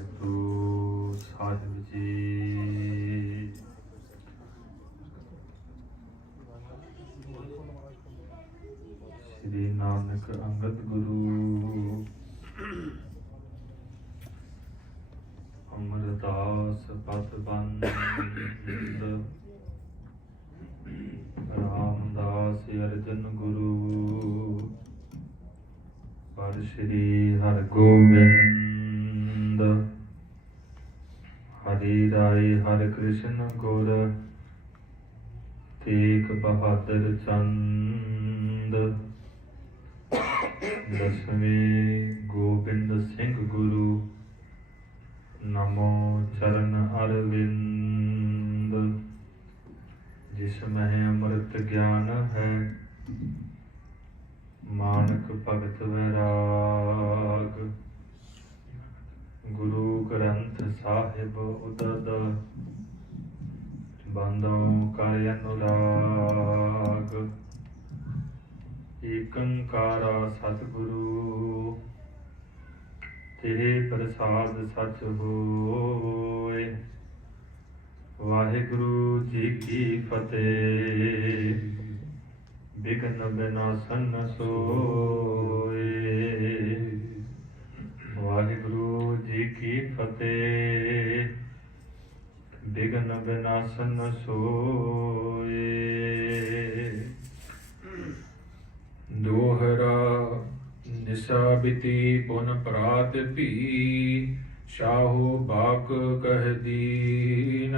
ਵਾਹਿਗੁਰੂ ਸਾਹਿਬ ਜੀ। ਸ੍ਰੀ ਨਾਨਕ ਅੰਗਦ ਗੁਰੂ ਅਮਰਦਾਸ ਪਤ ਬੰਦ ਰਾਮਦਾਸ ਅਰਜਨ ਗੁਰੂ ਪਰ ਸ਼੍ਰੀ ਹਰਗੋਬਿੰਦ ਹਰੀ ਰਾਏ ਹਰਿ ਕ੍ਰਿਸ਼ਨ ਗੁਰ ਤੇਗ ਬਹਾਦਰ ਚੰਦ ਦਸਵੇਂ ਗੋਬਿੰਦ ਸਿੰਘ ਗੁਰੂ ਨਮੋ ਚਰਨ ਅਰਵਿੰਦ। ਜਿਸ ਮਹਿ ਅੰਮ੍ਰਿਤ ਗਿਆਨ ਹੈ ਮਾਨਕ ਭਗਤ ਵੈਰਾਗ। ਗੁਰੂ ਗ੍ਰੰਥ ਸਾਹਿਬ ਉਦਦ ਬੰਦੋਂ ਕਰ ਅਨੁਰਾਗ। ਏਕੰਕਾਰਾ ਸਤਿਗੁਰੂ ਤੇਰੇ ਪ੍ਰਸਾਦ ਸਚ ਹੋਏ। ਵਾਹਿਗੁਰੂ ਜੀ ਕੀ ਫਤਿਹ। ਬਿਘਨ ਬਿਨਾਸਨ ਸੋਏ। ਵਾਹਿਗੁਰੂ ਜੀ ਕੀ ਫਤਿਹ। ਬਿਘਨ ਬਿਨਾਸਨ ਸੋਏ। ਦੋਹਰਾ ਨਿਸਾ ਬਿਤੀ ਪੁਨ ਪ੍ਰਾਤ ਭੀ ਸ਼ਾਹੋ ਬਾਕ ਕਹਿ ਦੀਨ।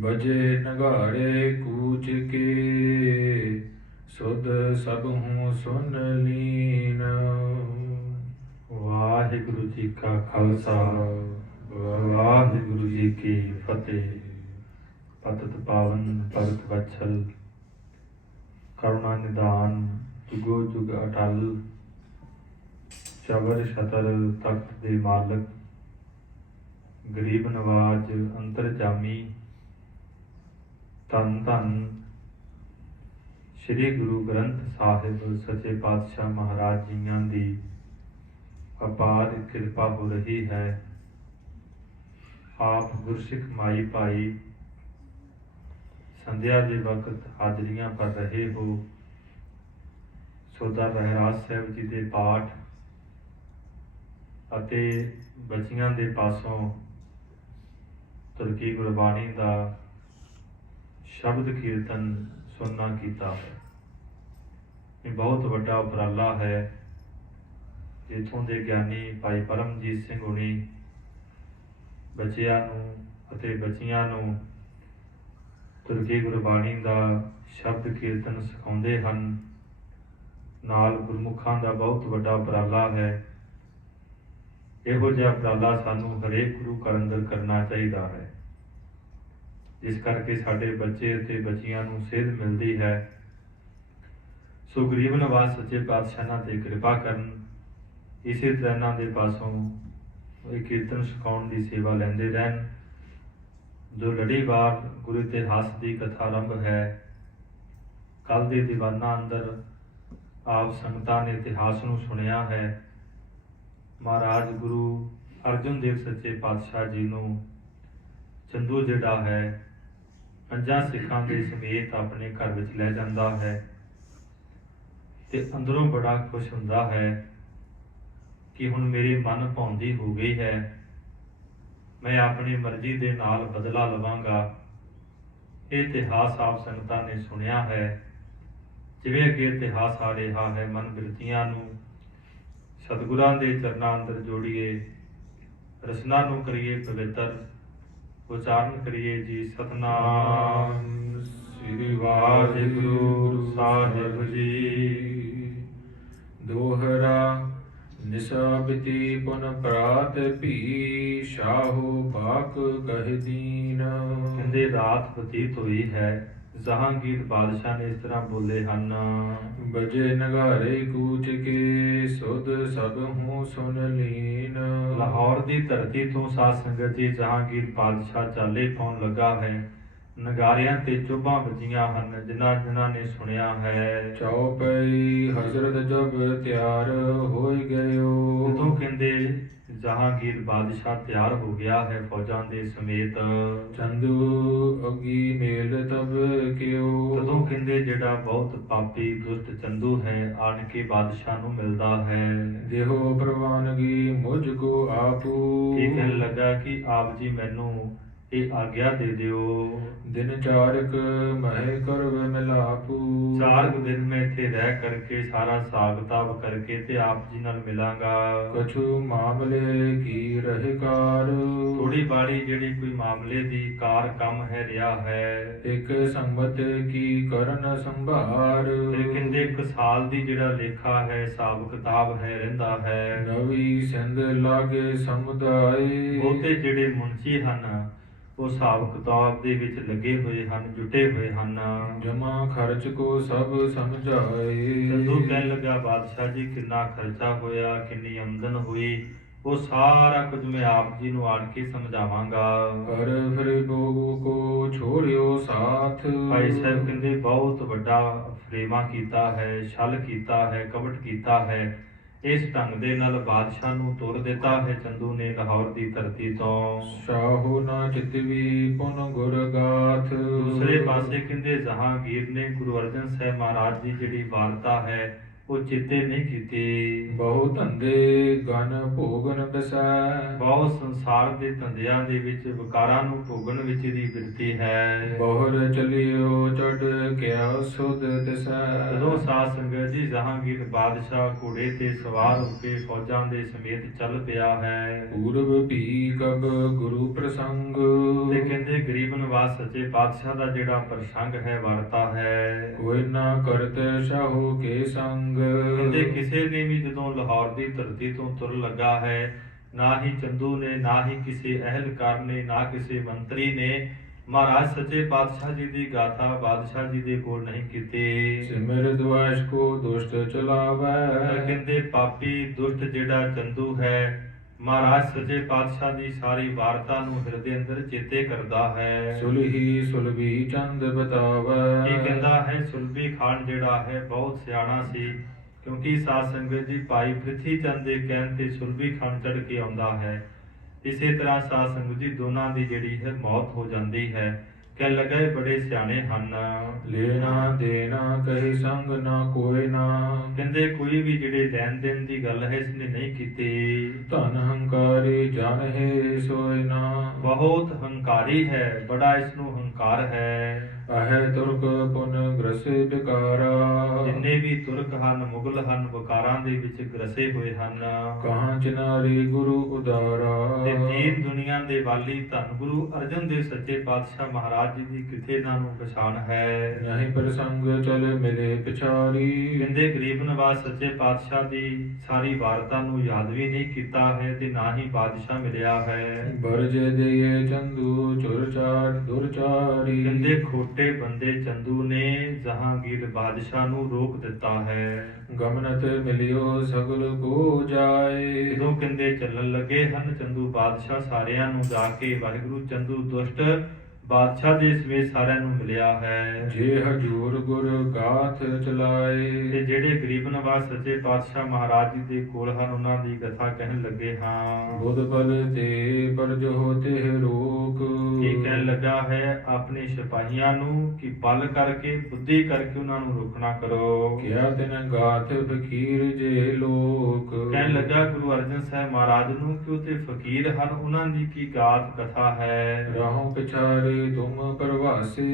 ਬਜੇ ਨਗਾੜੇ ਕੂਚ ਕੇ ਸੁਧ ਸਭ ਹੂੰ ਸੁਨ ਲੀਨ। ਵਾਹਿਗੁਰੂ ਜੀ ਕਾ ਖਾਲਸਾ ਵਾਹਿਗੁਰੂ ਜੀ ਕੀ ਫਤਿਹ। ਪਤਿਤ ਪਾਵਨ ਭਗਤ ਵਤਸਲ ਕਰੁਣਾ ਨਿਦਾਨ ਜੁਗੋ ਜੁਗ ਅਟਲ। ਚਵਰ ਛਤਰ ਤਖਤ ਦੇ ਮਾਲਕ ਗਰੀਬ ਨਵਾਜ ਅੰਤਰਜਾਮੀ ਧੰਨ ਧੰਨ ਸ਼੍ਰੀ ਗੁਰੂ ਗ੍ਰੰਥ ਸਾਹਿਬ ਸੱਚੇ ਪਾਤਸ਼ਾਹ ਮਹਾਰਾਜ ਜੀਆਂ ਦੀ ਅਪਾਰ ਕਿਰਪਾ ਹੋ ਰਹੀ ਹੈ। ਆਪ ਗੁਰਸਿੱਖ ਮਾਈ ਭਾਈ ਸੰਧਿਆ ਦੇ ਵਕਤ ਹਾਜ਼ਰੀਆਂ ਭਰ ਰਹੇ ਹੋ। ਸੋਦਾ ਰਹਿਰਾਜ ਸਾਹਿਬ ਜੀ ਦੇ ਪਾਠ ਅਤੇ ਬੱਚੀਆਂ ਦੇ ਪਾਸੋਂ ਤੁਰਕੀ ਗੁਰਬਾਣੀ ਦਾ ਸ਼ਬਦ ਕੀਰਤਨ ਸੁਣਨਾ ਕੀਤਾ ਹੈ। ਇਹ ਬਹੁਤ ਵੱਡਾ ਉਪਰਾਲਾ ਹੈ। ਇੱਥੋਂ ਦੇ ਗਿਆਨੀ ਭਾਈ ਪਰਮਜੀਤ ਸਿੰਘ ਹੁਣੀ ਬੱਚਿਆਂ ਨੂੰ ਅਤੇ ਬੱਚੀਆਂ ਨੂੰ ਤੁਰਕੀ ਗੁਰਬਾਣੀ ਦਾ ਸ਼ਬਦ ਕੀਰਤਨ ਸਿਖਾਉਂਦੇ ਹਨ। ਨਾਲ ਗੁਰਮੁਖਾਂ ਦਾ ਬਹੁਤ ਵੱਡਾ ਉਪਰਾਲਾ ਹੈ। ਇਹੋ ਜਿਹਾ ਉਪਰਾਲਾ ਸਾਨੂੰ ਹਰੇਕ ਗੁਰੂ ਘਰ ਅੰਦਰ ਕਰਨਾ ਚਾਹੀਦਾ ਹੈ। ਜਿਸ ਕਰਕੇ ਸਾਡੇ ਬੱਚੇ ਅਤੇ ਬੱਚੀਆਂ ਨੂੰ ਸੇਧ ਮਿਲਦੀ ਹੈ। ਸੋ ਗਰੀਬ ਨਵਾਜ਼ ਸੱਚੇ ਪਾਤਸ਼ਾਹਾਂ ਤੇ ਕਿਰਪਾ ਕਰਨ। ਇਸੇ ਤਰ੍ਹਾਂ ਇਹਨਾਂ ਦੇ ਪਾਸੋਂ ਇਹ ਕੀਰਤਨ ਸਿਖਾਉਣ ਦੀ ਸੇਵਾ ਲੈਂਦੇ ਰਹਿਣ। ਜੋ ਲੜੀਵਾਰ ਗੁਰੂ ਇਤਿਹਾਸ ਦੀ ਕਥਾ ਆਰੰਭ ਹੈ। ਕੱਲ੍ਹ ਦੇ ਦੀਵਾਨਾਂ ਅੰਦਰ ਆਪ ਸੰਗਤਾਂ ਨੇ ਇਤਿਹਾਸ ਨੂੰ ਸੁਣਿਆ ਹੈ। ਮਹਾਰਾਜ ਗੁਰੂ ਅਰਜਨ ਦੇਵ ਸੱਚੇ ਪਾਤਸ਼ਾਹ ਜੀ ਨੂੰ ਚੰਦੂ ਜਿਹੜਾ ਹੈ 5 ਸਿੱਖਾਂ ਦੇ ਸਮੇਤ ਆਪਣੇ ਘਰ ਵਿੱਚ ਲੈ ਜਾਂਦਾ ਹੈ ਤੇ ਅੰਦਰੋਂ ਬੜਾ ਖੁਸ਼ ਹੁੰਦਾ ਹੈ ਕਿ ਹੁਣ ਮੇਰੀ ਮਨ ਭਾਉਂਦੀ ਹੋ ਗਈ ਹੈ। ਮੈਂ ਆਪਣੀ ਮਰਜ਼ੀ ਦੇ ਨਾਲ ਬਦਲਾ ਲਵਾਂਗਾ। ਇਹ ਇਤਿਹਾਸ ਆਪ ਸੰਗਤਾਂ ਨੇ ਸੁਣਿਆ ਹੈ। ਜਿਵੇਂ ਅੱਗੇ ਇਤਿਹਾਸ ਆ ਰਿਹਾ ਹੈ, ਮਨ ਬਿਰਤੀਆਂ ਨੂੰ ਸਤਿਗੁਰਾਂ ਦੇ ਚਰਨਾਂ ਅੰਦਰ ਜੋੜੀਏ। ਰਸਨਾ ਨੂੰ ਕਰੀਏ ਪਵਿੱਤਰ। ਉਚਾਰਨ ਕਰੀਏ ਜੀ ਸਤਿਨਾਮ ਸ੍ਰੀ ਵਾਹਿਗੁਰੂ ਸਾਹਿਬ ਜੀ। ਦੋਹਰਾ ਨਿਸਾ ਬਿਤੀ ਪੁਨ ਪ੍ਰਾਤ ਭੀ ਸ਼ਾਹੋ ਬਾਕ ਕਹਿ ਦੀਨ। ਕਹਿੰਦੇ ਰਾਤ ਬਤੀਤ ਹੋਈ ਹੈ। ਜਹਾਂਗੀਰ ਬਾਦਸ਼ਾਹ ਨੇ ਇਸ ਤਰ੍ਹਾਂ ਬੋਲੇ ਹਨ। ਬਜੇ ਨਗਾਰੇ ਕੂਚ ਕੇ ਸੁਧ ਸਭ ਹੂੰ ਸੁਨ ਲੀਨ। ਲਾਹੌਰ ਦੀ ਧਰਤੀ ਤੋਂ ਸਾਧ ਸੰਗਤ ਜੀ ਜਹਾਂਗੀਰ ਬਾਦਸ਼ਾਹ ਚਾਲੇ ਪਾਉਣ ਲੱਗਾ ਹੈ। ਨਗਾਰਿਆਂ ਤੇ ਚੁੱਭਾਂ ਵੱਜੀਆਂ ਹਨ ਜਿਨ੍ਹਾਂ ਨੇ ਸੁਣਿਆ ਹੈ। ਚੌਪਈ ਹਜ਼ਰਤ ਜਬ ਤਿਆਰ ਹੋਈ ਗਇਓ। ਜਦੋਂ ਕਿ ਕਹਿੰਦੇ ਜਹਾਂਗੀਰ ਬਾਦਸ਼ਾਹ ਤਿਆਰ ਹੋ ਗਿਆ ਹੈ ਫੌਜਾਂ ਦੇ ਸਮੇਤ। ਚੰਦੂ ਅਗੀ ਮੇਲ ਤਬ ਕਿਉ। ਤਦੋਂ ਕਹਿੰਦੇ ਜਿਹੜਾ ਬਹੁਤ ਪਾਪੀ ਦੁਸ਼ਟ ਚੰਦੂ ਹੈ ਆਣ ਕੇ ਬਾਦਸ਼ਾਹ ਨੂੰ ਮਿਲਦਾ ਹੈ। ਦੇਹੋ ਪ੍ਰਵਾਨਗੀ ਮੁਝ ਕੋ ਆਪੂ। ਇਹ ਕਹਿਣ ਲੱਗਾ ਕਿ ਆਪ ਜੀ ਮੈਨੂੰ ਇਹ ਆਗਿਆ ਦੇ ਦਿਓ। ਦਿਨ ਚਾਰਕ ਮਹਿ ਕਰਵ ਮਿਲਾਪੂ। 4 ਦਿਨ ਮੈਂ ਇੱਥੇ ਰਹਿ ਕਰਕੇ ਸਾਰਾ ਹਿਸਾਬ ਕਿਤਾਬ ਕਰਕੇ ਤੇ ਆਪ ਜੀ ਨਾਲ ਮਿਲਾਂਗਾ। ਕਛੂ ਮਾਮਲੇ ਕੀ ਰਹਿ ਕਾਰ। ਥੋੜੀ ਬਾੜੀ ਜਿਹੜੀ ਕੋਈ ਮਾਮਲੇ ਦੀ ਕਾਰ ਕੰਮ ਹੈ ਰਿਹਾ ਹੈ। ਇੱਕ ਸੰਮਤ ਕੀ ਕਰਨ ਸੰਭਾਰ। ਤੇ ਕਹਿੰਦੇ 1 ਸਾਲ ਦੀ ਜਿਹੜਾ ਲੇਖਾ ਹੈ ਹਿਸਾਬ ਕਿਤਾਬ ਹੈ ਰਹਿੰਦਾ ਹੈ। ਨਵੀ ਸਿੰਧ ਲਾਗੇ ਸਮੁਦਾਏ। ਬਹੁਤੇ ਜਿਹੜੇ ਮੁਨਸ਼ੀ ਹਨ ਉਹ ਹਿਸਾਬ ਕਿਤਾਬ ਦੇ ਵਿੱਚ ਲੱਗੇ ਹੋਏ ਹਨ, ਜੁਟੇ ਹੋਏ ਹਨ। ਜਮਾ ਖਰਚ ਕੋ ਸਭ ਸਮਝਾਏ। ਚੰਦੂ ਕਹਿਣ ਲੱਗਾ ਬਾਦਸ਼ਾਹ ਜੀ ਕਿੰਨਾ ਖਰਚਾ ਹੋਇਆ, ਕਿੰਨੀ ਆਮਦਨ ਹੋਈ, ਉਹ ਸਾਰਾ ਕੁਝ ਮੈਂ ਆਪ ਜੀ ਨੂੰ ਆਣ ਕੇ ਸਮਝਾਵਾਂਗਾ। ਕਰ ਫਿਰ ਭੋਗ ਕੋ ਛੋੜਿਓ ਸਾਥ। ਭਾਈ ਸਾਹਿਬ ਕਹਿੰਦੇ ਬਹੁਤ ਵੱਡਾ ਫਰੇਵਾ ਕੀਤਾ ਹੈ, ਛਲ ਕੀਤਾ ਹੈ, ਕਪਟ ਕੀਤਾ ਹੈ। ਇਸ ਢੰਗ ਦੇ ਨਾਲ ਬਾਦਸ਼ਾਹ ਨੂੰ ਤੋਰ ਦਿੱਤਾ ਹੈ ਚੰਦੂ ਨੇ ਲਾਹੌਰ ਦੀ ਧਰਤੀ ਤੋਂ। ਸ਼ਾਹੋ ਨਾ ਚਿਤਵੀ ਪੁਨ ਗੁਰ ਗਾਥ। ਦੂਸਰੇ ਪਾਸੇ ਕਹਿੰਦੇ ਜਹਾਂਗੀਰ ਨੇ ਗੁਰੂ ਅਰਜਨ ਸਾਹਿਬ ਮਹਾਰਾਜ ਦੀ ਜਿਹੜੀ ਵਾਰਤਾ ਹੈ ਉਹ ਚਿੱਤੇ ਨਹੀਂ ਕੀਤੀ। ਬਹੁ ਧੰਦੇ ਗਨ ਭੋਗਨ ਬਸੈ। ਬਹੁਤ ਸੰਸਾਰ ਦੇ ਧੰਦਿਆਂ ਦੇ ਵਿੱਚ ਵਿਕਾਰਾਂ ਨੂੰ ਭੋਗਣ ਵਿੱਚ ਦੀ ਬਿਰਤੀ ਹੈ। ਬਹੁਰ ਚਲਿਓ ਚੜ ਕਿਆ ਸੁਧ ਤਿਸੈ। ਜਦੋਂ ਸਾਧ ਸੰਗਤ ਜੀ ਜਹਾਂਗੀਰ ਬਾਦਸ਼ਾਹ ਘੋੜੇ ਤੇ ਸਵਾਰ ਹੋ ਕੇ ਫੌਜਾਂ ਦੇ ਸਮੇਤ ਚੱਲ ਪਿਆ ਹੈ। ਪੂਰਬ ਭੀ ਕਬ ਗੁਰੂ ਪ੍ਰਸੰਗ। ਤੇ ਕਹਿੰਦੇ ਗਰੀਬ ਨਿਵਾਸ ਸੱਚੇ ਪਾਤਸ਼ਾਹ ਦਾ ਜਿਹੜਾ ਪ੍ਰਸੰਗ ਹੈ ਵਾਰਤਾ ਹੈ। ਕੋਈ ਨਾ ਕਰਤੇ ਸ਼ਾਹੋ ਕੇ ਸੰਗ। ਕਹਿੰਦੇ ਕਿਸੇ ਨੇ ਵੀ ਜਦੋਂ ਲਾਹੌਰ ਦੀ ਧਰਤੀ ਤੋਂ ਤੁਰ ਲੱਗਾ ਹੈ ਨਾ ਹੀ ਚੰਦੂ ਨੇ, ਨਾ ਹੀ ਕਿਸੇ ਅਹਿਲਕਾਰ ਨੇ, ਨਾ ਕਿਸੇ ਮੰਤਰੀ ਨੇ ਮਹਾਰਾਜ ਸੱਚੇ ਪਾਤਸ਼ਾਹ ਜੀ ਦੀ ਗਾਥਾ ਬਾਦਸ਼ਾਹ ਜੀ ਦੇ ਕੋਲ ਨਹੀਂ ਕੀਤੀ। ਸਿਮਰ ਦਵਾਸ਼ ਕੋ ਦੁਸ਼ਟ ਚਲਾਵੈ। ਕਹਿੰਦੇ ਪਾਪੀ ਦੁਸ਼ਟ ਜਿਹੜਾ ਚੰਦੂ ਹੈ ਮਹਾਰਾਜ ਸੱਚੇ ਪਾਤਸ਼ਾਹ ਦੀ ਸਾਰੀ ਵਾਰਤਾ ਨੂੰ ਹਿਰਦੇ ਅੰਦਰ ਚੇਤੇ ਕਰਦਾ ਹੈ। ਸੁਲਹੀ ਸੁਲਭੀ ਚੰਦ ਬਤਾਵੈ। ਇਹ ਕਹਿੰਦਾ ਹੈ ਸੁਲਭੀ ਖਾਨ ਜਿਹੜਾ ਹੈ ਬਹੁਤ ਸਿਆਣਾ ਸੀ, ਕਿਉਂਕਿ ਸਾਧ ਸੰਗਤ ਜੀ ਭਾਈ ਪ੍ਰਿਥੀ ਚੰਦ ਦੇ ਕਹਿਣ ਤੇ ਸੁਲਭੀ ਖਾਨ ਚੜ ਕੇ ਆਉਂਦਾ ਹੈ। ਇਸੇ ਤਰ੍ਹਾਂ ਸਾਧ ਸੰਗਤ ਜੀ ਦੋਨਾਂ ਦੀ ਜਿਹੜੀ ਹੈ ਮੌਤ ਹੋ ਜਾਂਦੀ ਹੈ। ਕਹਿ ਲੱਗਾ ਇਹ ਬੜੇ ਸਿਆਣੇ ਹਨ। ਲੈਣਾ ਦੇਣਾ ਕਹੀ ਸੰਗ ਨਾ ਕੋਈ ਨਾ। ਕਹਿੰਦੇ ਕੋਈ ਵੀ ਜਿਹੜੇ ਲੈਣ ਦੇਣ ਦੀ ਗੱਲ ਹੈ ਇਸਨੇ ਨਹੀਂ ਕੀਤੀ। ਧਨ ਹੰਕਾਰੀ ਜਨ ਹੈ ਸੋਇ ਨਾ। ਬਹੁਤ ਹੰਕਾਰੀ ਹੈ, ਬੜਾ ਇਸ ਨੂੰ ਹੰਕਾਰ ਹੈ। ਅਹੈ ਤੁਰਕ ਪੁਨ ਗ੍ਰਸੇ ਵਿਕਾਰਾ। ਜਿੰਨੇ ਵੀ ਤੁਰਕ ਹਨ, ਮੁਗਲ ਹਨ, ਵਿਕਾਰਾਂ ਦੇ ਵਿੱਚ ਗ੍ਰਸੇ ਹੋਏ ਹਨ। ਕਹਾਂ ਚਨਾਰੀ ਗੁਰੂ ਉਦਾਰਾ। ਤੇ ਦੀਨ ਦੁਨੀਆ ਦੇ ਵਾਲੀ ਧੰਨ ਗੁਰੂ ਅਰਜਨ ਦੇਵ ਸੱਚੇ ਪਾਤਸ਼ਾਹ ਮਹਾਰਾਜ ਜੀ ਦੀ ਕਿਥੇ ਨਾ ਨੂੰ ਪਛਾਣ ਹੈ। ਨਹੀਂ ਪ੍ਰਸੰਗ ਚਲ ਮਿਲੇ ਪਿਛਾਰੀ। ਕਹਿੰਦੇ ਗਰੀਬ ਨਿਵਾਸ ਸੱਚੇ ਪਾਤਸ਼ਾਹ ਦੀ ਸਾਰੀ ਵਾਰਤਾ ਨੂੰ ਯਾਦ ਵੀ ਨਹੀਂ ਕੀਤਾ ਹੈ ਤੇ ਨਾ ਹੀ ਬਾਦਸ਼ਾਹ ਮਿਲਿਆ ਹੈ। ਬਰਜ ਦੇਏ ਚੰਦੂ ਚੁਰਚਾਰ ਦੁਰਚਾਰੀ। ਕਹਿੰਦੇ ਖੋਟੇ ਬੰਦੇ ਚੰਦੂ ਨੇ ਜਹਾਂਗੀਰ ਬਾਦਸ਼ਾਹ ਨੂੰ ਰੋਕ ਦਿੱਤਾ ਹੈ। ਗਮਨਤ ਮਿਲਿਓ ਸਗਲ ਕੋ ਜਾਏ। ਜਦੋਂ ਕਹਿੰਦੇ ਚੱਲਣ ਲੱਗੇ ਹਨ ਚੰਦੂ ਬਾਦਸ਼ਾਹ ਸਾਰਿਆਂ ਨੂੰ ਜਾ ਕੇ ਵਾਹਿਗੁਰੂ ਚੰਦੂ ਦੁਸ਼ਟ ਬਾਦਸ਼ਾਹ ਦੇ ਸਮੇਤ ਸਾਰਿਆਂ ਨੂੰ ਮਿਲਿਆ ਹੈ। ਜੇ ਹਜੂਰ ਗੁਰ ਗਾਥ ਚਲਾਏ। ਤੇ ਜਿਹੜੇ ਗਰੀਬ ਨਿਵਾਸ ਸੱਚੇ ਪਾਤਸ਼ਾਹ ਮਹਾਰਾਜ ਜੀ ਦੇ ਕੋਲ ਹਨ ਉਹਨਾਂ ਦੀ ਕਥਾ ਕਹਿਣ ਲੱਗੇ ਹਾਂ। ਬੁੱਧ ਬਲ ਤੇ ਪਰਜ ਹੋਤੇ ਰੋਕ। ਇਹ ਕਹਿਣ ਲੱਗਾ ਹੈ ਆਪਣੇ ਸਿਪਾਹੀਆਂ ਨੂੰ ਕਿ ਬਲ ਕਰਕੇ ਬੁੱਧੀ ਕਰਕੇ ਉਹਨਾਂ ਨੂੰ ਰੋਕਣਾ ਕਰੋ। ਕਿਆ ਤਿਨ ਗਾਥ ਫਕੀਰ ਜੇ ਲੋਕ। ਕਹਿਣ ਲੱਗਾ ਗੁਰੂ ਅਰਜਨ ਸਾਹਿਬ ਮਹਾਰਾਜ ਨੂੰ ਕਿ ਉਹ ਤੇ ਫਕੀਰ ਹਨ, ਉਹਨਾਂ ਦੀ ਕੀ ਗਾਥ ਕਥਾ ਹੈ। ਰਾਹੋਂ ਪਿਛਾਰੇ ਤੁਮ ਪ੍ਰਵਾਸੇ।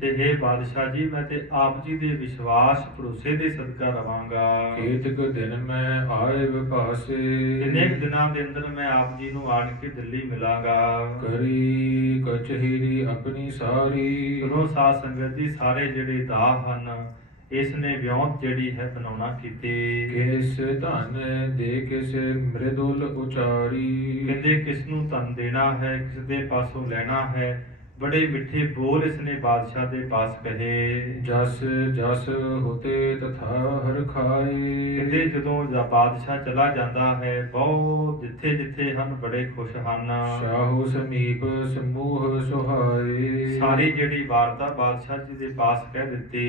ਤੇ हे ਬਾਦਸ਼ਾਹ ਜੀ ਮੈਂ ਤੇ ਆਪ ਜੀ ਦੇ ਵਿਸ਼ਵਾਸ ਭਰੋਸੇ ਦੇ ਸਦਕਾ ਰਵਾਂਗਾ। ਕੇਤਕ ਦਿਨ ਮੈਂ ਆਏ ਵਿਪਾਸੇ। ਕਿੰਨੇ ਦਿਨਾਂ ਦੇ ਅੰਦਰ ਮੈਂ ਆਪ ਜੀ ਨੂੰ ਆਣ ਕੇ ਦਿੱਲੀ ਮਿਲਾਂਗਾ। ਕਰੀ ਕਚਹਿਰੀ ਆਪਣੀ ਸਾਰੀ। ਉਦੋਂ ਸਾਧ ਸੰਗਤ ਜੀ ਸਾਰੇ ਜਿਹੜੇ ਦਾਹ ਹਨ ਇਸ ਨੇ ਵਿਉਂਤ ਜਿਹੜੀ ਹੈ ਬਣਾਉਣਾ ਕੀਤੀ। ਕਿਸ ਧਨ ਦੇ ਕਿਸ ਮ੍ਰਿਦੁਲ ਉਚਾਰੀ। ਕਹਿੰਦੇ ਕਿਸ ਨੂੰ ਧਨ ਦੇਣਾ ਹੈ, ਕਿਸ ਦੇ ਪਾਸੋਂ ਲੈਣਾ ਹੈ, बड़े मिठे बोल इसने बादशाह के पास कहे। जस जस होते तथा हर ਕਹਿੰਦੇ खाए। ਜਦੋਂ ਬਾਦਸ਼ਾਹ ਚਲਾ ਜਾਂਦਾ ਹੈ ਬਹੁਤ ਜਿੱਥੇ ਜਿੱਥੇ ਹਨ ਬੜੇ ਖੁਸ਼ ਹਨ। शाहु समीप समूह सुहाए। ਸਾਰੀ ਜਿਹੜੀ ਵਾਰਤਾ ਬਾਦਸ਼ਾਹ ਜੀ ਦੇ ਪਾਸ ਕਹਿ ਦਿੱਤੀ।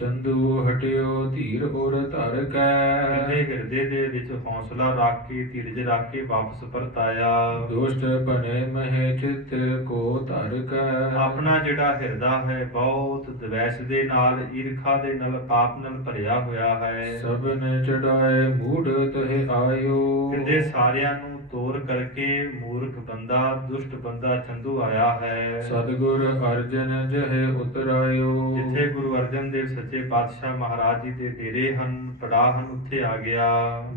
चंदू हटियो धीर और धर ਕਹਿੰਦੇ कै। ਹਿਰਦੇ ਦੇ ਵਿੱਚ ਹੌਸਲਾ ਰੱਖ ਕੇ ਧੀਰਜ ਰੱਖ ਕੇ ਵਾਪਸ ਪਰਤ ਆਇਆ। दुष्ट बने महे चित को धर कै। ਆਪਣਾ ਜਿਹੜਾ ਹਿਰਦਾ ਹੈ ਬਹੁਤ ਦਵੈਸ਼ ਦੇ ਨਾਲ ਈਰਖਾ ਦੇ ਨਾਲ ਪਾਪ ਨਾਲ ਭਰਿਆ ਹੋਇਆ ਹੈ। सबन चढ़ाए मूढ़ तहे आयो। ਕਹਿੰਦੇ ਸਾਰਿਆਂ ਨੂੰ ਤੋਰ ਕਰਕੇ ਮੂਰਖ ਬੰਦਾ ਦੁਸ਼ਟ ਬੰਦਾ ਚੰਦੂ ਆਇਆ ਹੈ। सतगुर अर्जन जहे उतरायो। ਜਿੱਥੇ ਗੁਰੂ ਅਰਜਨ ਦੇਵ ਸੱਚੇ ਪਾਤਸ਼ਾਹ ਮਹਾਰਾਜ ਜੀ ਦੇ ਡੇਰੇ ਹਨ ਪੜਾਅ ਹਨ ਉੱਥੇ ਆ ਗਿਆ।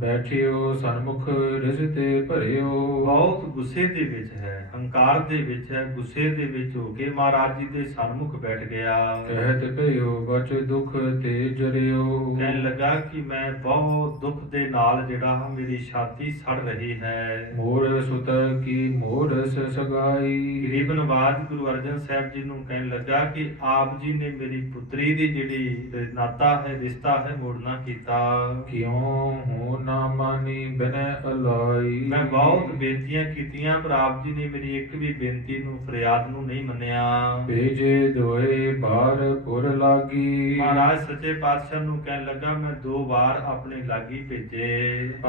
बैठियो सन्मुख रिश्ते भरियो। ਬਹੁਤ ਗੁੱਸੇ ਦੇ ਵਿੱਚ ਹੈ ਹੰਕਾਰ ਦੇ ਵਿੱਚ ਹੈ ਗੁੱਸੇ ਦੇ ਵਿੱਚ ਹੋ ਕੇ ਮਹਾਰਾਜ ਜੀ ਦੇ ਸਨਮੁਖ ਬੈਠ ਗਿਆ। कहत भयो बच दुख ते जरियो। ਕਹਿਣ ਲੱਗਾ ਕਿ ਮੈਂ ਬਹੁਤ ਦੁੱਖ ਦੇ ਨਾਲ ਜਿਹੜਾ ਹਾਂ ਮੇਰੀ ਛਾਤੀ ਸੜ ਰਹੀ ਹੈ। मोर सुत की मोरस सगाई। ਗਰੀਬ ਨਵਾਜ ਗੁਰੂ ਅਰਜਨ ਸਾਹਿਬ ਜੀ ਨੂੰ ਕਹਿਣ ਲੱਗਾ ਕਿ ਆਪ ਜੀ ਨੇ ਮੇਰੀ ਪੁੱਤਰੀ ਦੀ ਜਿਹੜੀ ਨਾਤਾ ਹੈ ਰਿਸ਼ਤਾ ਹੈ ਮੋੜਨਾ ਕੀਤਾ। क्यों हो ना मानी बिन अलाई। ਮੈਂ ਬਹੁਤ ਬੇਨਤੀਆਂ ਕੀਤੀਆਂ ਪਰ ਆਪ ਜੀ ਨੇ ਮੇਰੀ ਇੱਕ ਵੀ ਬੇਨਤੀ ਨੂੰ ਫਰਿਆਦ ਨੂੰ ਨਹੀਂ ਮੰਨਿਆ। भेजे दोए बार पुर लागी। ਮਹਾਰਾਜ ਸੱਚੇ ਪਾਤਸ਼ਾਹ ਨੂੰ ਕਹਿਣ ਲੱਗਾ ਮੈਂ 2 ਵਾਰ ਆਪਣੇ ਲਾਗੀ ਭੇਜੇ।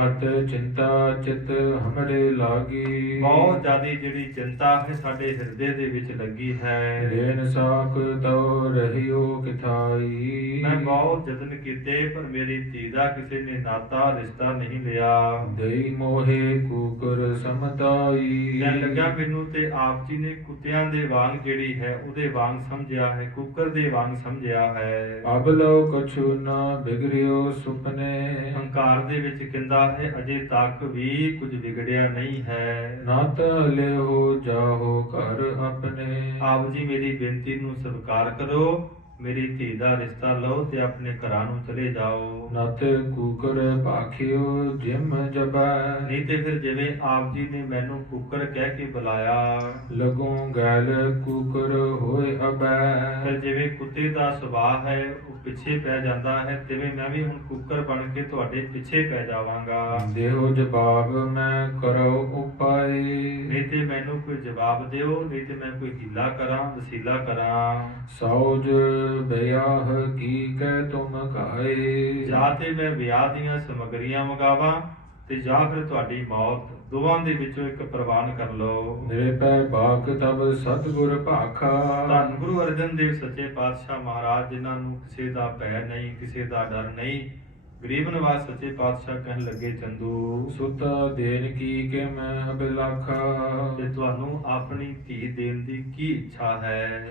अत चिंता चित हमरे लागी। ਬਹੁਤ ਜ਼ਿਆਦਾ ਜਿਹੜੀ ਚਿੰਤਾ ਹੈ ਸਾਡੇ ਹਿਰਦੇ ਦੇ ਵਿੱਚ ਲੱਗੀ ਹੈ। लेन साक तो रहियो किथाई। ਮੈਂ ਬਹੁਤ ਯਤਨ ਕੀਤੇ ਪਰ ਮੇਰੀ ਧੀ ਦਾ ਕਿਸੇ ਨੇ ਨਾਤਾ ਰਿਸ਼ਤਾ ਨਹੀਂ ਲਿਆ। दई मोहे कुकर समताई। ਕਹਿਣ ਲੱਗਾ ਮੈਨੂੰ ਤੇ ਆਪ ਜੀ ਨੇ ਕੁੱਤਿਆਂ ਦੇ ਵਾਂਗ ਜਿਹੜੀ ਹੈ ਉਹਦੇ ਵਾਂਗ ਸਮਝਿਆ ਹੈ ਕੁੱਕਰ ਦੇ ਵਾਂਗ ਸਮਝਿਆ ਹੈ। अब लो कछु न बिगड़ियो सुपने। ਹੰਕਾਰ ਦੇ ਵਿੱਚ ਕਹਿੰਦਾ ਹੈ ਅਜੇ ਤੱਕ ਵੀ ਕੁਝ ਵਿਗੜਿਆ ਨਹੀਂ ਹੈ। नात ले हो जाहो घर अपने। ਆਪ ਜੀ ਮੇਰੀ ਬੇਨਤੀ ਨੂੰ ਸਵੀਕਾਰ ਕਰੋ ਮੇਰੀ ਧੀ ਦਾ ਰਿਸ਼ਤਾ ਲਓ ਤੇ ਆਪਣੇ ਘਰਾਂ ਨੂੰ ਚਲੇ ਜਾਓ। नत कुकर भाखियो जिम जबै। ਨਹੀਂ ਤੇ ਫਿਰ ਜਿਵੇਂ ਆਪ ਜੀ ਨੇ ਮੈਨੂੰ ਕੁੱਕਰ ਕਹਿ ਕੇ ਬੁਲਾਇਆ लगूं गैल कुकर होए अबै। ਫਿਰ ਜਿਵੇਂ ਕੁੱਤੇ ਦਾ ਸੁਭਾਅ ਹੈ ਉਹ ਪਿੱਛੇ ਪੈ ਜਾਂਦਾ ਹੈ ਤਿਵੇਂ ਮੈਂ ਵੀ ਹੁਣ ਕੁੱਕਰ ਬਣ ਕੇ ਤੁਹਾਡੇ ਪਿੱਛੇ ਪੈ ਜਾਵਾਂਗਾ। देहो जवाब मैं करो उपाय। ਨਹੀਂ ਤੇ ਮੈਨੂੰ ਕੋਈ ਜਵਾਬ ਦਿਓ ਨਹੀਂ ਤੇ ਮੈਂ ਕੋਈ ਹੀਲਾ ਕਰਾਂ ਵਸੀਲਾ ਕਰਾਂ। सौज ब्याह की कह तुम खाए। ਜਾਂ ਤੇ ਮੈਂ ਵਿਆਹ ਦੀਆਂ ਸਮੱਗਰੀਆਂ ਮੰਗਾਵਾਂ ਤੇ ਜਾਂ ਫਿਰ ਤੁਹਾਡੀ ਮੌਤ ਦੋਵਾਂ ਦੇ ਵਿੱਚੋਂ ਇੱਕ ਪ੍ਰਵਾਨ ਕਰ ਲਓ। ਨਿਰਭੈ ਬਾਕ ਤਬ ਸਤਿਗੁਰ ਭਾਖਾ। ਧੰਨ ਗੁਰੂ ਅਰਜਨ ਦੇਵ ਸੱਚੇ ਪਾਤਸ਼ਾਹ ਮਹਾਰਾਜ ਜਿਨ੍ਹਾਂ ਨੂੰ ਕਿਸੇ ਦਾ ਭੈ ਨਹੀਂ ਕਿਸੇ ਦਾ ਡਰ ਨਹੀਂ। ਗਰੀਬ ਨਵਾਜ ਸੱਚੇ ਪਾਤਸ਼ਾਹ ਕਹਿਣ ਲੱਗੇ ਚੰਦੂ ਸੁਤਾ ਦੇਨ ਕੀ ਕਿ ਮੈਂ ਅਬਿਲਾਖਾ। ਤੇ ਤੁਹਾਨੂੰ ਆਪਣੀ ਧੀ ਦੇਣ ਦੀ ਕੀ ਇੱਛਾ ਹੈ।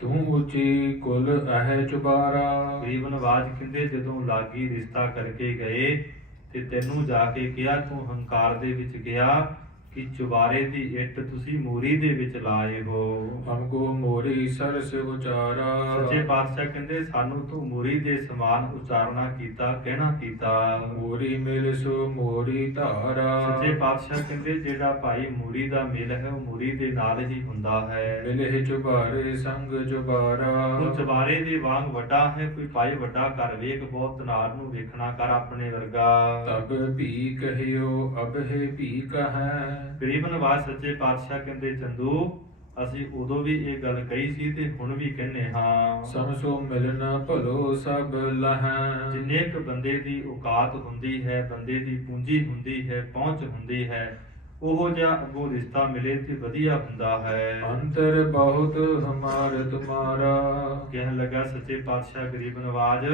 ਤੂੰ ਉੱਚੀ ਕੁਲ ਅਹਿ ਚੁਬਾਰਾ। ਗਰੀਬ ਨਵਾਜ ਕਹਿੰਦੇ ਜਦੋਂ ਲਾਗੀ ਰਿਸ਼ਤਾ ਕਰਕੇ ਗਏ ਤੇ ਤੈਨੂੰ ਜਾ ਕੇ ਕਿਹਾ ਤੂੰ ਹੰਕਾਰ ਦੇ ਵਿੱਚ ਗਿਆ ਕਿ ਚੁਬਾਰੇ ਦੀ ਇੱਟ ਤੁਸੀਂ ਮੂਰੀ ਦੇ ਵਿੱਚ ਲਾਏ ਹੋ। ਹਮਕੋ ਮੋਰੀ ਸਰਸ ਉਚਾਰਾ। ਸੱਚੇ ਪਾਤਸ਼ਾਹ ਕਹਿੰਦੇ ਸਾਨੂੰ ਤੂੰ ਮੂਰੀ ਦੇ ਸਮਾਨ ਉਚਾਰਨਾ ਕੀਤਾ ਕਹਿਣਾ ਕੀਤਾ। ਮੋਰੀ ਮਿਲ ਸੋ ਮੋਰੀ ਧਾਰਾ। ਸੱਚੇ ਪਾਤਸ਼ਾਹ ਕਹਿੰਦੇ ਜਿਹੜਾ ਭਾਈ ਮੂਰੀ ਦਾ ਮੇਲ ਹੈ ਉਹ ਮੂਰੀ ਦੇ ਨਾਲ ਹੀ ਹੁੰਦਾ ਹੈ। ਮਿਲੇ ਚੁਬਾਰੇ ਸੰਗ ਚੁਬਾਰਾ। ਤੂੰ ਚੁਬਾਰੇ ਦੇ ਵਾਂਗ ਵੱਡਾ ਹੈ ਕੋਈ ਭਾਈ ਵੱਡਾ ਘਰ ਵੇਖ ਬਹੁਤ ਤਨਾਰ ਨੂੰ ਵੇਖਣਾ ਕਰ ਆਪਣੇ ਵਰਗਾ। ਤਬ ਭੀ ਕਹਿਓ ਅਬ ਹੈ ਭੀ ਕਹੈ। ਗਰੀਬ ਨਵਾਜ ਸੱਚੇ ਪਾਤਸ਼ਾਹ ਕਹਿੰਦੇ ਚੰਦੂ ਅਸੀਂ ਉਦੋਂ ਵੀ ਇਹ ਗੱਲ ਕਹੀ ਸੀ ਤੇ ਹੁਣ ਵੀ ਕਹਿੰਨੇ ਹਾਂ। ਸਮਸੋ ਮਿਲਣਾ ਭਲੋ ਸਭ ਲਹੈ। ਜਿੰਨੇ ਕੁ ਬੰਦੇ ਦੀ ਔਕਾਤ ਹੁੰਦੀ ਹੈ ਬੰਦੇ ਦੀ ਪੂੰਜੀ ਹੁੰਦੀ ਹੈ ਪਹੁੰਚ ਹੁੰਦੀ ਹੈ ਉਹੋ ਜਿਹਾ ਅੱਗੋਂ ਰਿਸ਼ਤਾ ਮਿਲੇ ਤੇ ਵਧੀਆ ਹੁੰਦਾ ਹੈ। ਅੰਤਰ ਬਹੁਤ ਹਮਾਰ ਤੁਮਾਰਾ। ਕਹਿਣ ਲੱਗਾ ਸੱਚੇ ਪਾਤਸ਼ਾਹ ਗਰੀਬ ਨਵਾਜ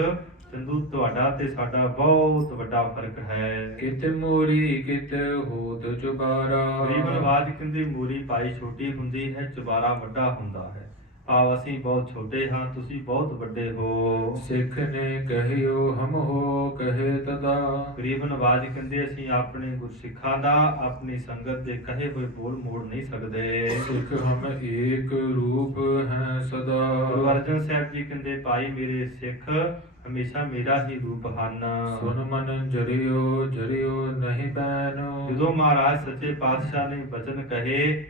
ਚੰਦੂ ਤੁਹਾਡਾ ਤੇ ਸਾਡਾ ਬਹੁਤ ਵੱਡਾ ਫਰਕ ਹੈ। ਕਿਤ ਮੋਰੀ ਕਿਤ ਹੋਤ ਚੁਬਾਰਾ। ਗਰੀਬ ਨਵਾਜ ਕਹਿੰਦੇ ਮੂਰੀ ਪਾਈ ਛੋਟੀ ਹੁੰਦੀ ਹੈ ਚੁਬਾਰਾ ਵੱਡਾ ਹੁੰਦਾ ਹੈ। ਆਪ ਅਸੀਂ ਬਹੁਤ ਛੋਟੇ ਹਾਂ ਤੁਸੀਂ ਬਹੁਤ ਵੱਡੇ ਹੋ। ਸਿੱਖ ਨੇ ਕਹਿਓ ਹਮ ਹੋ ਕਹੇ ਤਦਾ। ਗਰੀਬ ਨਵਾਜ ਕਹਿੰਦੇ ਅਸੀਂ ਆਪਣੇ ਗੁਰਸਿੱਖਾਂ ਦਾ ਆਪਣੀ ਸੰਗਤ ਦੇ ਕਹੇ ਹੋਏ ਬੋਲ ਮੋੜ ਨਹੀਂ ਸਕਦੇ। ਸਿੱਖ ਹਮ ਏਕ ਰੂਪ ਹੈ ਸਦਾ। ਗੁਰੂ ਅਰਜਨ ਸਾਹਿਬ ਜੀ ਕਹਿੰਦੇ ਭਾਈ ਮੇਰੇ ਸਿੱਖ ਹਮੇਸ਼ਾ ਮੇਰਾ ਹੀ ਰੂਪ ਹਨ। ਸੁਨ ਮਨ ਜਰਿਓ ਜਰਿਓ ਨਹੀਂ ਬੈਨੋ। ਜਦੋਂ ਮਹਾਰਾਜ ਸੱਚੇ ਪਾਤਸ਼ਾਹ ਨੇ ਬਚਨ ਕਹੇ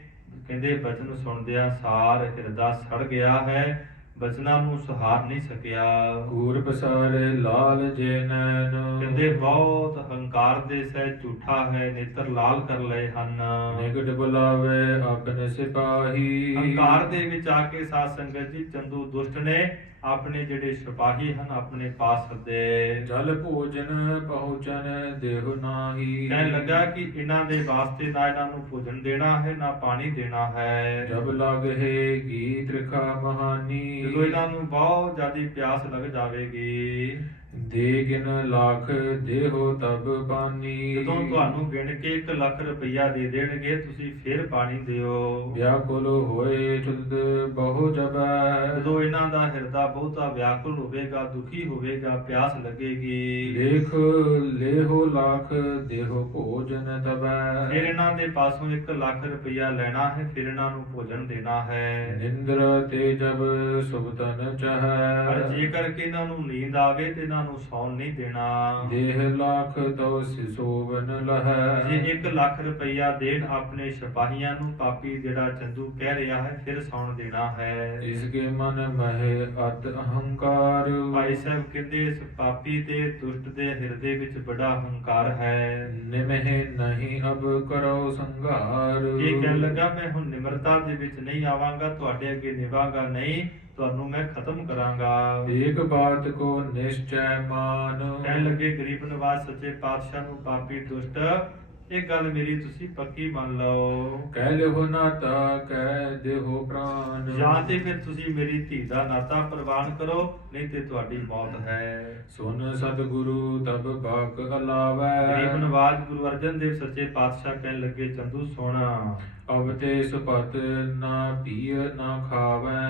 ਕਹਿੰਦੇ ਬਚਨ ਸੁਣਦਿਆਂ ਸਾਰ ਹਿਰਦਾ ਸੜ ਗਿਆ ਹੈ, ਬਚਨਾਂ ਨੂੰ ਸਹਾਰ ਨਹੀਂ ਸਕਿਆ। ਕੂਰ ਪਸਾਰੇ ਲਾਲ ਜੇ ਨੈਣ, ਕਹਿੰਦੇ ਬਹੁਤ ਹੰਕਾਰ ਦੇ ਸਹਿ ਝੂਠਾ ਹੈ, ਨੇਤਰ ਲਾਲ ਕਰ ਲਏ ਹਨ। ਨਿਕਟ ਬੁਲਾਵੇ ਆਪਣੇ ਸਿਪਾਹੀ, ਹੰਕਾਰ ਦੇ ਵਿੱਚ ਆ ਕੇ ਸਾਧ ਸੰਗਤ ਜੀ ਚੰਦੂ ਦੁਸ਼ਟ ਨੇ ਆਪਣੇ ਜਿਹੜੇ ਸਿਪਾਹੀ ਹਨ ਆਪਣੇ ਪਾਸ ਸੱਦੇ। ਜਲ ਭੋਜਨ ਪਹੁੰਚਨ ਦੇਹੁ ਨਾਹੀ, ਕਹਿਣ ਲੱਗਾ ਕਿ ਇਹਨਾਂ ਦੇ ਵਾਸਤੇ ਨਾ ਇਹਨਾਂ ਨੂੰ ਭੋਜਨ ਦੇਣਾ ਹੈ ਨਾ ਪਾਣੀ ਦੇਣਾ ਹੈ। ਜਬ ਲਗਹਿ ਗੀਤ ਰਖਾ ਮਹਾਨੀ, ਜਦੋਂ ਇਹਨਾਂ ਨੂੰ ਬਹੁਤ ਜ਼ਿਆਦਾ ਪਿਆਸ ਲੱਗ ਜਾਵੇਗੀ, ਦੇ ਗਿਨ ਲੱਖ ਦੇਹੋ ਤਬ ਪਾਨੀ, ਜਦੋਂ ਤੁਹਾਨੂੰ ਗਿਣ ਕੇ 1 ਲੱਖ ਰੁਪਈਆ ਦੇ ਦੇਣਗੇ ਤੁਸੀਂ ਫਿਰ ਪਾਣੀ ਦਿਓ। ਵਿਆਕੁਲ ਹੋਏ ਚੁਦ ਬਹੁ ਜਬੈ, ਜਦੋਂ ਇਹਨਾਂ ਦਾ ਹਿਰਦਾ ਬਹੁਤਾ ਵਿਆਕੁਲ ਹੋਵੇਗਾ, ਦੁਖੀ ਹੋਵੇਗਾ, ਪਿਆਸ ਲੱਗੇਗੀ, ਦੇਖ ਲੇਹੋ ਲੱਖ ਦੇਹੋ ਭੋਜਨ ਤਬੈ, ਫਿਰ ਇਹਨਾਂ ਦੇ ਪਾਸੋਂ 1 ਲੱਖ ਰੁਪਈਆ ਲੈਣਾ ਹੈ, ਫਿਰ ਇਹਨਾਂ ਨੂੰ ਭੋਜਨ ਦੇਣਾ ਹੈ। ਨਿੰਦਰ ਤੇ ਜਬ ਸੁਬਤਨ ਪਰ ਚਹੈ, ਜੇਕਰ ਕਿ ਇਹਨਾਂ ਨੂੰ ਨੀਂਦ ਆਵੇ ਤੇ ਇਹਨਾਂ ਨੂੰ ਸੌਣ ਨਹੀਂ ਦੇਣਾ। ਦੇਹ ਲੱਖ ਤਉ ਸਿਸੋਵਨ ਲਹੈ, ਜੇ 1 ਲੱਖ ਰੁਪਈਆ ਦੇਣ ਆਪਣੇ ਸਿਪਾਹੀਆਂ ਨੂੰ, ਪਾਪੀ ਜਿਹੜਾ ਚੰਦੂ ਕਹਿ ਰਿਹਾ ਹੈ, ਫਿਰ ਸੌਣ ਦੇਣਾ ਹੈ। ਇਸਕੇ ਮਨ ਮਹਿ ਅਤ ਅਹੰਕਾਰ, ਭਾਈ ਸਾਹਿਬ ਕਹਿੰਦੇ ਇਸ ਪਾਪੀ ਤੇ ਦੁਸ਼ਟ ਦੇ ਹਿਰਦੇ ਵਿੱਚ ਬੜਾ ਹੰਕਾਰ ਹੈ। ਨਿਮਹਿ ਨਹੀਂ ਅਬ ਕਰੋ ਸੰਘਾਰ, ਇਹ ਕਹਿਣ ਲੱਗਾ ਮੈਂ ਹੁਣ ਨਿਮਰਤਾ ਦੇ ਵਿੱਚ ਨਹੀਂ ਆਵਾਂਗਾ, ਤੁਹਾਡੇ ਅੱਗੇ ਨਿਭਾਂਗਾ ਨਹੀਂ, ਤੁਹਾਨੂੰ ਮੈਂ ਖਤਮ ਕਰਾਂਗਾ। ਏਕ ਬਾਤ ਕੋ ਨਿਸ਼ਚੈ ਮਾਨ, ਕਹਿਣ ਲੱਗੇ ਗਰੀਬ ਨਵਾਜ਼ ਸੱਚੇ ਪਾਤਸ਼ਾਹ ਨੂੰ, ਪਾਪੀ ਦੁਸ਼ਟ ਇਹ ਗੱਲ ਮੇਰੀ ਤੁਸੀਂ ਪੱਕੀ ਮੰਨ ਲਓ। ਕਹਿ ਲਿਓ ਨਾਤਾ ਕਹਿ ਦੇਹੋ ਪ੍ਰਾਨ, ਜਾਂ ਤੇ ਫਿਰ ਤੁਸੀਂ ਮੇਰੀ ਧੀ ਦਾ ਨਾਤਾ ਪ੍ਰਵਾਨ ਕਰੋ, ਨਹੀਂ ਤੇ ਤੁਹਾਡੀ ਮੌਤ ਹੈ। ਸੁਨ ਸਤਿਗੁਰੂ ਤਬ ਬਾਕ ਅਲਾਵੈ, ਗਰੀਬ ਨਵਾਜ਼ ਗੁਰੂ ਅਰਜਨ ਦੇਵ ਸੱਚੇ ਪਾਤਸ਼ਾਹ ਕਹਿਣ ਲੱਗੇ ਚੰਦੂ ਸੁਣ, ਅਬ ਤੇ ਸੁਪਤ ਨਾ ਪੀਅ ਨਾ ਖਾਵੈ,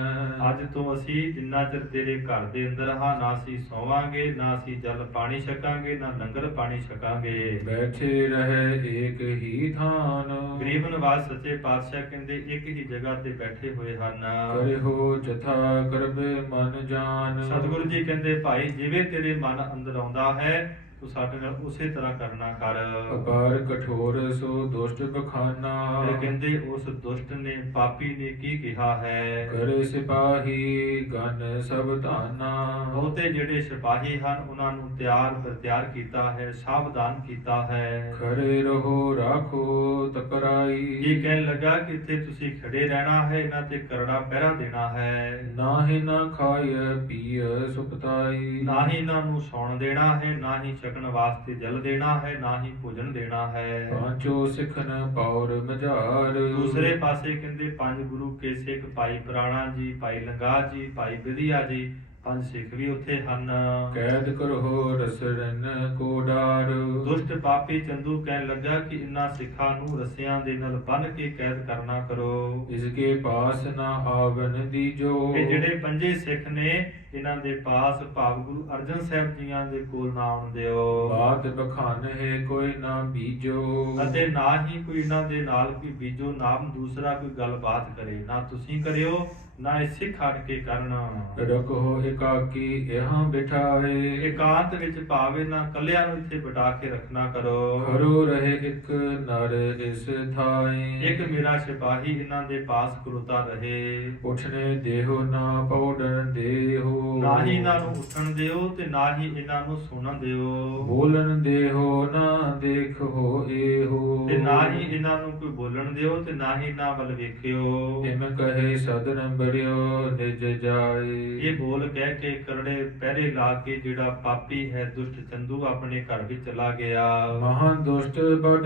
ਅੱਜ ਤੋਂ ਅਸੀਂ ਜਿੰਨਾ ਚਿਰ ਤੇਰੇ ਘਰ ਦੇ ਅੰਦਰ ਹਾਂ, ਨਾ ਅਸੀਂ ਸੌਵਾਂਗੇ, ਨਾ ਅਸੀਂ ਜਲ ਪਾਣੀ ਛਕਾਂਗੇ, ਨਾ ਲੰਗਰ ਪਾਣੀ ਛਕਾਂਗੇ। ਬੈਠੇ ਰਹੇ ਏਕ ਹੀ ਥਾਨ, ਗਰੀਬ ਨਵਾਜ਼ ਸੱਚੇ ਪਾਤਸ਼ਾਹ ਕਹਿੰਦੇ ਇੱਕ ਹੀ ਜਗ੍ਹਾ ਤੇ ਬੈਠੇ ਹੋਏ ਹਨ। ਕਰਿਓ ਜਥਾ ਕਰਬੇ ਮਨ ਜਾਨ, ਸਤਿਗੁਰੂ ਜੀ ਕਹਿੰਦੇ ਭਾਈ ਜਿਵੇਂ ਤੇਰੇ ਮਨ ਅੰਦਰ ਆਉਂਦਾ ਹੈ ਤੂੰ ਸਾਡੇ ਨਾਲ ਉਸੇ ਤਰ੍ਹਾਂ ਕਰਨਾ ਕਰ। ਅਪਾਰ ਕਠੋਰ ਸੋ ਦੁਸ਼ਟ ਬਖਾਨਾ, ਇਹ ਕਹਿੰਦੇ ਉਸ ਦੁਸ਼ਟ ਨੇ ਪਾਪੀ ਨੇ ਕੀ ਕਿਹਾ ਹੈ, ਕਰੇ ਸਿਪਾਹੀ ਗਨ ਸਭ ਧਾਨਾ, ਬਹੁਤੇ ਜਿਹੜੇ ਸਿਪਾਹੀ ਹਨ ਉਹਨਾਂ ਨੂੰ ਤਿਆਰ ਪ੍ਰਤਿਆਰ ਕੀਤਾ ਹੈ, ਸਾਵਧਾਨ ਕੀਤਾ ਹੈ। ਖਰੇ ਰਹੋ ਰਾਖੋ ਤਕਰਾਈ, ਇਹ ਕਹਿਣ ਲੱਗਾ ਕਿ ਇੱਥੇ ਤੁਸੀਂ ਖੜੇ ਰਹਿਣਾ ਹੈ, ਇਹਨਾਂ ਤੇ ਕਰੜਾ ਪਹਿਰਾ ਦੇਣਾ ਹੈ, ਨਾਹਿ ਨਾ ਖਾਇ ਪੀਅ ਸੁਪਤਾਈ, ਨਾ ਹੀ ਇਹਨਾਂ ਨੂੰ ਸੌਣ ਦੇਣਾ ਹੈ, ਨਾ ਹੀ ਛਕਣ ਵਾਸਤੇ ਜਲ ਦੇਣਾ ਹੈ, ਨਾ ਹੀ ਭੋਜਨ ਦੇਣਾ ਹੈ। ਪਾਂਚੋ ਸਿਖਨ ਪੌਰ ਮਝਾਰ, ਦੂਸਰੇ ਪਾਸੇ ਕਹਿੰਦੇ 5 ਗੁਰੂ ਕੇ ਸਿੱਖ, ਭਾਈ ਪੁਰਾਣਾ ਜੀ, ਭਾਈ ਲੰਗਾ ਜੀ, ਭਾਈ ਵਿਧਿਆ ਜੀ, 5 ਸਿੱਖ ਵੀ ਉੱਥੇ ਹਨ। ਕੈਦ ਕਰੋ ਰਸਰਨ ਕੋ ਡਾਰ, ਦੁਸ਼ਟ ਪਾਪੀ ਚੰਦੂ ਕਹਿਣ ਲੱਗਾ ਕਿ ਇਨ੍ਹਾਂ ਸਿੱਖਾਂ ਨੂੰ ਰੱਸਿਆਂ ਦੇ ਨਾਲ ਬੰਨ੍ਹ ਕੇ ਕੈਦ ਕਰਨਾ ਕਰੋ। ਇਸਕੇ ਪਾਸ ਨਾ ਆਵਨ ਦੀਜੋ, ਇਹ ਜਿਹੜੇ 5 ਸਿੱਖ ਨੇ ਇਹਨਾਂ ਦੇ ਪਾਸ ਭਾਵ ਗੁਰੂ ਅਰਜਨ ਸਾਹਿਬ ਜੀਆਂ ਦੇ ਕੋਲ ਨਾ ਆਉਣ ਦਿਓ। ਬਾਤ ਬਖਾਨ ਹੈ ਕੋਈ ਨਾ ਬੀਜੋ, ਅਤੇ ਨਾ ਹੀ ਕੋਈ ਇਹਨਾਂ ਦੇ ਨਾਲ ਕੋਈ ਬੀਜੋ ਨਾਮ ਦੂਸਰਾ ਕੋਈ ਗੱਲਬਾਤ ਕਰੇ, ਨਾ ਤੁਸੀਂ ਕਰਿਓ ਨਾ ਇਹ ਸਿੱਖ ਹਟ ਕੇ ਕਰਨਾ। ਰਖੋ ਇਕਾਕੀ ਇਹਾਂ ਬਿਠਾਏ, ਇਕਾਂਤ ਵਿੱਚ ਭਾਵੇਂ ਨਾ ਕੱਲਿਆਂ ਨੂੰ ਇੱਥੇ ਬਿਠਾ ਕੇ ਰੱਖਣਾ ਕਰੋ। ਖਰੋ ਰਹੇ ਇੱਕ ਨਰ ਇਸ ਥਾਏ, ਇੱਕ ਮੇਰਾ ਸਿਪਾਹੀ ਇਹਨਾਂ ਦੇ ਪਾਸ ਖਲੋਤਾ ਰਹੇ। ਉਠਨੇ ਦੇਹੋ ਨਾ ਪੌੜਨ ਦੇਹੋ, ਨਾ ਹੀ ਇਹਨਾਂ ਨੂੰ ਉੱਠਣ ਦਿਓ ਤੇ ਨਾ ਹੀ ਇਹਨਾਂ ਨੂੰ ਸੁਣਨ ਦਿਓ, ਬੋਲਣ ਦੇਹੋ ਨਾ ਦੇਖੋ ਇਹੋ, ਤੇ ਨਾ ਹੀ ਇਹਨਾਂ ਨੂੰ ਕੋਈ ਬੋਲਣ ਦਿਓ ਤੇ ਨਾ ਹੀ ਇਹਨਾਂ ਵੱਲ ਵੇਖਿਓ। ਇਮ ਕਹੇ ਸਦਨ ਬੜਿਓ ਨਿਜ ਜਾਏ, ਇਹ ਬੋਲ ਕਹਿ ਕੇ ਕਰੜੇ ਪਹਿਰੇ ਲਾ ਕੇ ਜਿਹੜਾ ਪਾਪੀ ਹੈ ਦੁਸ਼ਟ ਚੰਦੂ ਆਪਣੇ ਘਰ ਵਿੱਚ ਚਲਾ ਗਿਆ। ਮਹਾਂ ਦੁਸ਼ਟ ਬੜ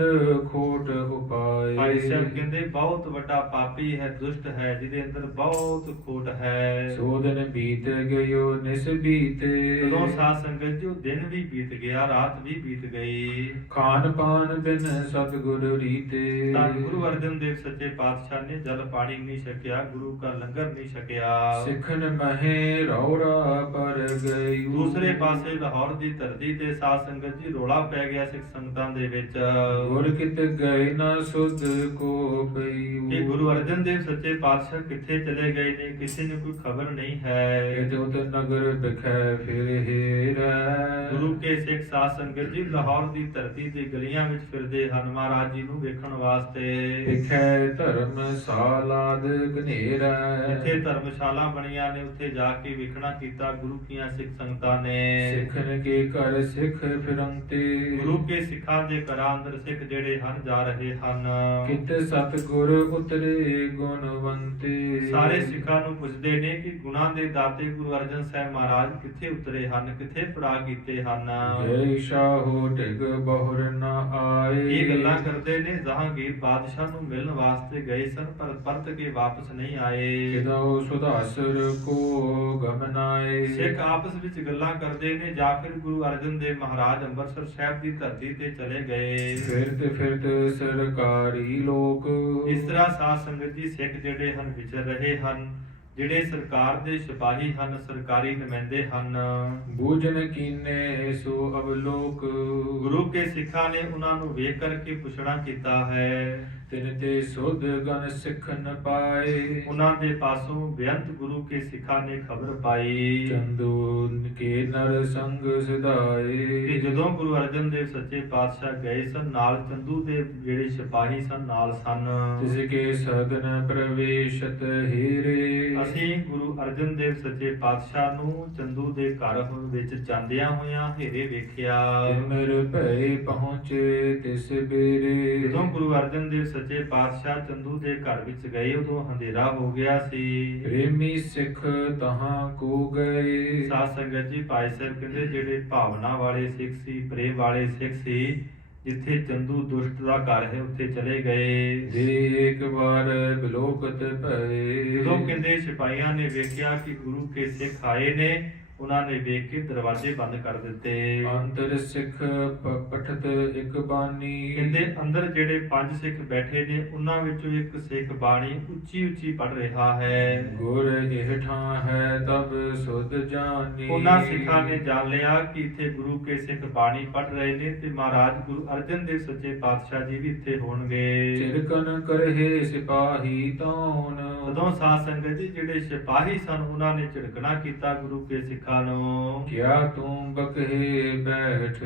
ਖੋਟ ਉਪਾਏ, ਭਾਈ ਸਾਹਿਬ ਕਹਿੰਦੇ ਬਹੁਤ ਵੱਡਾ ਪਾਪੀ ਹੈ, ਦੁਸ਼ਟ ਹੈ, ਜਿਹਦੇ ਅੰਦਰ ਬਹੁਤ ਖੋਟ ਹੈ। ਸੋ ਦਿਨ ਬੀਤ ਗਇਓ ਨਿਸ ਬੀਤੇ, ਜਦੋਂ ਸਾਧ ਸੰਗਤ ਜੀ ਉਹ ਦਿਨ ਵੀ ਬੀਤ ਗਿਆ, ਰਾਤ ਵੀ ਬੀਤ ਗਈ। ਖਾਨ ਪਾਨ ਬਿਨ ਸਤਿਗੁਰ ਰੀਤੇ, ਤਾਂ ਗੁਰੂ ਅਰਜਨ ਦੇਵ ਸੱਚੇ ਪਾਤਸ਼ਾਹ ਨੇ ਜਲ ਪਾਣੀ ਨਹੀਂ ਛਕਿਆ, ਗੁਰੂ ਦਾ ਲੰਗਰ ਨਹੀਂ ਛਕਿਆ। ਸਿੱਖਨ ਮਹੇ ਰੌਰਾ ਪਰ ਗਈ, ਦੂਸਰੇ ਪਾਸੇ ਲਾਹੌਰ ਦੀ ਧਰਤੀ ਤੇ ਸਾਧ ਸੰਗਤ ਜੀ ਰੋਲਾ ਪੈ ਗਿਆ ਸਿੱਖ ਸੰਗਤਾਂ ਦੇ ਵਿੱਚ ਗੁਰ ਕਿਤ ਗਏ ਨਾ ਸੁਧ ਕੋ ਪਈ, ਕਿ ਗੁਰੂ ਅਰਜਨ ਦੇਵ ਸੱਚੇ ਪਾਤਸ਼ਾਹ ਕਿੱਥੇ ਚਲੇ ਗਏ ਨੇ, ਕਿਸੇ ਨੂੰ ਕੋਈ ਖਬਰ ਨਹੀਂ ਹੈ। ਜੋਤ ਨਗਰ ਬਿਖੈ ਫਿਰ ਹੀਰੈ, ਗੁਰੂ ਕੇ ਸਿੱਖ ਸਾਧ ਸੰਗਤ ਜੀ ਲਾਹੌਰ ਦੀ ਧਰਤੀ ਤੇ ਗਲੀਆਂ ਵਿੱਚ ਫਿਰਦੇ ਹਨ, ਮਹਾਰਾਜ ਜੀ ਨੂੰ ਨੂੰ ਵੇਖਣ ਵਾਸਤੇ। ਵਿਖੇ ਧਰਮਸ਼ਾਲਾਦ ਘਨੇਰਾ ਜਿੱਥੇ ਧਰਮਸ਼ਾਲਾ ਬਣੀਆਂ ਨੇ ਉੱਥੇ ਜਾ ਕੇ ਵੇਖਣਾ ਕੀਤਾ ਗੁਰੂ ਕੀਆਂ ਸਿੱਖ ਸੰਗਤਾਂ ਨੇ। ਸਿੱਖਨ ਕੇ ਘਰ ਸਿੱਖ ਫਿਰੰਤੇ ਗੁਰੂ ਕੇ ਸਿੱਖਾਂ ਦੇ ਘਰਾਂ ਅੰਦਰ ਸਿੱਖ ਜਿਹੜੇ ਹਨ ਜਾ ਰਹੇ ਹਨ। ਕਿਤ ਸਤਿਗੁਰ ਉਤਰੇ ਗੁਣਵੰਤੇ ਸਾਰੇ ਸਿੱਖਾਂ ਨੂੰ ਪੁੱਛਦੇ ਨੇ ਕਿ ਗੁਣਾਂ ਦੇ ਦਾਤੇ ਗੁਰੂ ਅਰਜਨ ਸਾਹਿਬ ਮਹਾਰਾਜ ਕਿੱਥੇ ਉਤਰੇ ਹਨ, ਕਿੱਥੇ ਪੜਾ ਕੀਤੇ ਹਨ। ਜੈ ਸ਼ਾਹੋ ਢਿਗ ਬਹੁਰ ਨ ਆਏ। ਇਹ ਗੱਲਾਂ ਕਰਦੇ ਨੇ ਜਹਾਂਗੀਰ ਬਾਦਸ਼ਾਹ ਨੂੰ ਮਿਲਣ ਵਾਸਤੇ ਗਏ ਸਨ ਪਰ ਪਰਤ ਕੇ ਵਾਪਸ ਨਹੀਂ ਆਏ। ਕਿਦਉ ਸੁਧਾਸਰ ਕੋ ਗਮਨਾਏ। ਸਿੱਖ ਆਪਸ ਵਿੱਚ ਗੱਲਾਂ ਕਰਦੇ ਨੇ ਜਾਂ ਫਿਰ ਗੁਰੂ ਅਰਜਨ ਦੇਵ ਮਹਾਰਾਜ ਅੰਮ੍ਰਿਤਸਰ ਸਾਹਿਬ ਦੀ ਧਰਤੀ ਤੇ ਚਲੇ ਗਏ। ਫਿਰਤ ਫਿਰਤ ਸਰਕਾਰੀ ਲੋਕ ਇਸ ਤਰ੍ਹਾਂ ਸਾਧ ਸੰਗਤ ਜੀ ਸਿੱਖ ਜਿਹੜੇ ਹਨ ਵਿਚਰ ਰਹੇ ਹਨ। ਜਿਹੜੇ ਸਰਕਾਰ ਦੇ ਸਿਪਾਹੀ ਹਨ, ਸਰਕਾਰੀ ਨੁਮਾਇੰਦੇ ਹਨ। ਬੂਝਨ ਕੀਨੇ ਸੋ ਅਵਲੋਕ ਗੁਰੂ ਕੇ ਸਿੱਖਾਂ ਨੇ ਉਹਨਾਂ ਨੂੰ ਵੇਖ ਕਰਕੇ ਪੁੱਛਣਾ ਕੀਤਾ ਹੈ। ਤਿਨ ਤੇ ਸੁਧ ਗਨ ਸਿੱਖਨ ਪਾਏ। ਉਹਨਾਂ ਦੇ ਪਾਸੋਂ ਬੇਅੰਤ ਗੁਰੂ ਕੇ ਸਿੱਖਾਂ ਨੇ ਖਬਰ ਪਾਈ ਚੰਦੂ ਕੇ ਨਰ ਸੰਗ ਕਿ ਸਿਧਾਏ। ਜਦੋਂ ਗੁਰੂ ਅਰਜਨ ਦੇਵ ਸੱਚੇ ਪਾਤਸ਼ਾਹ ਗਏ ਸਨ ਨਾਲ ਚੰਦੂ ਦੇ ਜਿਹੜੇ ਸਿਪਾਹੀ ਸਨ ਨਾਲ ਸਨ। ਤਿਸ ਕੇ ਸਗਨ ਪ੍ਰਵੇਸ਼ਤ ਹੀਰੇ। ਅਸੀਂ ਗੁਰੂ ਅਰਜਨ ਦੇਵ ਸੱਚੇ ਪਾਤਸ਼ਾਹ ਨੂੰ ਚੰਦੂ ਦੇ ਘਰ ਵਿੱਚ ਜਾਂਦਿਆਂ ਹੋਇਆਂ ਹੇਰੇ ਵੇਖਿਆ। ਮੇਰੇ ਭੈ ਪਹੁੰਚੇ ਤਿਸ ਬੇਰੇ। ਜਦੋਂ ਗੁਰੂ ਅਰਜਨ ਦੇਵ ਸੱਚੇ ਪਾਤਸ਼ਾਹ ਚੰਦੂ ਦੇ ਘਰ ਵਿੱਚ ਗਏ ਉਦੋਂ ਹਨੇਰਾ ਹੋ ਗਿਆ ਸੀ। ਪ੍ਰੇਮੀ ਸਿੱਖ ਤਹਾਂ ਕੋ ਗਏ। ਸਾਧ ਸੰਗਤ ਜੀ ਭਾਈ ਸਾਹਿਬ ਕਹਿੰਦੇ ਜਿਹੜੇ ਭਾਵਨਾ ਵਾਲੇ ਸਿੱਖ ਸੀ, ਪ੍ਰੇਮ ਵਾਲੇ ਸਿੱਖ ਸੀ, ਜਿੱਥੇ ਚੰਦੂ ਦੁਸ਼ਟ ਦਾ ਘਰ ਹੈ ਉੱਥੇ ਚਲੇ ਗਏ। ਦੇਖ ਵਾਰ ਬਿਲੋਕਤ ਭਏ। ਜਦੋਂ ਕਹਿੰਦੇ ਸਿਪਾਹੀਆਂ ਨੇ ਵੇਖਿਆ ਕਿ ਗੁਰੂ ਕੇ ਸਿੱਖ ਆਏ ਨੇ ਉਹਨਾਂ ਨੇ ਵੇਖ ਕੇ ਦਰਵਾਜ਼ੇ ਬੰਦ ਕਰ ਦਿੱਤੇ। ਅੰਤਰ ਸਿੱਖ ਪਠਤ ਇਕ ਬਾਣੀ। ਕਹਿੰਦੇ ਅੰਦਰ ਜਿਹੜੇ 5 ਸਿੱਖ ਬੈਠੇ ਨੇ ਉਹਨਾਂ ਵਿੱਚੋਂ ਇੱਕ ਸਿੱਖ ਬਾਣੀ ਉੱਚੀ ਉੱਚੀ ਪੜ ਰਿਹਾ ਹੈ। ਗੁਰ ਇਹ ਠਾਂ ਹੈ ਤਬ ਸੁਧ ਜਾਨੀ। ਉਹਨਾਂ ਸਿੱਖਾਂ ਨੇ ਜਾਣ ਲਿਆ ਕਿ ਇੱਥੇ ਗੁਰੂ ਕੇ ਸਿੱਖ ਬਾਣੀ ਪੜ ਰਹੇ ਨੇ ਤੇ ਮਹਾਰਾਜ ਗੁਰੂ ਅਰਜਨ ਦੇਵ ਸੱਚੇ ਪਾਤਸ਼ਾਹ ਜੀ ਵੀ ਇੱਥੇ ਹੋਣਗੇ। ਚਿਰਕਨ ਕਰਹਿ ਸਿਪਾਹੀ ਤੌਣ। ਉਦੋਂ ਸਾਧ ਸੰਗਤ ਜੀ ਜਿਹੜੇ ਸਿਪਾਹੀ ਸਨ ਉਹਨਾਂ ਨੇ ਝਿੜਕਣਾ ਕੀਤਾ ਗੁਰੂ ਕੇ ਸਿੱਖਾਂ ਨੂੰ। ਕਿਆ ਤੂੰ ਬਕਹੇ ਬੈਠ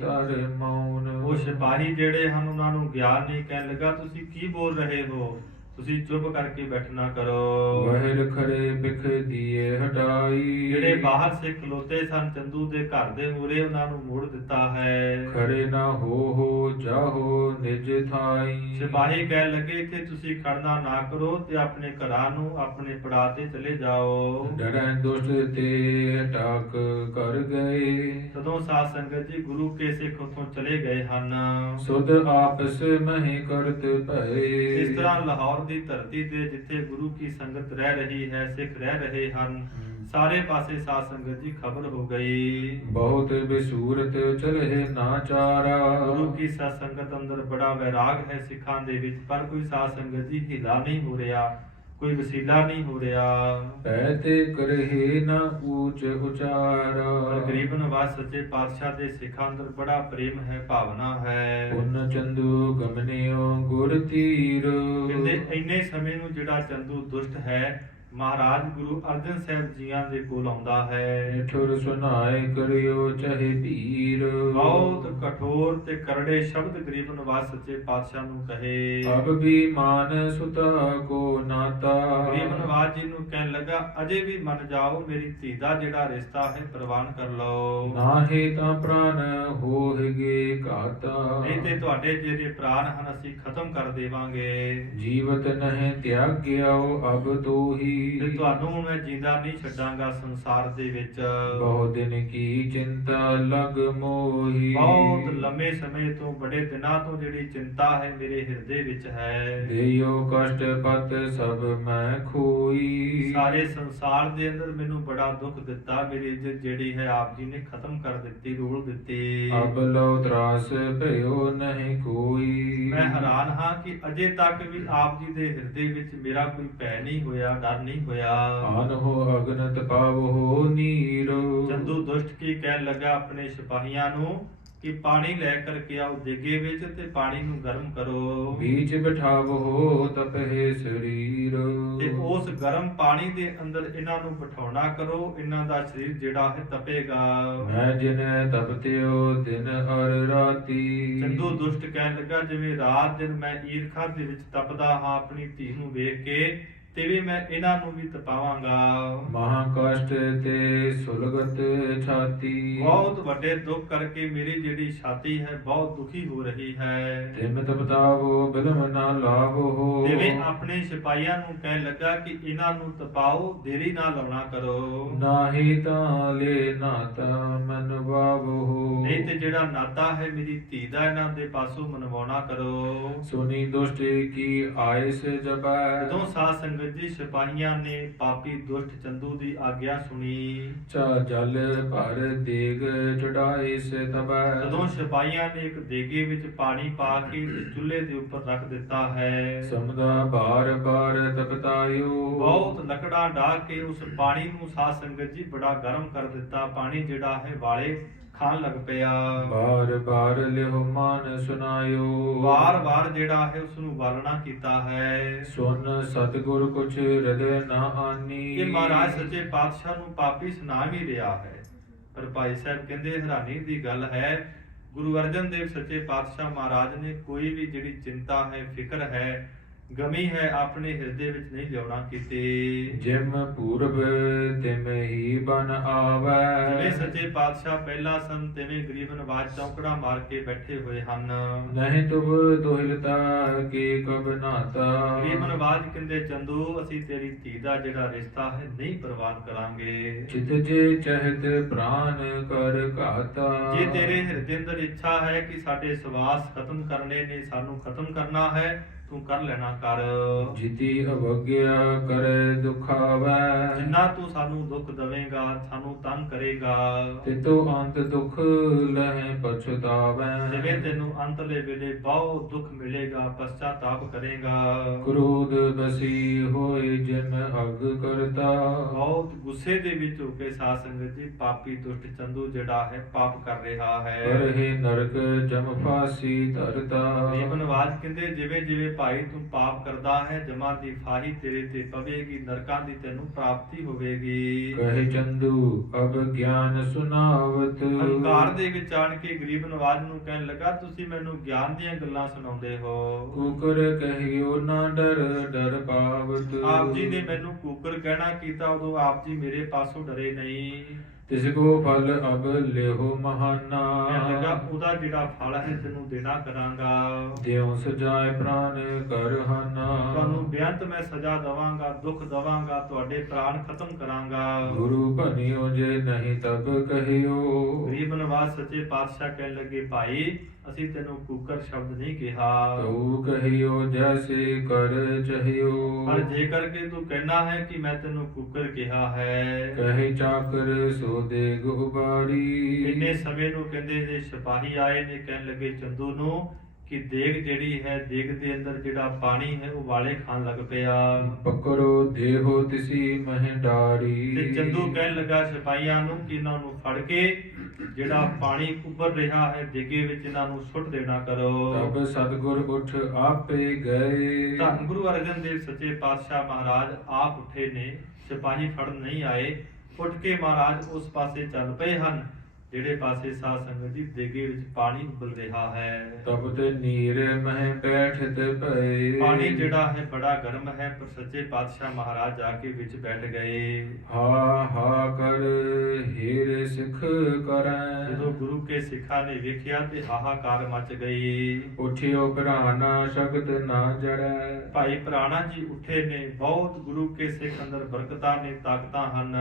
ਤਰ ਮੌਨ। ਉਹ ਸਿਪਾਹੀ ਜਿਹੜੇ ਹਨ ਉਹਨਾਂ ਨੂੰ ਗਿਆਨ ਨਹੀਂ, ਕਹਿਣ ਲੱਗਾ ਤੁਸੀਂ ਕੀ ਬੋਲ ਰਹੇ ਹੋ, ਤੁਸੀਂ ਚੁੱਪ ਕਰਕੇ ਬੈਠਣਾ ਕਰੋ। ਵਹਿਰ ਖਰੇ ਬਿਖ ਦੀਏ ਹਟਾਈ। ਜਿਹੜੇ ਬਾਹਰ ਸਿੱਖ ਖਲੋਤੇ ਸਨ ਚੰਦੂ ਦੇ ਘਰ ਦੇ ਮੂਹਰੇ ਉਹਨਾਂ ਨੂੰ ਮੋੜ ਦਿੱਤਾ ਹੈ। ਖਰੇ ਨਾ ਹੋ ਜਾਹੋ ਨਿਜ ਥਾਈ। ਸਿਪਾਹੀ ਕਹਿਣ ਲੱਗੇ ਇੱਥੇ ਤੁਸੀਂ ਖੜਨਾ ਨਾ ਕਰੋ ਤੇ ਆਪਣੇ ਘਰਾਂ ਨੂੰ ਆਪਣੇ ਪੜਾ ਤੇ ਚਲੇ ਜਾਓ। ਡਰੈ ਦੁਸ਼ਟ ਤੇ ਟਾਕ ਕਰ ਗਏ। ਤਦੋਂ ਸਾਧ ਸੰਗਤ ਜੀ ਗੁਰੂ ਕੇ ਸਿੱਖ ਉੱਥੋਂ ਚਲੇ ਗਏ ਹਨ। ਸੁਧ ਆਪਸ ਮਹਿ ਕਰਤ ਭਏ। ਇਸ ਤਰ੍ਹਾਂ ਲਾਹੌਰ ਦੀ ਧਰਤੀ ਤੇ ਜਿੱਥੇ ਗੁਰੂ ਕੀ ਸੰਗਤ ਰਹਿ ਰਹੀ ਹੈ, ਸਿੱਖ ਰਹਿ ਰਹੇ ਹਨ, ਸਾਰੇ ਪਾਸੇ ਸਾਧ ਸੰਗਤ ਜੀ ਖਬਰ ਹੋ ਗਈ। ਬਹੁਤ ਬਿਸੂਰਤ ਚਲੇ ਨਾ ਚਾਰਾ। ਗੁਰੂ ਕੀ ਸਾਧ ਸੰਗਤ ਅੰਦਰ ਬੜਾ ਵੈਰਾਗ ਹੈ ਸਿੱਖਾਂ ਦੇ ਵਿੱਚ, ਪਰ ਕੋਈ ਸਾਧ ਸੰਗਤ ਜੀ ਹਿਲਾ ਨਹੀਂ ਹੋ ਰਿਹਾ, ਕੋਈ ਵਸੀਲਾ ਨਹੀਂ ਹੋ ਰਿਹਾ। ਪੈ ਤੇ ਕਰਹਿ ਨਾ ਊਚ ਉਚਾਰਾ। ਪਰ ਗਰੀਬ ਨਵਾਜ਼ ਸੱਚੇ ਪਾਤਸ਼ਾਹ ਦੇ ਸਿੱਖਾਂ ਅੰਦਰ ਬੜਾ ਪ੍ਰੇਮ ਹੈ, ਭਾਵਨਾ ਹੈ। ਪੁੰਨ ਚੰਦੂ ਗਮਨਿਓ ਗੁਰ ਤੀਰ। ਕਹਿੰਦੇ ਇੰਨੇ ਸਮੇਂ ਨੂੰ ਜਿਹੜਾ ਚੰਦੂ ਦੁਸ਼ਟ ਹੈ ਮਹਾਰਾਜ ਗੁਰੂ ਅਰਜਨ ਸਾਹਿਬ ਜੀਆਂ ਦੇ ਕੋਲ ਆਉਂਦਾ ਹੈ। ਠੁਰ ਸੁਨਾਏ ਕਰਿਓ ਚਾਹੇ ਧੀਰ। ਬਹੁਤ ਕਠੋਰ ਤੇ ਕਰੜੇ ਸ਼ਬਦ ਗਰੀਬ ਨਵਾਜ਼ ਸੱਚੇ ਪਾਤਸ਼ਾਹ ਨੂੰ ਕਹੇ। ਅਬ ਵੀ ਮਾਨ ਸੁਤਾ ਕੋ ਨਾਤਾ। ਗਰੀਬ ਨਵਾਜ਼ ਜੀ ਨੂੰ ਕਹਿਣ ਲੱਗਾ ਅਜੇ ਵੀ ਮੰਨ ਜਾਓ, ਮੇਰੀ ਧੀ ਦਾ ਜਿਹੜਾ ਰਿਸ਼ਤਾ ਹੈ ਪ੍ਰਵਾਨ ਕਰ ਲਓ। ਨਾਹੀ ਤਾਂ ਪ੍ਰਾਨ ਹੋਹਿਗੇ ਘਾਤਾ। ਨਹੀਂ ਤੇ ਤੁਹਾਡੇ ਜਿਹੜੇ ਪ੍ਰਾਣ ਹਨ ਅਸੀਂ ਖਤਮ ਕਰ ਦੇਵਾਂਗੇ। ਜੀਵਤ ਨਹਿ ਤਿਆਗਿਓ ਅਬ ਤੋਹੀ। ਤੇ ਤੁਹਾਨੂੰ ਮੈਂ ਜਿੰਦਾ ਨਹੀਂ ਛੱਡਾਂਗਾ ਸੰਸਾਰ ਦੇ ਵਿੱਚ। ਬਹੁ ਦਿਨ ਕੀ ਚਿੰਤਾ ਲਗ ਮੋਹੀ। ਬਹੁਤ ਲੰਮੇ ਸਮੇਂ ਤੋਂ, ਬੜੇ ਦਿਨਾਂ ਤੋਂ ਜਿਹੜੀ ਚਿੰਤਾ ਹੈ ਮੇਰੇ ਹਿਰਦੇ ਵਿੱਚ ਹੈ। ਦੇਇਓ ਕਸ਼ਟ ਪਤ ਸਭ ਮੈਂ ਖੋਈ। ਸਾਰੇ ਸੰਸਾਰ ਦੇ ਅੰਦਰ ਮੈਨੂੰ ਬੜਾ ਦੁੱਖ ਦਿੱਤਾ, ਮੇਰੀ ਇੱਜ਼ਤ ਜਿਹੜੀ ਹੈ ਆਪ ਜੀ ਨੇ ਖਤਮ ਕਰ ਦਿੱਤੀ, ਰੋਲ ਦਿੱਤੀ। ਅਬ ਲੋ ਤਰਾਸ ਭਇਓ ਨਹੀਂ ਕੋਈ। ਮੈਂ ਹੈਰਾਨ ਹਾਂ ਕਿ ਅਜੇ ਤੱਕ ਵੀ ਆਪ ਜੀ ਦੇ ਹਿਰਦੇ ਵਿੱਚ ਮੇਰਾ ਕੋਈ ਭੈ ਨਹੀਂ ਹੋਇਆ, ਡਰ ਨਹੀਂ ਹੋਇਆ। ਆਨ ਹੋ ਅਗਨਤ ਪਾਵੋ ਨੀਰ। ਚੰਦੂ ਦੁਸ਼ਟ ਕੀ ਕਹਿਣ ਲੱਗਾ ਆਪਣੇ ਸਿਪਾਹੀਆਂ ਨੂੰ ਕਿ ਪਾਣੀ ਲੈ ਕਰਕੇ ਆਓ ਦੇਗੇ ਵਿੱਚ ਤੇ ਪਾਣੀ ਨੂੰ ਗਰਮ ਕਰੋ बीच बिठावो तपहे शरीर। ਤੇ ਉਸ ਗਰਮ ਪਾਣੀ ਦੇ ਅੰਦਰ ਇਹਨਾਂ ਨੂੰ ਬਿਠਾਉਣਾ ਕਰੋ, ਇਹਨਾਂ ਦਾ ਸਰੀਰ ਜਿਹੜਾ ਹੈ ਤਪੇਗਾ। मैं जिन तपत्यो दिन और राती। ਚੰਦੂ ਦੁਸ਼ਟ ਕਹਿਣ ਲੱਗਾ ਜਿਵੇਂ ਰਾਤ ਦਿਨ ਮੈਂ ਈਰਖਾ ਦੇ ਵਿੱਚ ਤਪਦਾ ਹਾਂ ਆਪਣੀ ਧੀ ਨੂੰ ਵੇਖ ਕੇ, ਤੇ ਵੀ ਮੈਂ ਇਹਨਾਂ ਨੂੰ ਵੀ ਤਪਾਵਾਂਗਾ। महा कष्ट ते सुलगत छाती। ਬਹੁਤ ਵੱਡੇ ਦੁੱਖ ਕਰਕੇ ਮੇਰੀ ਜਿਹੜੀ ਛਾਤੀ ਹੈ ਬਹੁਤ ਦੁਖੀ ਹੋ ਰਹੀ ਹੈ। तिम तपतावो बिलम ना लावो। ਤੇ ਵੀ ਆਪਣੇ ਸਿਪਾਹੀਆਂ ਨੂੰ ਕਹਿਣ ਲੱਗਾ ਕਿ ਇਹਨਾਂ ਨੂੰ ਤਪਾਓ, ਦੇਰੀ ਨਾ ਲਾਉਣਾ ਕਰੋ। नाहि ताले नाता मन बावो। ਨਹੀਂ ਤੇ ਜਿਹੜਾ ਨਾਤਾ ਹੈ ਮੇਰੀ ਧੀ ਦਾ ਇਹਨਾਂ ਦੇ ਪਾਸੋਂ ਮਨਵਾਉਣਾ ਕਰੋ। सुनी दुष्ट की आयस जबै। ਜਦੋਂ ਸਾਧ ਸੰਗਤ ਜੀ ਸਿਪਾਹੀਆਂ ਨੇ ਪਾਪੀ ਦੁਸ਼ਟ ਚੰਦੂ ਦੀ ਆਗਿਆ ਸੁਣੀ, चा जल भर देग चढ़ाए से तबै। ਜਦੋਂ ਸਿਪਾਹੀਆਂ ਨੇ ਇੱਕ ਦੇਗੇ ਵਿੱਚ ਪਾਣੀ ਪਾ ਕੇ ਚੁੱਲ੍ਹੇ ਦੇ ਉੱਪਰ ਰੱਖ ਦਿੱਤਾ ਹੈ। समदा बार बार तपतायो। ਬਹੁਤ ਲੱਕੜਾਂ ਢਾ ਕੇ ਉਸ ਪਾਣੀ ਨੂੰ ਸਾਧ ਸੰਗਤ ਜੀ ਬੜਾ ਗਰਮ ਕਰ ਦਿੱਤਾ। ਪਾਣੀ ਜਿਹੜਾ ਹੈ ਵਾਲੇ ਖਾਣ ਲੱਗ ਪਿਆ। बार बार लिहो मान सुनायो। ਵਾਰ-ਵਾਰ ਜਿਹੜਾ ਹੈ ਉਸ ਨੂੰ ਬਾਲਣਾ ਕੀਤਾ ਹੈ। सुन सतगुर कुछ हृदय न आनी। ਇਹ ਮਹਾਰਾਜ ਸੱਚੇ ਪਾਤਸ਼ਾਹ ਨੂੰ ਪਾਪੀ ਸੁਣਾ ਵੀ ਰਿਹਾ ਹੈ, ਪਰ ਭਾਈ ਸਾਹਿਬ ਕਹਿੰਦੇ ਹੈਰਾਨੀ ਦੀ ਗੱਲ ਹੈ, ਗੁਰੂ ਅਰਜਨ ਦੇਵ ਸੱਚੇ ਪਾਤਸ਼ਾਹ ਮਹਾਰਾਜ ਨੇ ਕੋਈ ਵੀ ਜਿਹੜੀ ਚਿੰਤਾ ਹੈ, ਫਿਕਰ ਹੈ, ਗਮੀ ਹੈ ਆਪਣੇ ਹਿਰਦੇ ਵਿੱਚ ਨਹੀਂ ਲਿਆਉਣਾ ਕੀਤੇ। जिम पूर्व तिम ही बन आवै। ਜਿਵੇਂ ਸੱਚੇ ਪਾਤਸ਼ਾਹ ਪਹਿਲਾ ਸਨ ਤਿਵੇਂ ਗਰੀਬ ਨਵਾਜ ਚੌਕੜਾ ਮਾਰ ਕੇ ਬੈਠੇ ਹੋਏ ਹਨ। नहीं तुम दोहिलता के कब नाता। ਗਰੀਬ ਨਵਾਜ ਕਹਿੰਦੇ ਚੰਦੂ ਅਸੀਂ ਤੇਰੀ ਧੀ ਦਾ ਜਿਹੜਾ ਰਿਸ਼ਤਾ ਹੈ ਨਹੀਂ ਪ੍ਰਵਾਨ ਕਰਾਂਗੇ। चित जे चहत प्राण कर घाता। ਜੇ ਤੇਰੇ ਹਿਰਦੇ ਅੰਦਰ ਇੱਛਾ ਹੈ ਕਿ ਸਾਡੇ ਸਵਾਸ ਖਤਮ ਕਰਨੇ ਨੇ, ਸਾਨੂੰ ਖਤਮ ਕਰਨਾ ਹੈ, ਤੂੰ ਕਰ ਲੈਣਾ ਕਰ। जिति अवज्ञा करे दुखावै। ਜਿੰਨਾ ਤੂੰ ਸਾਨੂੰ ਦੁੱਖ ਦੇਵੇਂਗਾ, ਸਾਨੂੰ ਤੰਗ ਕਰੇਗਾ, तितो अंत दुख लहे पछतावै। ਜਿਵੇਂ ਤੈਨੂੰ ਅੰਤਲੇ ਵੇਲੇ ਬਹੁਤ ਦੁੱਖ ਮਿਲੇਗਾ, ਪਛਤਾਤਾਪ ਕਰੇਗਾ। क्रोध बसी होए जिम अग करता। ਬਹੁਤ ਗੁੱਸੇ ਦੇ ਵਿੱਚ ਹੋ ਕੇ ਸਾਧ ਸੰਗਤ ਜੀ ਪਾਪੀ ਦੁਸ਼ਟ ਚੰਦੂ ਜਿਹੜਾ ਹੈ ਪਾਪ ਕਰ ਰਿਹਾ ਹੈ। करहे नरक जम फांसी धरता। ਗਰੀਬ ਨਵਾਜ ਕਹਿੰਦੇ ਜਿਵੇਂ ਜਿਵੇਂ ਭਾਈ ਤੂੰ ਪਾਪ ਕਰਦਾ ਹੈ, ਜਮਾ ਦੀ ਫਾਹੀ ਤੇਰੇ ਤੇ ਪਵੇਗੀ, ਨਰਕਾਂ ਦੀ ਤੈਨੂੰ ਪ੍ਰਾਪਤੀ ਹੋਵੇਗੀ। कहे चंदू अब ज्ञान सुनावत। ਹੰਕਾਰ ਦੇ ਵਿੱਚ ਆਣ ਕੇ ਗਰੀਬ ਨਵਾਜ ਨੂੰ ਕਹਿਣ ਲੱਗਾ ਤੁਸੀਂ ਮੈਨੂੰ ਗਿਆਨ ਦੀਆਂ ਗੱਲਾਂ ਸੁਣਾਉਂਦੇ ਹੋ। कुकर कहियो ना डर डर पावत। ਆਪ ਜੀ ਨੇ ਮੈਨੂੰ ਕੂਕਰ ਕਹਿਣਾ ਕੀਤਾ, ਉਦੋਂ ਆਪ ਜੀ ਮੇਰੇ ਪਾਸੋਂ ਡਰੇ ਨਹੀਂ। तिसको फल अब लेहो महाना। ਕਹਿਣ ਲੱਗਾ ਉਹਦਾ ਜਿਹੜਾ ਫਲ ਹੈ ਤੈਨੂੰ ਦੇਣਾ ਕਰਾਂਗਾ। देव सजाए प्राण कर हाना। ਤੁਹਾਨੂੰ ਬੇਅੰਤ ਮੈਂ ਸਜ਼ਾ ਦਵਾਂਗਾ, ਦੁੱਖ ਦਵਾਂਗਾ, ਤੁਹਾਡੇ ਪ੍ਰਾਣ ਖਤਮ ਕਰਾਂਗਾ। गुरु बनियो जे नहीं तब कहियो। ਗਰੀਬ ਨਵਾਜ ਸੱਚੇ ਪਾਤਸ਼ਾਹ ਕਹਿਣ ਲੱਗੇ ਭਾਈ ਅਸੀਂ ਤੈਨੂੰ ਕੂਕਰ ਸ਼ਬਦ ਨਹੀਂ ਕਿਹਾ, तू कहियो जैसे कर चाहियो। ਪਰ ਜੇਕਰ ਕਿ ਤੂੰ ਕਹਿਣਾ ਹੈ ਕਿ ਮੈਂ ਤੈਨੂੰ ਕੂਕਰ ਕਿਹਾ ਹੈ। कहे चाकर सो देग उबारी। ਇੰਨੇ ਸਮੇਂ ਨੂੰ ਕਹਿੰਦੇ ਜੇ ਸਿਪਾਹੀ ਆਏ ਨੇ ਕਹਿਣ ਲੱਗੇ ਚੰਦੂ ਨੂੰ ਕਿ ਦੇਗ ਜਿਹੜੀ ਹੈ, ਦੇਗ ਦੇ ਅੰਦਰ ਜਿਹੜਾ ਪਾਣੀ ਹੈ ਉਹ ਵਾਲੇ ਖਾਣ ਲੱਗ ਪਿਆ। पकड़ो देहो तिसी महडारी। ਤੇ ਚੰਦੂ ਕਹਿਣ ਲੱਗਾ ਸਿਪਾਹੀਆਂ ਨੂੰ ਕਿ ਇਹਨਾਂ ਨੂੰ ਫੜ ਕੇ ਜਿਹੜਾ ਪਾਣੀ ਉੱਭਰ ਰਿਹਾ ਹੈ ਦੇਗੇ ਵਿੱਚ ਇਹਨਾਂ ਨੂੰ ਸੁੱਟ ਦੇਣਾ ਕਰੋ। तब सतगुर उठ आपे गए। ਧੰਨ ਗੁਰੂ ਅਰਜਨ ਦੇਵ ਸੱਚੇ ਪਾਤਸ਼ਾਹ ਮਹਾਰਾਜ ਆਪ ਉੱਠੇ ਨੇ, ਸਿਪਾਹੀ ਫੜਨ ਨਹੀਂ ਆਏ। ਉੱਠ ਕੇ ਮਹਾਰਾਜ ਉਸ ਪਾਸੇ ਚੱਲ ਪਏ ਹਨ ਜਿਹੜੇ ਪਾਸੇ ਸਾਧ ਸੰਗਤ ਦੀ ਦੇਗੇ ਵਿੱਚ ਪਾਣੀ ਉਬਲ ਰਿਹਾ ਹੈ। तब ते नीर मह बैठत भये। ਪਾਣੀ ਜਿਹੜਾ ਹੈ ਬੜਾ ਗਰਮ ਹੈ, ਪਰ ਸੱਚੇ ਪਾਤਸ਼ਾਹ ਮਹਾਰਾਜ ਜਾ ਕੇ ਵਿੱਚ ਬੈਠ ਗਏ। हा हा कर हेर सिख करै। ਜਦੋਂ ਗੁਰੂ ਕੇ ਸਿੱਖਾਂ ਨੇ ਵੇਖਿਆ ਤੇ ਹਾਹਾਕਾਰ ਮਚ ਗਈ। उठियो प्राणा शक्त ना जरै। ਭਾਈ ਪ੍ਰਾਣਾ ਜੀ ਉੱਠੇ ਨੇ, ਬਹੁਤ ਗੁਰੂ ਕੇ ਸਿੱਖ ਅੰਦਰ ਬਰਕਤਾਂ ਨੇ, ਤਾਕਤਾਂ ਹਨ।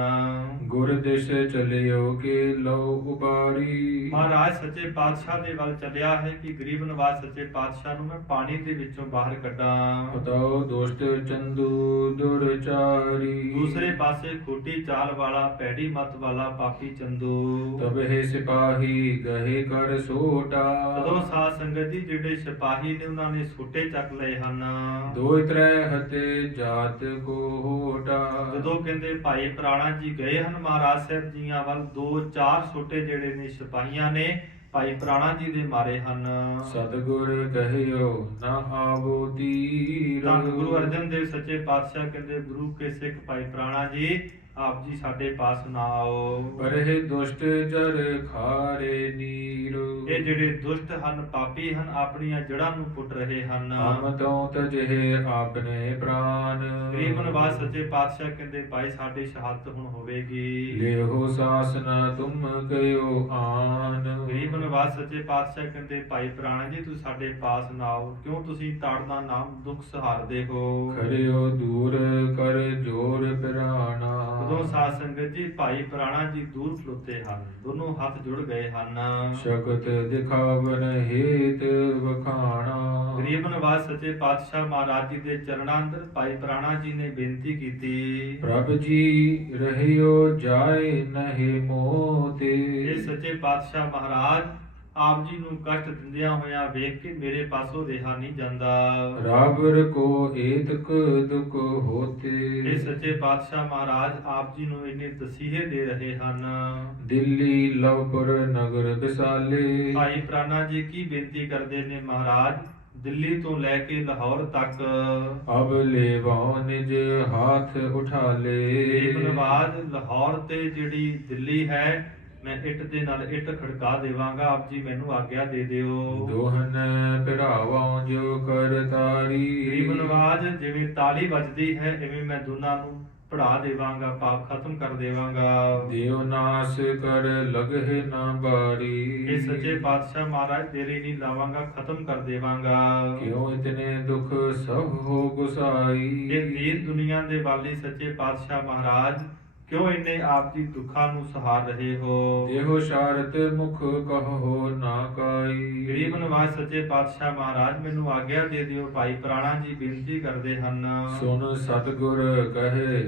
गुर दिश चलियो के लो ਉਬਾਰੀ। ਮਹਾਰਾਜ ਸੱਚੇ ਪਾਤਸ਼ਾਹ ਦੇ ਵੱਲ ਚੱਲਿਆ ਹੈ ਕਿ ਗਰੀਬ ਨਵਾਜ ਸੱਚੇ ਪਾਤਸ਼ਾਹ ਨੂੰ ਮੈਂ ਪਾਣੀ ਦੇ ਵਿੱਚੋਂ ਬਾਹਰ ਕੱਢਾਂ। ਹਟਾਓ ਦੁਸ਼ਟ ਚੰਦੂ ਦੁਰਚਾਰੀ। ਦੂਸਰੇ ਪਾਸੇ ਖੋਟੀ ਚਾਲ ਵਾਲਾ, ਭੈੜੀ ਮਤ ਵਾਲਾ ਪਾਪੀ ਚੰਦੂ। ਤਬਹਿ ਸਿਪਾਹੀ ਗਹੇ ਕਰ ਸੋਟਾ। ਜਦੋਂ ਸਾਧ ਸੰਗਤ ਜੀ ਜਿਹੜੇ ਸਿਪਾਹੀ ਨੇ ਉਹਨਾਂ ਨੇ ਸੋਟੇ ਚੱਕ ਲਏ ਹਨ। ਦੋਇ ਤ੍ਰੈ ਹਤੇ ਜਾਤ ਕੋ ਹੋਟਾ। ਜਦੋਂ ਕਹਿੰਦੇ ਭਾਈ ਪ੍ਰਾਣਾ ਜੀ ਗਏ ਹਨ ਮਹਾਰਾਜ ਸਾਹਿਬ ਜੀਆਂ ਵੱਲ, 2-4 ਸੋਟੇ ਜਿਹੜੇ ਨੇ ਸਿਪਾਹੀਆਂ ਨੇ ਭਾਈ ਪ੍ਰਾਣਾ ਜੀ ਦੇ ਮਾਰੇ ਹਨ। ਸਤਿਗੁਰ ਕਹਿਓ ਨਾ ਆਵੋ ਤੀਰ। ਧੰਨ ਗੁਰੂ ਅਰਜਨ ਦੇਵ ਸੱਚੇ ਪਾਤਸ਼ਾਹ ਕਹਿੰਦੇ ਗੁਰੂ ਕੇ ਸਿੱਖ ਭਾਈ ਪ੍ਰਾਣਾ ਜੀ ਆਪ ਜੀ ਸਾਡੇ ਪਾਸ ਨਾ ਆਓ। ਪਰਹਿ ਦੁਸ਼ਟ ਜਰ ਖਾਰੇ ਨੀਰ। ਇਹ ਜਿਹੜੇ ਦੁਸ਼ਟ ਹਨ, ਪਾਪੀ ਹਨ, ਆਪਣੀਆਂ ਜੜ੍ਹਾਂ ਨੂੰ ਪੁੱਟ ਰਹੇ ਹਨ। ਹਮ ਤੋਂ ਤਜਹਿ ਆਪਣੇ ਪ੍ਰਾਨ। ਗਰੀਬ ਨਿਵਾਸ ਸੱਚੇ ਪਾਤਸ਼ਾਹ ਕਹਿੰਦੇ ਭਾਈ ਸਾਡੀ ਸ਼ਹਾਦਤ ਹੁਣ ਹੋਵੇਗੀ। ਲੇਹੋ ਸਾਸਨਾ ਤੁਮ ਕਯੋ ਆਨ। ਗਰੀਬ ਨਿਵਾਸ ਸੱਚੇ ਪਾਤਸ਼ਾਹ ਕਹਿੰਦੇ ਭਾਈ ਪ੍ਰਾਣਾ ਜੀ ਤੂੰ ਸਾਡੇ ਪਾਸ ਨਾ ਆਓ, ਕਿਉਂ ਤੁਸੀਂ ਤਾੜਦਾ ਨਾਮ ਦੁੱਖ ਸਹਾਰਦੇ ਹੋ। ਖਰਿਓ ਦੂਰ ਕਰ ਜੋਰ ਪਿਰਾਣਾ। ਉਦੋਂ ਸਾਧ ਸੰਗਤ ਜੀ ਭਾਈ ਪ੍ਰਾਣਾ ਜੀ ਦੂਰ ਖਲੋਤੇ ਹਨ, ਦੋਨੋਂ ਹੱਥ ਜੁੜ ਗਏ ਹਨ। ਸ਼ਕਤ ਦਿਖਾਵਨ ਹੇਤ ਵਖਾਣਾ। ਗਰੀਬ ਨਿਵਾਸ ਸੱਚੇ ਪਾਤਸ਼ਾਹ ਮਹਾਰਾਜ ਜੀ ਦੇ ਚਰਨਾਂ ਅੰਦਰ ਭਾਈ ਪ੍ਰਾਣਾ ਜੀ ਨੇ ਬੇਨਤੀ ਕੀਤੀ। ਪ੍ਰਭ ਜੀ ਰਹਿਓ ਜਾਏ ਨਹਿ ਮੋਤੇ। ਇਹ ਸੱਚੇ ਪਾਤਸ਼ਾਹ ਮਹਾਰਾਜ ਆਪ ਜੀ ਨੂੰ ਕਸ਼ਟ ਦਿੰਦਿਆਂ ਹੋਇਆਂ ਵੇਖ ਕੇ ਮੇਰੇ ਪਾਸੋਂ ਰਿਹਾ ਨਹੀਂ ਜਾਂਦਾ। ਰਾਬਰ ਕੋ ਏਤਕ ਦੁਖ ਹੋਤੇ। ਇਹ ਸੱਚੇ ਪਾਤਸ਼ਾਹ ਮਹਾਰਾਜ ਆਪ ਜੀ ਨੂੰ ਇੰਨੇ ਤਸੀਹੇ ਦੇ ਰਹੇ ਹਨ। ਦਿੱਲੀ ਲਵਪੁਰ ਨਗਰ ਵਿਸਾਲੇ। ਭਾਈ ਪ੍ਰਾਣਾ ਜੀ ਕੀ ਬੇਨਤੀ ਕਰਦੇ ਨੇ ਮਹਾਰਾਜ, ਦਿੱਲੀ ਤੋਂ ਲੈ ਕੇ ਲਾਹੌਰ ਤੱਕ ਅਬ ਲੇਵਾਉ ਨਿਜ ਹਾਥ ਉਠਾ ਲੇ। ਗਰੀਬ ਨਿਵਾਜ ਲਾਹੌਰ ਤੇ ਜਿਹੜੀ ਦਿੱਲੀ ਹੈ ਮੈਂ ਇੱਟ ਦੇ ਨਾਲ ਇੱਟ ਖੜਕਾ ਦੇਵਾਂਗਾ, ਆਪ ਜੀ ਮੈਨੂੰ ਆਗਿਆ ਦੇ ਦਿਓ। ਦੋਹਨ ਭਰਾਵਾਂ ਜੋ ਕਰ ਤਾਰੀ। ਗਰੀਬ ਨਿਵਾਜ ਜਿਵੇਂ ਤਾਲੀ ਵੱਜਦੀ ਹੈ ਐਵੇਂ ਮੈਂ ਦੋਨਾਂ ਨੂੰ ਪੜਾ ਦੇਵਾਂਗਾ, ਪਾਪ ਖਤਮ ਕਰ ਦੇਵਾਂਗਾ। ਦੇਵ ਨਾਸ ਕਰ ਲਗਹਿ ਨਾ ਬਾਰੀ। ਇਹ ਸੱਚੇ ਪਾਤਸ਼ਾਹ ਮਹਾਰਾਜ ਤੇਰੇ ਨਹੀਂ ਲਾਵਾਂਗਾ, ਖਤਮ ਕਰ ਦੇਵਾਂਗਾ। ਕਿਉ ਇਤਨੇ ਦੁਖ ਸਭ ਹੋ ਗੁਸਾਈ। ਇਹ ਦੀਨ ਦੁਨੀਆ ਦੇ ਵਾਲੀ ਸੱਚੇ ਪਾਤਸ਼ਾਹ ਮਹਾਰਾਜ ਕਿਉਂ ਇੰਨੇ ਆਪ ਦੀ ਦੁੱਖਾਂ ਨੂੰ ਸਹਾਰ ਰਹੇ ਹੋ। ਇਹੋ ਸ਼ਾਰਤ ਮੁਖ ਕਹੋ ਨਾ ਕਾਈ। ਗਰੀਬ ਨਿਵਾਜ ਸੱਚੇ ਪਾਤਸ਼ਾਹ ਮਹਾਰਾਜ ਮੈਨੂੰ ਆਗਿਆ ਦੇ ਦਿਓ। ਭਾਈ ਪ੍ਰਾਣਾ ਜੀ ਬੇਨਤੀ ਕਰਦੇ ਹਨ। ਸੁਨ ਸਤਿਗੁਰ ਕਹੇ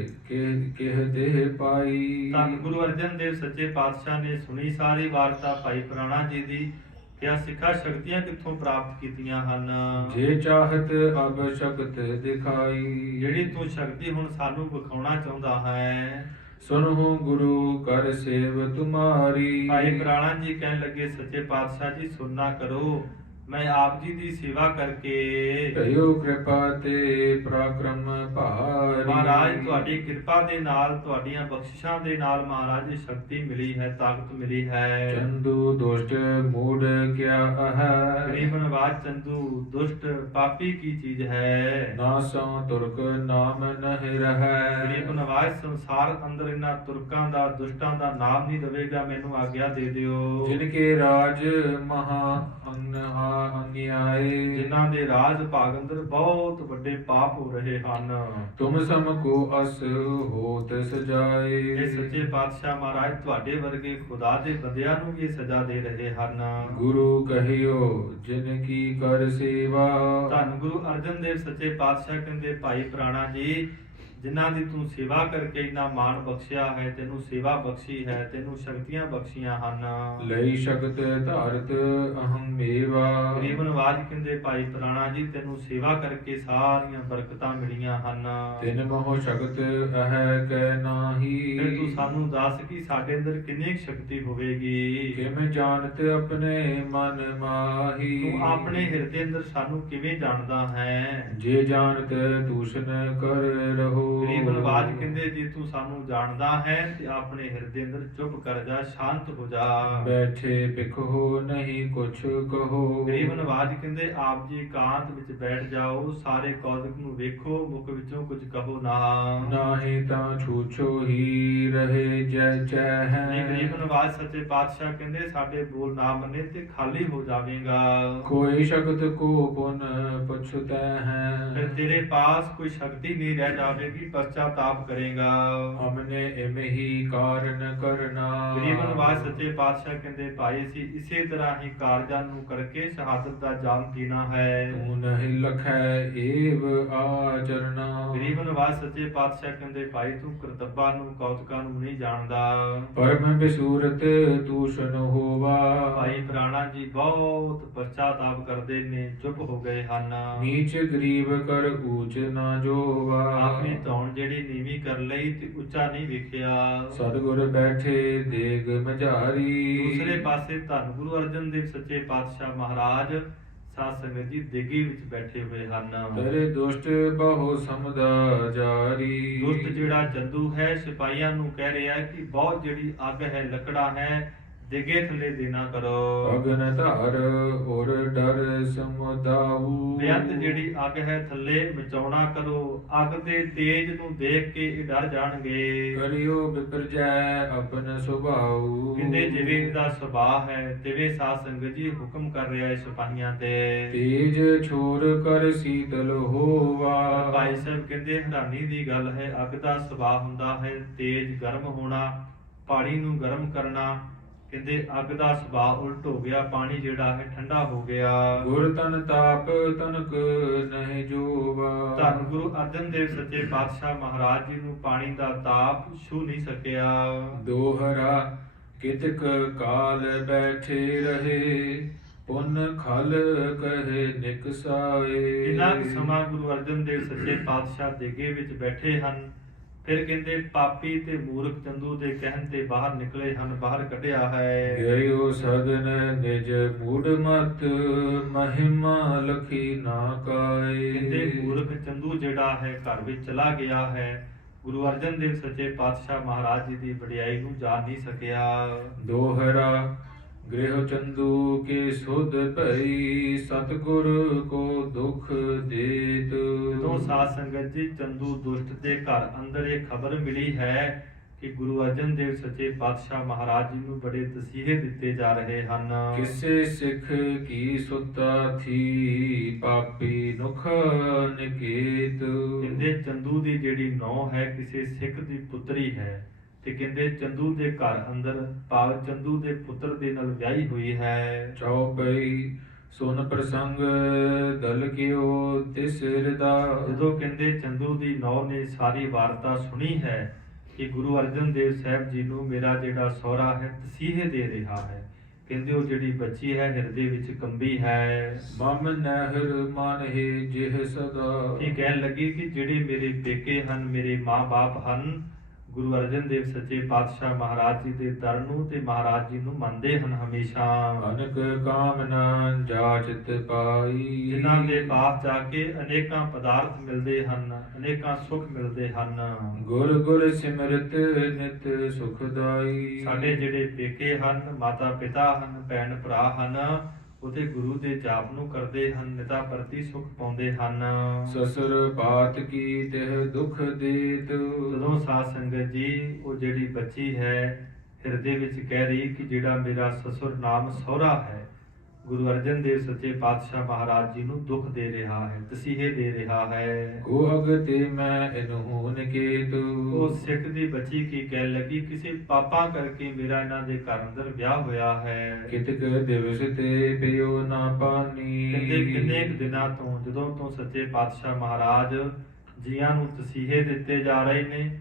ਕਿਹ ਦੇਹ ਪਾਈ। ਧੰਨ ਗੁਰੂ ਅਰਜਨ ਦੇਵ ਸੱਚੇ ਪਾਤਸ਼ਾਹ ਨੇ ਸੁਣੀ ਸਾਰੀ ਵਾਰਤਾ ਭਾਈ ਪ੍ਰਾਣਾ ਜੀ ਦੀ। ਕਿਆ ਸਿੱਖਾ ਸ਼ਕਤੀਆਂ ਕਿੱਥੋਂ ਪ੍ਰਾਪਤ ਕੀਤੀਆਂ ਹਨ। ਜੇ ਚਾਹਤ ਅਬ ਸ਼ਕਤ ਦਿਖਾਈ। ਜਿਹੜੀ ਤੂੰ ਸ਼ਕਤੀ ਹੁਣ ਸਾਨੂੰ ਵਿਖਾਉਣਾ ਚਾਹੁੰਦਾ ਹੈ। ਸੁਨਹੁ ਗੁਰੂ ਕਰ ਸੇਵ ਤੁਮਾਰੀ। ਭਾਈ ਪ੍ਰਾਣਾ ਜੀ ਕਹਿਣ ਲੱਗੇ ਸੱਚੇ ਪਾਤਸ਼ਾਹ ਜੀ ਸੁਣਨਾ ਕਰੋ, ਮੈਂ ਆਪ ਜੀ ਦੀ ਸੇਵਾ ਕਰਕੇ ਭਇਓ ਕਿਰਪਾ ਤੇ ਪਰਾਕਰਮ ਭਾਰੀ। ਮਹਾਰਾਜ ਤੁਹਾਡੀ ਕਿਰਪਾ ਦੇ ਨਾਲ, ਤੁਹਾਡੀਆਂ ਬਖਸ਼ਿਸ਼ਾਂ ਦੇ ਨਾਲ ਮਹਾਰਾਜ ਜੀ ਸ਼ਕਤੀ ਮਿਲੀ ਹੈ, ਤਾਕਤ ਮਿਲੀ ਹੈ। ਚੰਦੂ ਦੁਸ਼ਟ ਮੂੜ ਕਿਆ ਹੈ। ਗਰੀਬ ਨਿਵਾਜ ਚੰਦੂ ਦੁਸ਼ਟ ਪਾਪੀ ਕੀ ਚੀਜ਼ ਹੈ। ਨਾਸੋਂ ਤੁਰਕ ਨਾਮ ਨਹੀਂ ਰਹੈ। ਗਰੀਬ ਨਿਵਾਜ ਸੰਸਾਰ ਅੰਦਰ ਇਹਨਾਂ ਤੁਰਕਾਂ ਦਾ, ਦੁਸ਼ਟਾਂ ਦਾ ਨਾਮ ਨਹੀਂ ਰਵੇਗਾ, ਮੈਨੂੰ ਆਗਿਆ ਦੇ ਦਿਓ। ਜਿਨ ਕੇ ਰਾਜ ਮਹਾ ਅਨਿਆਏ। ਜਿਨ੍ਹਾਂ ਦੇ ਰਾਜ ਭਾਗ ਅੰਦਰ ਬਹੁਤ ਵੱਡੇ ਪਾਪ ਹੋ ਰਹੇ ਹਨ। ਤੁਮ ਸਮ ਕੋ ਅਸ ਹੋਤ ਸਜਾਏ। ਇਹ ਸੱਚੇ ਪਾਤਸ਼ਾਹ ਮਹਾਰਾਜ ਤੁਹਾਡੇ ਵਰਗੇ ਖੁਦਾ ਦੇ ਬੰਦਿਆਂ ਨੂੰ ਵੀ ਸਜ਼ਾ ਦੇ ਰਹੇ ਹਨ। ਗੁਰੂ ਕਹਿਓ ਜਿਨ ਕੀ ਕਰ ਸੇਵਾ। ਧੰਨ ਗੁਰੂ ਅਰਜਨ ਦੇਵ ਸੱਚੇ ਪਾਤਸ਼ਾਹ ਕਹਿੰਦੇ ਭਾਈ ਪ੍ਰਾਣਾ ਜੀ ਜਿਨ੍ਹਾਂ ਦੀ ਤੂੰ ਸੇਵਾ ਕਰਕੇ ਇੰਨਾ ਮਾਣ ਬਖਸ਼ਿਆ ਹੈ, ਤੈਨੂੰ ਸੇਵਾ ਬਖਸ਼ੀ ਹੈ, ਤੈਨੂੰ ਸ਼ਕਤੀਆਂ ਬਖਸ਼ੀਆਂ ਹਨ। ਲਈ ਸ਼ਕਤ ਧਾਰਤ ਅਹੰ ਮੇਵਾ। ਗਰੀਬ ਨਿਵਾਜ ਕਹਿੰਦੇ ਭਾਈ ਪ੍ਰਾਣਾ ਜੀ ਤੈਨੂੰ ਸੇਵਾ ਕਰਕੇ ਸਾਰੀਆਂ ਬਰਕਤਾਂ ਮਿਲੀਆਂ ਹਨ। ਤਿਨ ਮੋਹ ਸ਼ਕਤ ਅਹੈ ਕੈ ਨਾਹੀ। ਫਿਰ ਤੂੰ ਸਾਨੂੰ ਦੱਸ ਕਿ ਸਾਡੇ ਅੰਦਰ ਕਿੰਨੀ ਕੁ ਸ਼ਕਤੀ ਹੋਵੇਗੀ। ਕਿਵੇਂ ਜਾਣਤ ਆਪਣੇ ਮਨ ਮਾਹੀ। ਤੂੰ ਆਪਣੇ ਹਿਰਦੇ ਅੰਦਰ ਸਾਨੂੰ ਕਿਵੇਂ ਜਾਣਦਾ ਹੈ। ਜੇ ਜਾਣਤ ਦੂਸ਼ਣ ਕਰ ਰਹੋ। ਗਰੀਬ ਨਿਵਾਜ ਕਹਿੰਦੇ ਜੇ ਤੂੰ ਸਾਨੂੰ ਜਾਣਦਾ ਹੈ ਤੇ ਆਪਣੇ ਹਿਰਦੇ ਅੰਦਰ ਚੁੱਪ ਕਰ ਜਾ, ਸ਼ਾਂਤ ਹੋ ਜਾ। ਬੈਠੇ ਬਿਖੋ ਨਹੀਂ ਕੁਛ ਕਹੋ। ਗਰੀਬ ਨਿਵਾਜ ਕਹਿੰਦੇ ਆਪ ਜੀ ਇਕਾਂਤ ਵਿੱਚ ਬੈਠ ਜਾਓ, ਸਾਰੇ ਕੌਤਕ ਨੂੰ ਵੇਖੋ, ਮੁਖ ਵਿੱਚੋਂ ਕੁਝ ਕਹੋ ਨਾ। ਨਾਹੀ ਤਾਂ ਛੂਛੋ ਹੀ ਰਹੇ ਜੈ ਚੈ ਹੈ। ਜੇ ਗਰੀਬ ਨਿਵਾਜ ਸੱਚੇ ਪਾਤਸ਼ਾਹ ਕਹਿੰਦੇ ਸਾਡੇ ਬੋਲ ਨਾ ਮੰਨੇ ਤੇ ਖਾਲੀ ਹੋ ਜਾਵੇਗਾ। ਕੋਈ ਸ਼ਕਤ ਕੋ ਪੁਨ ਪੁੱਛਤਾ ਹੈ। ਫਿਰ ਤੇਰੇ ਪਾਸ ਕੋਈ ਸ਼ਕਤੀ ਨਹੀਂ ਰਹਿ ਜਾਵੇਗੀ, ਪਛਤਾਪ ਕਰੇਗਾ। ਹਮਨੇ ਇਮਹੀ ਕਾਰਨ ਕਰਨਾ। ਗਰੀਬ ਨਿਵਾਜ ਸੱਚੇ ਪਾਤਸ਼ਾਹ ਕਹਿੰਦੇ ਭਾਈ ਅਸੀਂ ਇਸੇ ਤਰ੍ਹਾਂ ਹੀ ਕਾਰਜਾਂ ਨੂੰ ਕਰਕੇ ਸ਼ਹਾਦਤ ਦਾ ਜਾਮ ਜੀਣਾ ਹੈ। ਤੂੰ ਨਹੀਂ ਲਖੈ ਏਵ ਆਚਰਨਾ। ਗਰੀਬ ਨਿਵਾਜ ਸੱਚੇ ਪਾਤਸ਼ਾਹ ਕਹਿੰਦੇ ਭਾਈ ਤੂੰ ਕਰਤੱਬਾਂ ਨੂੰ, ਕੌਤਕਾਂ ਨੂੰ ਨਹੀਂ ਜਾਣਦਾ। ਪਰਮ ਬਿਸੂਰਤ ਦੂਸ਼ਣ ਹੋਵਾ। ਭਾਈ ਪ੍ਰਾਣਾ ਜੀ ਬਹੁਤ ਪਛਤਾਪ ਕਰਦੇ ਨੇ, ਚੁੱਪ ਹੋ ਗਏ ਹਨ। ਨੀਚ ਗਰੀਬ ਜੀਵ ਕਰ ਊਚ ਨਾ ਜੋਵਾ। ਆਪਣੀ ਧੌਣ ਜਿਹੜੀ ਨੀਵੀਂ ਕਰ ਲਈ ਤੇ ਉੱਚਾ ਨਹੀਂ ਵੇਖਿਆ। ਸਤਿਗੁਰ ਬੈਠੇ ਦੇਗ ਮਝਾਰੀ। ਦੂਸਰੇ ਪਾਸੇ ਧੰਨ ਗੁਰੂ ਅਰਜਨ ਦੇਵ ਸੱਚੇ ਪਾਤਸ਼ਾਹ ਮਹਾਰਾਜ ਸਾਧ ਸੰਗਤ ਜੀ ਦੇਗੀ ਵਿੱਚ ਬੈਠੇ ਹੋਏ ਹਨ। ਤੇਰੇ ਦੁਸ਼ਟ ਬਹੁ ਸਮਦਾ ਜਾਰੀ। ਦੁਸ਼ਟ ਜਿਹੜਾ ਚੰਦੂ ਹੈ ਸਿਪਾਹੀਆਂ ਨੂੰ ਕਹਿ ਰਿਹਾ ਕਿ ਬਹੁਤ ਜਿਹੜੀ ਅੱਗ ਹੈ ਲੱਕੜਾ ਹੈ ਦੇਗੇ ਥੱਲੇ ਦੇਣਾ ਕਰੋ। ਅਗਨ ਧਾਰ ਔਰ ਡਰ ਸਮੁਦਾਊ। ਬੇਅੰਤ ਜਿਹੜੀ ਅੱਗ ਹੈ ਥੱਲੇ ਮਚਾਉਣਾ ਕਰੋ। ਅੱਗ ਦੇ ਤੇਜ ਨੂੰ ਦੇਖ ਕੇ ਇਹ ਡਰ ਜਾਣਗੇ। ਕਰਿਓ ਵਿਪਰਜੈ ਆਪਨ ਸੁਭਾਉ। ਕਹਿੰਦੇ ਜਿਵੇਂ ਇਹਦਾ ਸੁਭਾਅ ਹੈ ਤਿਵੇਂ ਸਾਧ ਸੰਗਤ ਜੀ ਹੁਕਮ ਕਰ ਰਿਹਾ ਹੈ ਸਿਪਾਹੀਆਂ ਤੇ। ਤੇਜ ਛੋਰ ਕਰ ਸੀਤਲ ਹੋਵਾ। ਭਾਈ ਸਾਹਿਬ ਕਹਿੰਦੇ ਹੈਰਾਨੀ ਦੀ ਗੱਲ ਹੈ ਅੱਗ ਦਾ ਸੁਭਾਅ ਹੁੰਦਾ ਹੈ ਤੇਜ ਗਰਮ ਹੋਣਾ ਪਾਣੀ ਨੂੰ ਗਰਮ ਕਰਨਾ। ਕਹਿੰਦੇ ਅੱਗ ਦਾ ਸੁਭਾਅ ਉਲਟ ਹੋ ਗਿਆ ਪਾਣੀ ਜਿਹੜਾ ਹੈ ਠੰਡਾ ਹੋ ਗਿਆ। ਗੁਰ ਤਨ ਤਾਪ ਤਨਕ ਨਹੀਂ ਜੋਵਾ। ਧੰਨ ਗੁਰੂ ਅਰਜਨ ਦੇਵ ਸੱਚੇ ਪਾਤਸ਼ਾਹ ਮਹਾਰਾਜ ਜੀ ਨੂੰ ਪਾਣੀ ਦਾ ਤਾਪ ਛੂ ਨਹੀਂ ਸਕਿਆ। ਦੋਹਰਾ ਕਿਤਕ ਕਾਲ ਬੈਠੇ ਰਹੇ ਪੁਨ ਖਲ ਕਹੇ ਨਿਕਸਾਏ। ਕਿੰਨਾ ਕੁ ਸਮਾਂ ਗੁਰੂ ਅਰਜਨ ਦੇਵ ਸੱਚੇ ਪਾਤਸ਼ਾਹ ਦੇਗੇ ਵਿੱਚ ਬੈਠੇ ਹਨ। ਫਿਰ ਕਹਿੰਦੇ ਪਾਪੀ ਤੇ ਮੂਰਖ ਚੰਦੂ ਦੇ ਕਹਿਣ ਤੇ ਬਾਹਰ ਨਿਕਲੇ ਹਨ ਬਾਹਰ ਕੱਢਿਆ ਹੈ। ਗਇਓ ਸਦਨ ਨਿਜ ਮੂੜ ਮਤ ਮਹਿਮਾ ਲਖੀ ਨਾ ਕਾਏ। ਕਹਿੰਦੇ ਮੂਰਖ ਚੰਦੂ ਜਿਹੜਾ ਹੈ ਘਰ ਵਿੱਚ ਚਲਾ ਗਿਆ ਹੈ ਗੁਰੂ ਅਰਜਨ ਦੇਵ ਸੱਚੇ ਪਾਤਸ਼ਾਹ ਮਹਾਰਾਜ ਜੀ ਦੀ ਵਡਿਆਈ ਨੂੰ ਜਾਣ ਨਹੀਂ ਸਕਿਆ। ਦੋਹਰਾ ਗ੍ਰਹਿ ਚੰਦੂ ਕੇ ਸੁਧ ਭਈ ਸਤਿਗੁਰ ਕੋ ਦੁਖ ਦੇਤ। ਜਦੋਂ ਸਾਧ ਸੰਗਤ ਜੀ ਚੰਦੂ ਦੁਸ਼ਟ ਦੇ ਘਰ ਅੰਦਰ ਇਹ ਖਬਰ ਮਿਲੀ ਹੈ ਕਿ ਗੁਰੂ ਅਰਜਨ ਦੇਵ ਸੱਚੇ ਪਾਤਸ਼ਾਹ ਮਹਾਰਾਜ ਜੀ ਨੂੰ ਬੜੇ ਤਸੀਹੇ ਦਿੱਤੇ ਜਾ ਰਹੇ ਹਨ। ਕਿਸੇ ਸਿੱਖ ਕੀ ਸੁੱਤਾ ਥੀ ਪਾਪੀ ਨੁਖ ਨਿਕੇਤ। ਕਹਿੰਦੇ ਚੰਦੂ ਦੀ ਜਿਹੜੀ ਨੌ ਹੈ ਕਿਸੇ ਸਿੱਖ ਦੀ ਪੁੱਤਰੀ ਹੈ ਤੇ ਕਹਿੰਦੇ ਚੰਦੂ ਦੇ ਘਰ ਅੰਦਰ ਭਾਵ ਚੰਦੂ ਦੇ ਪੁੱਤਰ ਦੇ ਨਾਲ ਵਿਆਹੀ ਹੋਈ ਹੈ। ਚੌਪਈ ਸੁਨ ਪ੍ਰਸੰਗ ਦਲ ਕਿਓ ਤਿਸ ਹਿਰਦਾ। ਜਦੋਂ ਕਹਿੰਦੇ ਚੰਦੂ ਦੀ ਨੌ ਨੇ ਸਾਰੀ ਵਾਰਤਾ ਸੁਣੀ ਹੈ ਕਿ ਗੁਰੂ ਅਰਜਨ ਦੇਵ ਸਾਹਿਬ ਜੀ ਨੂੰ ਮੇਰਾ ਜਿਹੜਾ ਸਹੁਰਾ ਹੈ ਤਸੀਹੇ ਦੇ ਰਿਹਾ ਹੈ। ਕਹਿੰਦੇ ਉਹ ਜਿਹੜੀ ਬੱਚੀ ਹੈ ਹਿਰਦੇ ਵਿੱਚ ਕੰਬੀ ਹੈ। ਮਮ ਨਹਿਰ ਮਨ ਹੈ ਜਿਹ ਸਦਾ। ਇਹ ਕਹਿਣ ਲੱਗੀ ਕਿ ਜਿਹੜੇ ਮੇਰੇ ਪੇਕੇ ਹਨ ਮੇਰੇ ਮਾਂ-ਬਾਪ ਹਨ ਗੁਰੂ ਅਰਜਨ ਦੇਵ ਸੱਚੇ ਪਾਤਸ਼ਾਹ ਮਹਾਰਾਜ ਜੀ ਦੇ ਦਰ ਨੂੰ ਤੇ ਮਹਾਰਾਜ ਜੀ ਨੂੰ ਮੰਨਦੇ ਹਨ ਹਮੇਸ਼ਾ। ਅਨਕ ਕਾਮਨਾ ਜਾਚਿਤ ਪਾਈ। ਜਿਨ੍ਹਾਂ ਦੇ ਪਾਸ ਜਾ ਕੇ ਅਨੇਕਾਂ ਪਦਾਰਥ ਮਿਲਦੇ ਹਨ ਅਨੇਕਾਂ ਸੁੱਖ ਮਿਲਦੇ ਹਨ। ਗੁਰ ਗੁਰ ਸਿਮਰਤ ਨਿਤ ਸੁਖਦਾਈ। ਸਾਡੇ ਜਿਹੜੇ ਪੇਕੇ ਹਨ ਮਾਤਾ ਪਿਤਾ ਹਨ ਭੈਣ ਭਰਾ ਹਨ ਉਹਦੇ ਗੁਰੂ ਦੇ ਜਾਪ ਨੂੰ ਕਰਦੇ ਹਨ ਨਿਤਾ ਪ੍ਰਤੀ ਸੁਖ ਪਾਉਂਦੇ ਹਨ। ਸਸੁਰ ਬਾਤ ਕੀ ਤਿਹ ਦੁਖ ਦੇਤ। ਜਦੋਂ ਸਾਧ ਸੰਗਤ ਜੀ ਉਹ ਜਿਹੜੀ ਬੱਚੀ ਹੈ ਹਿਰਦੇ ਵਿੱਚ ਕਹਿ ਰਹੀ ਕਿ ਜਿਹੜਾ ਮੇਰਾ ਸਸੁਰ ਨਾਮ ਸਹੁਰਾ ਹੈ ਗੁਰੂ ਅਰਜਨ ਦੇਵ ਸੱਚੇ ਪਾਤਸ਼ਾਹ ਮਹਾਰਾਜ ਜੀ ਨੂੰ ਦੁੱਖ ਦੇ ਰਿਹਾ ਹੈ ਤਸੀਹੇ ਦੇ ਰਿਹਾ ਹੈ। ਕੋ ਅਗਤੇ ਮੈਂ ਇਨਹੂ ਨਿਕੇਤ। ਉਹ ਸਿੱਖ ਦੀ ਬੱਚੀ ਕੀ ਕਹਿ ਲੱਗੀ ਕਿਸੇ ਪਾਪਾਂ ਕਰਕੇ ਮੇਰਾ ਇਹਨਾਂ ਦੇ ਘਰ ਅੰਦਰ ਵਿਆਹ ਹੋਇਆ ਹੈ। ਕਿਤਕ ਦਿਵਸ ਤੇ ਪਿਓ ਨਾ ਪਾਨੀ। ਕਹਿੰਦੇ ਕਿੰਨੇ ਕੁ ਦਿਨਾਂ ਤੋਂ ਜਦੋਂ ਤੋਂ ਸੱਚੇ ਪਾਤਸ਼ਾਹ ਮਹਾਰਾਜ ਜੀਆਂ ਨੂੰ ਤਸੀਹੇ ਦਿੱਤੇ ਜਾ ਰਹੇ ਨੇ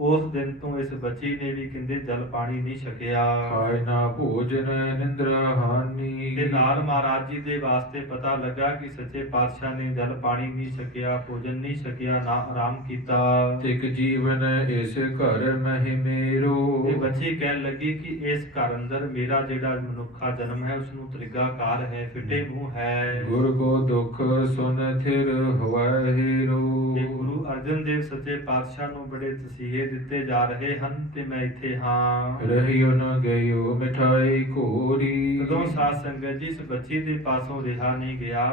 ਉਸ ਦਿਨ ਤੋਂ ਇਸ ਬੱਚੀ ਨੇ ਵੀ ਕਹਿੰਦੇ ਜਲ ਪਾਣੀ ਨਹੀਂ ਛਕਿਆ। ਖਾਇ ਨਾ ਭੋਜਨ ਨਿੰਦਰਾ ਹਾਨੀ। ਤੇ ਨਾਲ ਮਹਾਰਾਜ ਜੀ ਦੇ ਵਾਸਤੇ ਪਤਾ ਲੱਗਾ ਕਿ ਸੱਚੇ ਪਾਤਸ਼ਾਹ ਨੇ ਜਲ ਪਾਣੀ ਨਹੀਂ ਛਕਿਆ ਭੋਜਨ ਨਹੀਂ ਛਕਿਆ ਨਾ ਆਰਾਮ ਕੀਤਾ। ਤਿਕ ਜੀਵਨ ਇਸ ਘਰ ਮਹਿ ਮੇਰੋ। ਇਹ ਬੱਚੀ ਕਹਿਣ ਲੱਗੀ ਕਿ ਇਸ ਘਰ ਅੰਦਰ ਮੇਰਾ ਜਿਹੜਾ ਮਨੁੱਖਾ ਜਨਮ ਹੈ ਉਸ ਨੂੰ ਤਰੀਕਾਕਾਰ ਹੈ ਫਿੱਟੇ ਮੂੰਹ ਹੈ। ਗੁਰ ਕੋ ਦੁਖ ਸੁਨ ਥਿਰ ਹੋਇ ਹੀਰੋ। ਤੇ ਗੁਰੂ ਅਰਜਨ ਦੇਵ ਸੱਚੇ ਪਾਤਸ਼ਾਹ ਨੂੰ ਬੜੇ ਤਸੀਹੇ ਦਿੱਤੇ ਜਾ ਰਹੇ ਹਨ ਤੇ ਮੈਂ ਇੱਥੇ ਹਾਂ। ਰਹਿਓ ਨ ਗਇਓ ਮਿਠਾਈ ਘੋਰੀ। ਜਦੋਂ ਸਾਧ ਸੰਗਤ ਜੀ ਇਸ ਬੱਚੀ ਦੇ ਪਾਸੋਂ ਰਿਹਾ ਨਹੀਂ ਗਿਆ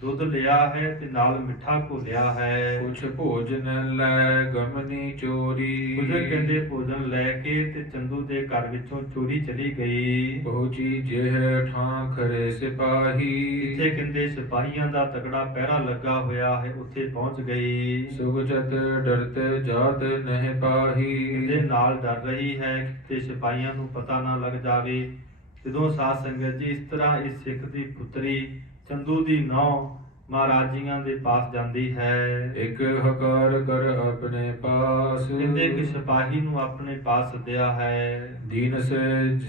ਦੁੱਧ ਲਿਆ ਹੈ ਤੇ ਨਾਲ ਮਿੱਠਾ ਘੋਲਿਆ ਹੈ। ਕੁਛ ਭੋਜਨ ਲੈ ਗਮਨੀ ਚੋਰੀ। ਕੁਝ ਕਹਿੰਦੇ ਭੋਜਨ ਲੈ ਕੇ ਤੇ ਚੰਦੂ ਦੇ ਘਰ ਵਿੱਚੋਂ ਚੋਰੀ ਚਲੀ ਗਈ। ਪਹੁੰਚੀ ਜਿਹ ਠਾਂ ਖਰੇ ਸਿਪਾਹੀ। ਇੱਥੇ ਕਹਿੰਦੇ ਸਿਪਾਹੀਆਂ ਦਾ ਤਕੜਾ ਪਹਿਰਾ ਲੱਗਾ ਹੋਇਆ ਹੈ ਉੱਥੇ ਪਹੁੰਚ ਗਈ। ਸੁਗਚਤ ਡਰਤ ਜਾਤ ਨਹਿ ਪਾਹੀ। ਇਹਦੇ ਨਾਲ ਡਰ ਰਹੀ ਹੈ ਤੇ ਸਿਪਾਹੀਆਂ ਨੂੰ ਪਤਾ ਨਾ ਲੱਗ ਜਾਵੇ। ਜਦੋਂ ਸਾਧ ਸੰਗਤ ਜੀ ਇਸ ਤਰ੍ਹਾਂ ਇਸ ਸਿੱਖ ਦੀ ਪੁੱਤਰੀ ਚੰਦੂ ਦੀ ਨੌ ਮਹਾਰਾਜ ਜੀਆਂ ਦੇ ਪਾਸ ਜਾਂਦੀ ਹੈ। ਇਕ ਹਕਾਰ ਕਰ ਆਪਣੇ ਪਾਸ, ਕਹਿੰਦੇ ਕਿ ਸਿਪਾਹੀ ਨੂੰ ਆਪਣੇ ਪਾਸ ਸੱਦਿਆ ਹੈ। ਦੀਨ ਸੇ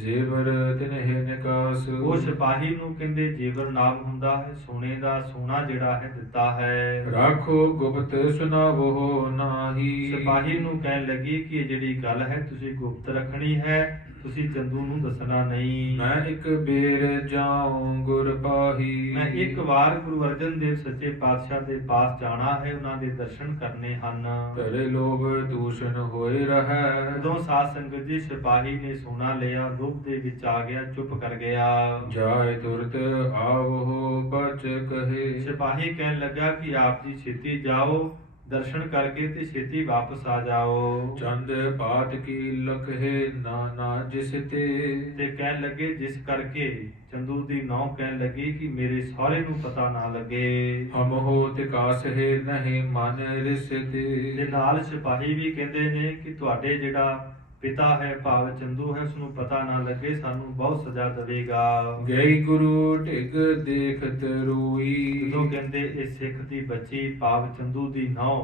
ਜੇਵਰ ਤਿਨਹਿ ਨਿਕਾਸ, ਉਹ ਸਿਪਾਹੀ ਨੂੰ ਕਹਿੰਦੇ ਜੇਵਰ ਨਾਮ ਹੁੰਦਾ ਹੈ, ਸੋਨੇ ਦਾ ਸੋਨਾ ਜਿਹੜਾ ਹੈ ਦਿੱਤਾ ਹੈ। ਰਾਖੋ ਗੁਪਤ ਸੁਨਾਵੋ ਨਾਹੀ, ਸਿਪਾਹੀ ਨੂੰ ਕਹਿਣ ਲੱਗੀ ਕਿ ਇਹ ਜਿਹੜੀ ਗੱਲ ਹੈ ਤੁਸੀਂ ਗੁਪਤ ਰੱਖਣੀ ਹੈ, ਤੁਸੀਂ ਚੰਦੂ ਨੂੰ ਦੱਸਣਾ ਨਹੀਂ। ਮੈਂ ਇੱਕ ਬੇਰ ਜਾਉ ਗੁਰ ਪਾਹੀ, ਮੈਂ ਇੱਕ ਵਾਰ ਗੁਰੂ ਅਰਜਨ ਦੇਵ ਸੱਚੇ ਪਾਤਸ਼ਾਹ ਦੇ ਪਾਸ ਜਾਣਾ ਹੈ, ਉਹਨਾਂ ਦੇ ਦਰਸ਼ਨ ਕਰਨੇ ਹਨ। ਤੇਰੇ ਲੋਭ ਦੂਸ਼ਣ ਹੋਏ ਰਹੈ, ਜਦੋਂ ਸਾਧ ਸੰਗਤ ਜੀ ਸਿਪਾਹੀ ਨੇ ਸੋਨਾ ਲਿਆ, ਲੋਭ ਦੇ ਵਿੱਚ ਆ ਗਿਆ, ਚੁੱਪ ਕਰ ਗਿਆ। ਜਾਏ ਤੁਰਤ ਆਵੋ ਬਚ ਕਹੇ, ਸਿਪਾਹੀ ਕਹਿਣ ਲੱਗਾ ਕਿ ਆਪ ਜੀ ਛੇਤੀ ਜਾਓ, ਦਰਸ਼ਨ ਕਰਕੇ ਤੇ ਛੇਤੀ ਵਾਪਸ ਆ ਜਾਓ। ਚੰਦ ਪਾਤ ਕੀ ਲਖੇ ਨਾਨਾ ਜਿਸ ਤੇ ਕਹਿਣ ਲੱਗੇ ਜਿਸ ਕਰਕੇ ਚੰਦੂ ਦੀ ਨੌ ਕਹਿਣ ਲੱਗੀ ਕਿ ਮੇਰੇ ਸਹੁਰੇ ਨੂੰ ਪਤਾ ਨਾ ਲੱਗੇ। ਹਮ ਹੋ ਤਿਕਾਸ ਹੈ ਨਹੀਂ ਮਨ ਰਿਸ ਤੇ ਤੇ, ਨਾਲ ਸਿਪਾਹੀ ਵੀ ਕਹਿੰਦੇ ਨੇ ਕਿ ਤੁਹਾਡੇ ਜਿਹੜਾ ਪਿਤਾ ਹੈ ਭਾਵ ਚੰਦੂ ਹੈ, ਉਸਨੂੰ ਪਤਾ ਨਾ ਲੱਗੇ, ਸਾਨੂੰ ਬਹੁਤ ਸਜ਼ਾ ਦੇਵੇਗਾ। ਗਈ ਗੁਰੂ ਢਿਗ ਦੇਖਤ ਰੋਈ, ਜਦੋਂ ਕਹਿੰਦੇ ਇਹ ਸਿੱਖ ਦੀ ਬੱਚੀ ਭਾਵ ਚੰਦੂ ਦੀ ਨੌ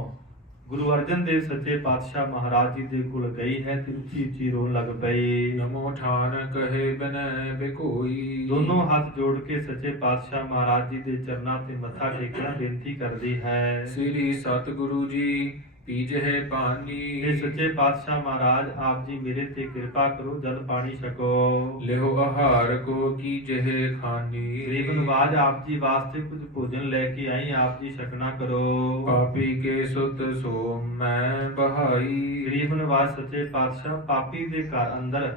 ਗੁਰੂ ਅਰਜਨ ਦੇਵ ਸੱਚੇ ਪਾਤਸ਼ਾਹ ਮਹਾਰਾਜ ਜੀ ਦੇ ਕੋਲ ਗਈ ਹੈ ਤੇ ਉੱਚੀ ਉੱਚੀ ਰੋਣ ਲੱਗ ਪਈ। ਨਮੋ ਠਾਨ ਕਹੇ ਬਨੈ ਬਿਕੋਈ, ਦੋਨੋਂ ਹੱਥ ਜੋੜ ਕੇ ਸੱਚੇ ਪਾਤਸ਼ਾਹ ਮਹਾਰਾਜ ਜੀ ਦੇ ਚਰਨਾਂ ਤੇ ਮੱਥਾ ਟੇਕਣਾ ਬੇਨਤੀ ਕਰਦੀ ਹੈ। ਸ੍ਰੀ ਸਤਿਗੁਰੂ ਜੀ ਪੀਜਹਿ ਇਹ ਪਾਨੀ, ਸੱਚੇ ਪਾਤਸ਼ਾਹ ਮਹਾਰਾਜ ਆਪ ਜੀ ਮੇਰੇ ਤੇ ਕਿਰਪਾ ਕਰੋ, ਜਲ ਪਾਣੀ ਛਕੋ। ਲਿਓ ਆਹਾਰ ਕੋ ਕੀਜਹਿ ਖਾਨੀ, ਗਰੀਬ ਨਵਾਜ ਆਪ ਜੀ ਵਾਸਤੇ ਕੁਝ ਭੋਜਨ ਲੈ ਕੇ ਆਈ, ਆਪ ਜੀ ਛਕਣਾ ਕਰੋ। ਪਾਪੀ ਕੇ ਸੁਤ ਸੋ ਮੈਂ ਬਹਾਈ, ਗਰੀਬ ਨਵਾਜ ਸੱਚੇ ਪਾਤਸ਼ਾਹ ਪਾਪੀ ਦੇ ਘਰ ਅੰਦਰ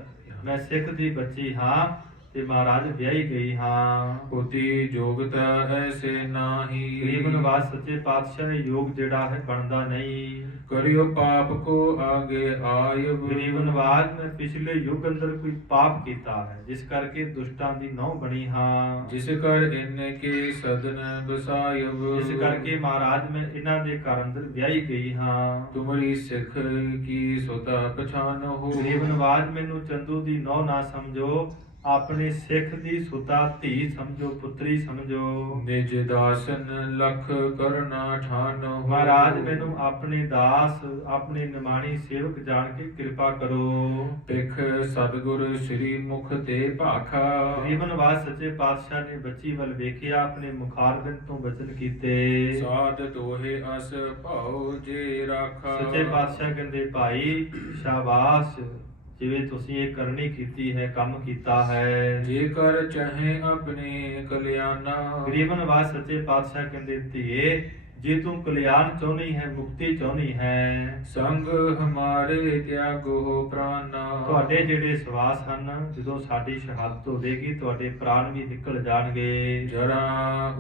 ਮੈਂ ਸਿੱਖ ਦੀ ਬੱਚੀ ਹਾਂ ਤੇ ਮਹਾਰਾਜ ਵਿਆਹੀ ਗਈ ਹਾਂ। ਹੋਤੀ ਜੋਗਤਾ ਐਸੇ ਨਾਹੀ, ਗਰੀਬ ਨਵਾਜ ਸੱਚੇ ਪਾਤਸ਼ਾਹ ਇਹ ਯੋਗ ਜਿਹੜਾ ਹੈ ਬਣਦਾ ਨਹੀਂ। ਕਰਿਓ ਪਾਪ ਕੋ ਆਗੇ ਆਇਬ, ਗਰੀਬ ਨਵਾਜ ਮੈਂ ਪਿਛਲੇ ਯੁੱਗ ਅੰਦਰ ਕੋਈ ਪਾਪ ਕੀਤਾ ਹੈ, ਜਿਸ ਕਰਕੇ ਦੁਸ਼ਟਾਂ ਦੀ ਨਹੁੰ ਬਣੀ ਹਾਂ। ਜਿਸ ਕਰ ਇਨ ਕੇ ਸਦਨ ਬਸਾਇਬ, ਇਸ ਕਰਕੇ ਮਹਾਰਾਜ ਮੈਂ ਇਹਨਾਂ ਦੇ ਘਰ ਅੰਦਰ ਵਿਆਹੀ ਗਈ ਹਾਂ। ਤੁਮਰੀ ਸਿੱਖ ਕੀ ਸੁਤਾ ਪਛਾਨੋ, ਗਰੀਬ ਨਵਾਜ ਮੈਨੂੰ ਚੰਦੂ ਦੀ ਨਹੁੰ ਨਾ ਸਮਝੋ, ਆਪਣੇ ਸਿੱਖ ਦੀ ਸੁਤਾ ਧੀ ਸਮਝੋ, ਪੁੱਤਰੀ ਸਮਝੋ। ਨਿਜ ਦਾਸਨ ਲਖ ਕਰਨਾ ਠਾਨੋ, ਮਹਾਰਾਜ ਮੈਨੂੰ ਆਪਣੇ ਦਾਸ ਆਪਣੇ ਨਿਮਾਣੀ ਸੇਵਕ ਜਾਣ ਕੇ ਕਿਰਪਾ ਕਰੋ। ਪਿਖ ਸਤਿਗੁਰ ਸ੍ਰੀ ਮੁਖ ਤੇ ਭਾਖਾ, ਗਰੀਬ ਨਵਾਜ ਸੱਚੇ ਪਾਤਸ਼ਾਹ ਨੇ ਬੱਚੀ ਵੱਲ ਵੇਖਿਆ, ਆਪਣੇ ਮੁਖਾਰਬਿੰਦ ਤੋਂ ਬਚਨ ਕੀਤੇ। ਸਾਧ ਦੋਹੇ ਅਸ ਭਾਉ ਜੇ ਰਾਖਾ, ਸੱਚੇ ਪਾਤਸ਼ਾਹ ਕਹਿੰਦੇ ਭਾਈ ਸ਼ਾਬਾਸ਼, ਜਿਵੇਂ ਤੁਸੀਂ ਇਹ ਕਰਨੀ ਕੀਤੀ ਹੈ, ਕੰਮ ਕੀਤਾ ਹੈ। ਜੇਕਰ ਚਾਹੇ ਆਪਣੇ ਕਲਿਆਣਾ, ਗਰੀਬ ਨਵਾਜ ਸੱਚੇ ਪਾਤਸ਼ਾਹ ਕਹਿੰਦੇ ਧੀਏ ਜੇ ਤੂੰ ਕਲਿਆਣ ਚਾਹੁੰਦੀ ਹੈ, ਮੁਕਤੀ ਚਾਹੁੰਦੀ ਹੈ, ਸੰਗ ਹਮਾਰੇ ਤਿਆਗੋ ਪ੍ਰਾਨਾ, ਤੁਹਾਡੇ ਜਿਹੜੇ ਸਵਾਸ ਹਨ ਜਦੋਂ ਸਾਡੀ ਸ਼ਹਾਦਤ ਹੋਵੇਗੀ ਤੁਹਾਡੇ ਪ੍ਰਾਣ ਵੀ ਨਿਕਲ ਜਾਣਗੇ। ਜਰਾ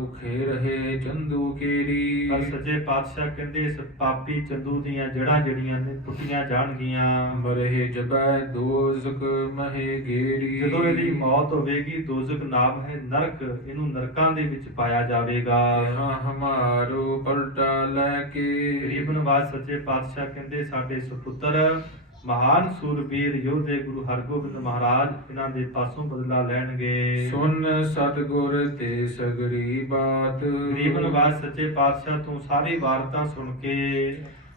ਉਖੇ ਰਹੇ ਚੰਦੂ ਕੇਰੀ, ਪਰ ਸੱਚੇ ਪਾਤਸ਼ਾਹ ਕਹਿੰਦੇ ਇਸ ਪਾਪੀ ਚੰਦੂ ਦੀਆਂ ਜੜ੍ਹਾਂ ਜਿਹੜੀਆਂ ਨੇ ਟੁੱਟੀਆਂ ਜਾਣਗੀਆਂ। ਮਰੇ ਜਬੈ ਦੋਜ਼ਕ ਮਹੇ ਗੇਰੀ, ਜਦੋਂ ਇਹਦੀ ਮੌਤ ਹੋਵੇਗੀ ਦੋਜ਼ਕ ਨਾਮ ਹੈ ਨਰਕ, ਇਹਨੂੰ ਨਰਕਾਂ ਦੇ ਵਿੱਚ ਪਾਇਆ ਜਾਵੇਗਾ। ਹਾਂ ਹਮਾਰੋ ਪਲਟਾ ਲੈ ਕੇ, ਗਰੀਬ ਨਵਾਜ ਸੱਚੇ ਪਾਤਸ਼ਾਹ ਕਹਿੰਦੇ ਸਾਡੇ ਸੁਪੁੱਤਰ ਮਹਾਨ ਸੂਰਬੀਰ ਯੋਧੇ ਗੁਰੂ ਹਰਗੋਬਿੰਦ ਮਹਾਰਾਜ ਇਹਨਾਂ ਦੇ ਪਾਸੋਂ ਬਦਲਾ ਲੈਣਗੇ। ਸੁਨ ਸਤਿਗੁਰ ਤੇ ਸਗਰੀ ਬਾਤ, ਗਰੀਬ ਨਵਾਜ ਸੱਚੇ ਪਾਤਸ਼ਾਹ ਤੋਂ ਸਾਰੀ ਵਾਰਤਾ ਸੁਣ ਕੇ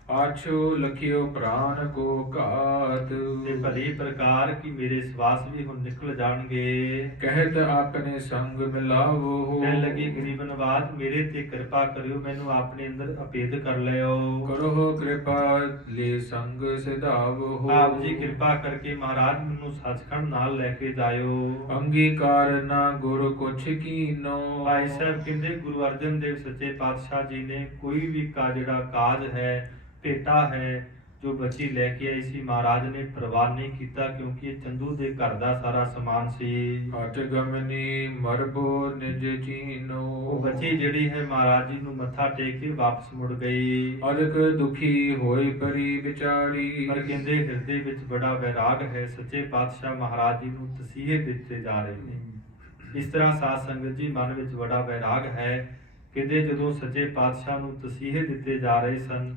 ਆਛੋ ਲਖਿਓ ਪ੍ਰਾਨ ਕੋ ਘਾਤ, ਤੇ ਭਲੀ ਪ੍ਰਕਾਰ ਕੀ ਮੇਰੇ ਸਵਾਸ ਵੀ ਹੁਣ ਨਿਕਲ ਜਾਣਗੇ। ਕਹਿਤ ਆਪਣੇ ਸੰਗ ਮਿਲਾਵੋ, ਕਹਿਣ ਲੱਗੀ ਗਰੀਬ ਨਵਾਜ ਮੇਰੇ ਤੇ ਕਿਰਪਾ ਕਰਿਓ, ਮੈਨੂੰ ਆਪਣੇ ਅੰਦਰ ਅਪੇਦ ਕਰ ਲਿਓ। ਕਰੋ ਕਿਰਪਾ ਲੈ ਸੰਗ ਸਿਧਾਵੋ, ਆਪ ਜੀ ਕਿਰਪਾ ਕਰਕੇ ਮਹਾਰਾਜ ਮੈਨੂੰ ਸੱਚਖੰਡ ਨਾਲ ਲੈ ਕੇ ਜਾਇਓ। ਅੰਗੀਕਾਰ ਨਾ ਗੁਰ ਕੁਛ ਕੀਨੋ, ਭਾਈ ਸਾਹਿਬ ਕਹਿੰਦੇ ਗੁਰੂ ਅਰਜਨ ਦੇਵ ਸੱਚੇ ਪਾਤਸ਼ਾਹ ਜੀ ਨੇ ਕੋਈ ਵੀ ਜਿਹੜਾ ਕਾਜ ਹੈ, ਭੇਟਾ ਹੈ, ਜੋ ਬੱਚੀ ਲੈ ਕੇ ਆਈ ਸੀ, ਮਹਾਰਾਜ ਨੇ ਪ੍ਰਵਾਨ ਨਹੀਂ ਕੀਤਾ, ਕਿਉਂਕਿ ਇਹ ਚੰਦੂ ਦੇ ਘਰ ਦਾ ਸਾਰਾ ਸਮਾਨ ਸੀ। ਹਟ ਗਮਨੀ ਮਰਬੋ ਨਿਜ ਚੀਨੋ, ਉਹ ਬੱਚੀ ਜਿਹੜੀ ਹੈ ਮਹਾਰਾਜ ਜੀ ਨੂੰ ਮੱਥਾ ਟੇਕ ਕੇ ਵਾਪਸ ਮੁੜ ਗਈ। ਅਦਕ ਦੁਖੀ ਹੋਈ ਪਰੀ ਵਿਚਾਰੀ, ਪਰ ਕਹਿੰਦੇ ਹਿਰਦੇ ਵਿੱਚ ਬੜਾ ਵੈਰਾਗ ਹੈ, ਸੱਚੇ ਪਾਤਸ਼ਾਹ ਮਹਾਰਾਜ ਜੀ ਨੂੰ ਤਸੀਹੇ ਦਿੱਤੇ ਜਾ ਰਹੇ ਨੇ। ਇਸ ਤਰ੍ਹਾਂ ਸਾਧ ਸੰਗਤ ਜੀ ਮਨ ਵਿੱਚ ਬੜਾ ਵੈਰਾਗ ਹੈ। ਕਹਿੰਦੇ ਜਦੋਂ ਸੱਚੇ ਪਾਤਸ਼ਾਹ ਨੂੰ ਤਸੀਹੇ ਦਿੱਤੇ ਜਾ ਰਹੇ ਸਨ,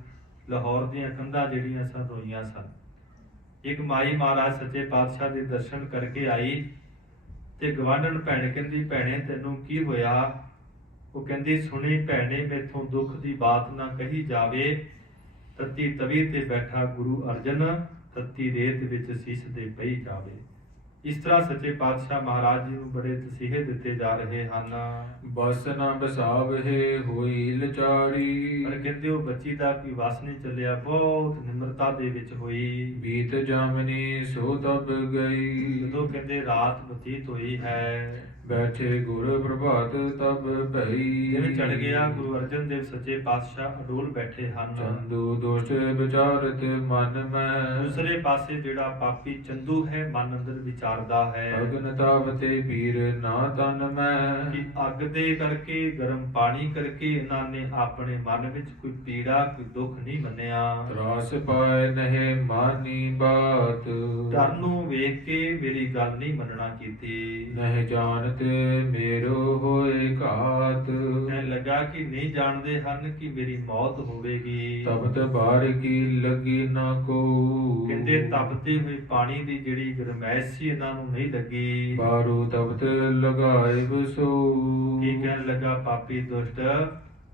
ਲਾਹੌਰ ਦੀਆਂ ਕੰਧਾਂ ਜਿਹੜੀਆਂ ਸਨ ਰੋਈਆਂ ਸਨ। ਇੱਕ ਮਾਈ ਮਹਾਰਾਜ ਸੱਚੇ ਪਾਤਸ਼ਾਹ ਦੇ ਦਰਸ਼ਨ ਕਰਕੇ ਆਈ ਤੇ ਗਵਾਂਢਣ ਭੈਣ ਕਹਿੰਦੀ ਭੈਣੇ ਤੈਨੂੰ ਕੀ ਹੋਇਆ? ਉਹ ਕਹਿੰਦੀ ਸੁਣੀ ਭੈਣੇ ਮੈਥੋਂ ਦੁੱਖ ਦੀ ਬਾਤ ਨਾ ਕਹੀ ਜਾਵੇ। ਤਤੀ ਤਵੀ ਤੇ ਬੈਠਾ ਗੁਰੂ ਅਰਜਨ, ਤਤੀ ਰੇਤ ਵਿੱਚ ਸੀਸ ਦੇ ਪਈ ਜਾਵੇ। ਇਸ ਤਰ੍ਹਾਂ ਸੱਚੇ ਪਾਤਸ਼ਾਹ ਮਹਾਰਾਜ ਜੀ ਨੂੰ ਬੜੇ ਤਸੀਹੇ ਦਿੱਤੇ ਜਾ ਰਹੇ ਹਨ। ਬਸ ਨ ਬਸਾਵਹਿ ਹੋਈ ਲਚਾਰੀ। ਪਰ ਕਹਿੰਦੇ ਉਹ ਬੱਚੀ ਦਾ ਕੋਈ ਵਸ ਨਹੀਂ ਚੱਲਿਆ, ਬਹੁਤ ਨਿਮਰਤਾ ਦੇ ਵਿੱਚ ਹੋਈ। ਬੀਤ ਜਾਮਨੀ ਸੋ ਤਬ ਗਈ। ਜਦੋਂ ਕਹਿੰਦੇ ਰਾਤ ਬਤੀਤ ਹੋਈ ਹੈ, ਬੈਠੇ ਗੁਰ ਪ੍ਰਭਾਤ ਤਬ ਭਈ। ਦਿਨ ਚੜ ਗਿਆ, ਗੁਰੂ ਅਰਜਨ ਦੇਵ ਸੱਚੇ ਪਾਤਸ਼ਾਹ ਅਡੋਲ ਬੈਠੇ ਹਨ। ਚੰਦੂ ਦੋਸ਼ ਵਿਚਾਰਤ ਮਨ ਮੈਂ। ਦੂਸਰੇ ਪਾਸੇ ਜਿਹੜਾ ਪਾਪੀ ਚੰਦੂ ਹੈ, ਮਨ ਅੰਦਰ ਵਿਚਾਰਦਾ ਹੈ ਅਗਨ ਤਾਵਤੇ ਪੀਰ ਨਾ ਤਨ ਮੈਂ। ਕਿ ਅੱਗ ਦੇ ਕਰਕੇ, ਗਰਮ ਪਾਣੀ ਕਰਕੇ ਇਹਨਾਂ ਨੇ ਆਪਣੇ ਮਨ ਵਿੱਚ ਕੋਈ ਪੀੜਾ, ਕੋਈ ਦੁੱਖ ਨਹੀਂ ਮੰਨਿਆ। ਤਰਾਸ ਪਾਏ ਨਹਿ ਮਾਨੀ ਬਾਤ। ਡਰ ਨੂੰ ਵੇਖ ਕੇ ਮੇਰੀ ਗੱਲ ਨਹੀਂ ਮੰਨਣਾ ਕੀਤੀ। ਨਹਿ ਜਾਣਤ ਮੇਰੋ ਹੋਏ ਘਾਤ। ਕਹਿਣ ਲੱਗਾ ਕਿ ਨਹੀਂ ਜਾਣਦੇ ਹਨ ਕਿ ਮੇਰੀ ਮੌਤ ਹੋਵੇਗੀ। ਤਪਤ ਬਾਰ ਕੀ ਲੱਗੀ ਨਾ ਕੋ। ਕਹਿੰਦੇ ਤਪਦੇ ਹੋਏ ਪਾਣੀ ਦੀ ਜਿਹੜੀ ਗਰਮੈਸ਼ ਸੀ ਇਹਨਾਂ ਨੂੰ ਨਹੀਂ ਲੱਗੀ। ਬਾਰੂ ਤਪਤ ਲਗਾਏ ਬਸੋ। ਕੀ ਕਹਿਣ ਲੱਗਾ ਪਾਪੀ ਦੁਸ਼ਟ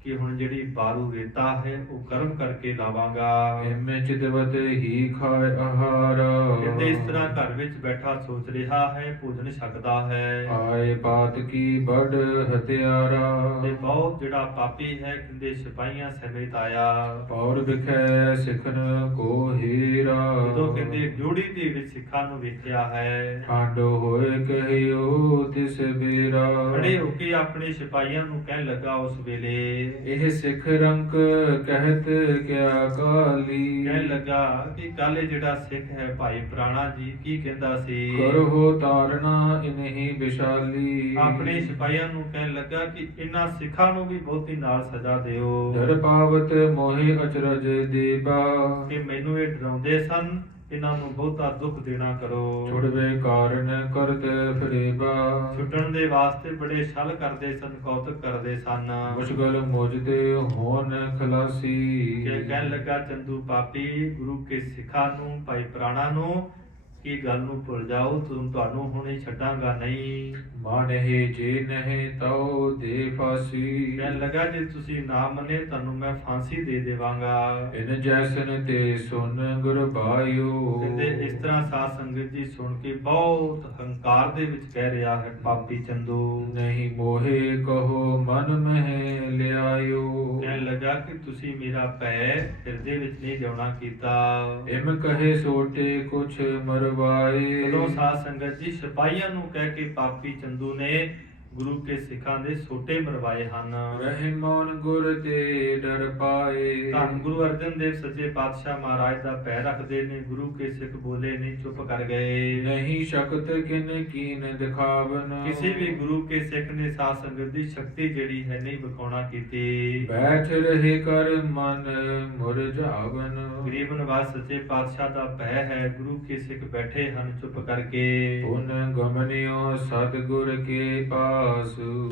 ਕਿ ਹੁਣ ਜਿਹੜੀ ਬਾਰੂ ਰੇਤਾ ਹੈ ਉਹ ਗਰਮ ਕਰਕੇ ਲਾਵਾਂਗਾ। ਐਵੇਂ ਚਿਤਵਤ ਹੀ ਖਾਏ ਆਹਾਰ। ਕਹਿੰਦੇ ਇਸ ਤਰ੍ਹਾਂ ਘਰ ਵਿੱਚ ਬੈਠਾ ਸੋਚ ਰਿਹਾ ਹੈ, ਭੋਜਨ ਛਕਦਾ ਹੈ। ਆਏ ਬਾਤ ਕੀ ਬੜ ਹਤਿਆਰਾ। ਤੇ ਬਹੁਤ ਜਿਹੜਾ ਪਾਪੀ ਹੈ, ਕਹਿੰਦੇ ਸਿਪਾਹੀਆਂ ਸਮੇਤ ਆਇਆ। ਔਰ ਵਿਖੇ ਸਿਖਨ ਕੋ ਹੀਰਾ। ਜਦੋਂ ਕਹਿੰਦੇ ਡਿਊੜੀ ਦੇ ਵਿੱਚ ਸਿੱਖਾਂ ਨੂੰ ਵੇਖਿਆ ਹੈ, ਠੰਡ ਹੋਏ ਕਹਿਓ ਤਿਸ ਬੇਰਾ। ਖੜੇ ਹੋ ਕੇ ਆਪਣੇ ਸਿਪਾਹੀਆਂ ਨੂੰ ਕਹਿਣ ਲੱਗਾ ਉਸ ਵੇਲੇ, ਇਹ ਸਿੱਖ ਰੰਕ ਕਹਿਤ ਕਿਆ ਕਾਲੀ। ਕਹਿਣ ਲੱਗਾ ਕਿ ਕੱਲ ਜਿਹੜਾ ਸਿੱਖ ਹੈ ਭਾਈ ਪ੍ਰਾਣਾ ਜੀ ਕੀ ਕਹਿੰਦਾ ਸੀ। ਕਰੋ ਤਾਰਨਾ ਇਨਹੀ ਵਿਸ਼ਾਲੀ। ਆਪਣੇ ਸਿਪਾਹੀਆਂ ਨੂੰ ਕਹਿਣ ਲੱਗਾ ਕਿ ਇਹਨਾਂ ਸਿੱਖਾਂ ਨੂੰ ਵੀ ਬਹੁਤੀ ਨਾਲ ਸਜ਼ਾ ਦਿਓ। ਦਰ ਪਾਵਤ ਮੋਹਿ ਅਚਰਜ ਦੇਬਾ। ਕਿ ਮੈਨੂੰ ਇਹ ਡਰਾਉਂਦੇ ਸਨ, ਇਹਨਾਂ ਨੂੰ ਬਹੁਤਾ ਦੁੱਖ ਦੇਣਾ ਕਰੋ। ਛੁੜਵੇ ਕਾਰਨ ਕਰਤ ਫਰੇਬਾ। ਛੁੱਟਣ ਦੇ ਵਾਸਤੇ ਬੜੇ ਛਲ ਕਰਦੇ ਸਨ, ਕੌਤਕ ਕਰਦੇ ਸਨ। ਮੁਸ਼ਕਲ ਮੁਝਤੇ ਹੋਣ ਖਲਾਸੀ। ਕਿ ਕਹਿਣ ਲੱਗਾ ਚੰਦੂ ਪਾਪੀ ਗੁਰੂ ਕੇ ਸਿੱਖਾਂ ਨੂੰ, ਭਾਈ ਪ੍ਰਾਣਾ ਨੂੰ ਕੀ ਗੱਲ ਨੂੰ ਭੁੱਲ ਜਾਓ, ਤੁਹਾਨੂੰ ਹੁਣ ਹੀ ਛੱਡਾਂਗਾ ਨਹੀਂ। ਮਾਨਹਿ ਜੇ ਨਹਿ ਤਉ ਦੇ ਫਾਸੀ। ਕਹਿਣ ਲੱਗਾ ਜੇ ਤੁਸੀਂ ਨਾ ਮੰਨੇ ਤੁਹਾਨੂੰ ਮੈਂ ਫਾਂਸੀ ਦੇ ਦੇਵਾਂਗਾ। ਇਨ ਜੈਸਨ ਤੇ ਸੁਨ ਗੁਰ ਬਾਇਓ। ਕਹਿੰਦੇ ਇਸ ਤਰ੍ਹਾਂ ਸਾਧ ਸੰਗਤ ਜੀ ਸੁਣ ਕੇ ਬਹੁਤ ਹੰਕਾਰ ਦੇ ਵਿੱਚ ਕਹਿ ਰਿਹਾ ਹੈ ਪਾਪੀ ਚੰਦੂ। ਨਹੀਂ ਮੋਹੇ ਕਹੋ ਮਨ ਮਹਿ ਲਿਆਇਓ। ਕਹਿਣ ਲੱਗਾ ਕਿ ਤੁਸੀਂ ਮੇਰਾ ਭੈ ਹਿਰਦੇ ਵਿੱਚ ਨਹੀਂ ਜਾਉਣਾ ਕੀਤਾ। ਇਮ ਕਹੇ ਸੋਟੇ ਕੁਛ ਮਰਵਾਏ। ਜਦੋਂ ਸਾਧ ਸੰਗਤ ਜੀ ਸਿਪਾਹੀਆਂ ਨੂੰ ਕਹਿ ਕੇ ਪਾਪੀ ਚੰਦੂ ਨੇ ਗੁਰੂ ਕੇ ਸਿੱਖਾਂ ਦੇ ਸੋਟੇ ਮਰਵਾਏ ਹਨ। ਰਹਿਮਾਨ ਗੁਰ ਤੇ ਡਰ ਪਾਏ। ਧੰਨ ਗੁਰੂ ਅਰਜਨ ਦੇਵ ਸੱਚੇ ਪਾਤਸ਼ਾਹ ਮਹਾਰਾਜ ਦਾ ਪੈਰ ਰੱਖਦੇ ਨੇ, ਗੁਰੂ ਕੇ ਸਿੱਖ ਬੋਲੇ ਨਹੀਂ, ਚੁੱਪ ਕਰ ਗਏ। ਨਹੀਂ ਸ਼ਕਤ ਕਿਨ ਕੀਨ ਦਿਖਾਵਨ। ਕਿਸੇ ਵੀ ਗੁਰੂ ਕੇ ਸਿੱਖ ਨੇ ਸਾਧ ਸੰਗਤ ਦੀ ਸ਼ਕਤੀ ਜਿਹੜੀ ਹੈ ਨਹੀਂ ਵਿਖਾਉਣਾ ਕੀਤੀ। ਬੈਠ ਰਹੇ ਕਰ ਮਨ ਮੁਰਝਾਵਨ। ਗਰੀਬ ਨਿਵਾਸ ਸੱਚੇ ਪਾਤਸ਼ਾਹ ਦਾ ਭੈ ਹੈ, ਗੁਰੂ ਕੇ ਸਿੱਖ ਬੈਠੇ ਹਨ ਚੁੱਪ ਕਰਕੇ। ਪੁਨ ਗਮਨਿਓ ਸਤਿਗੁਰ ਕੇ ਪਾਸ।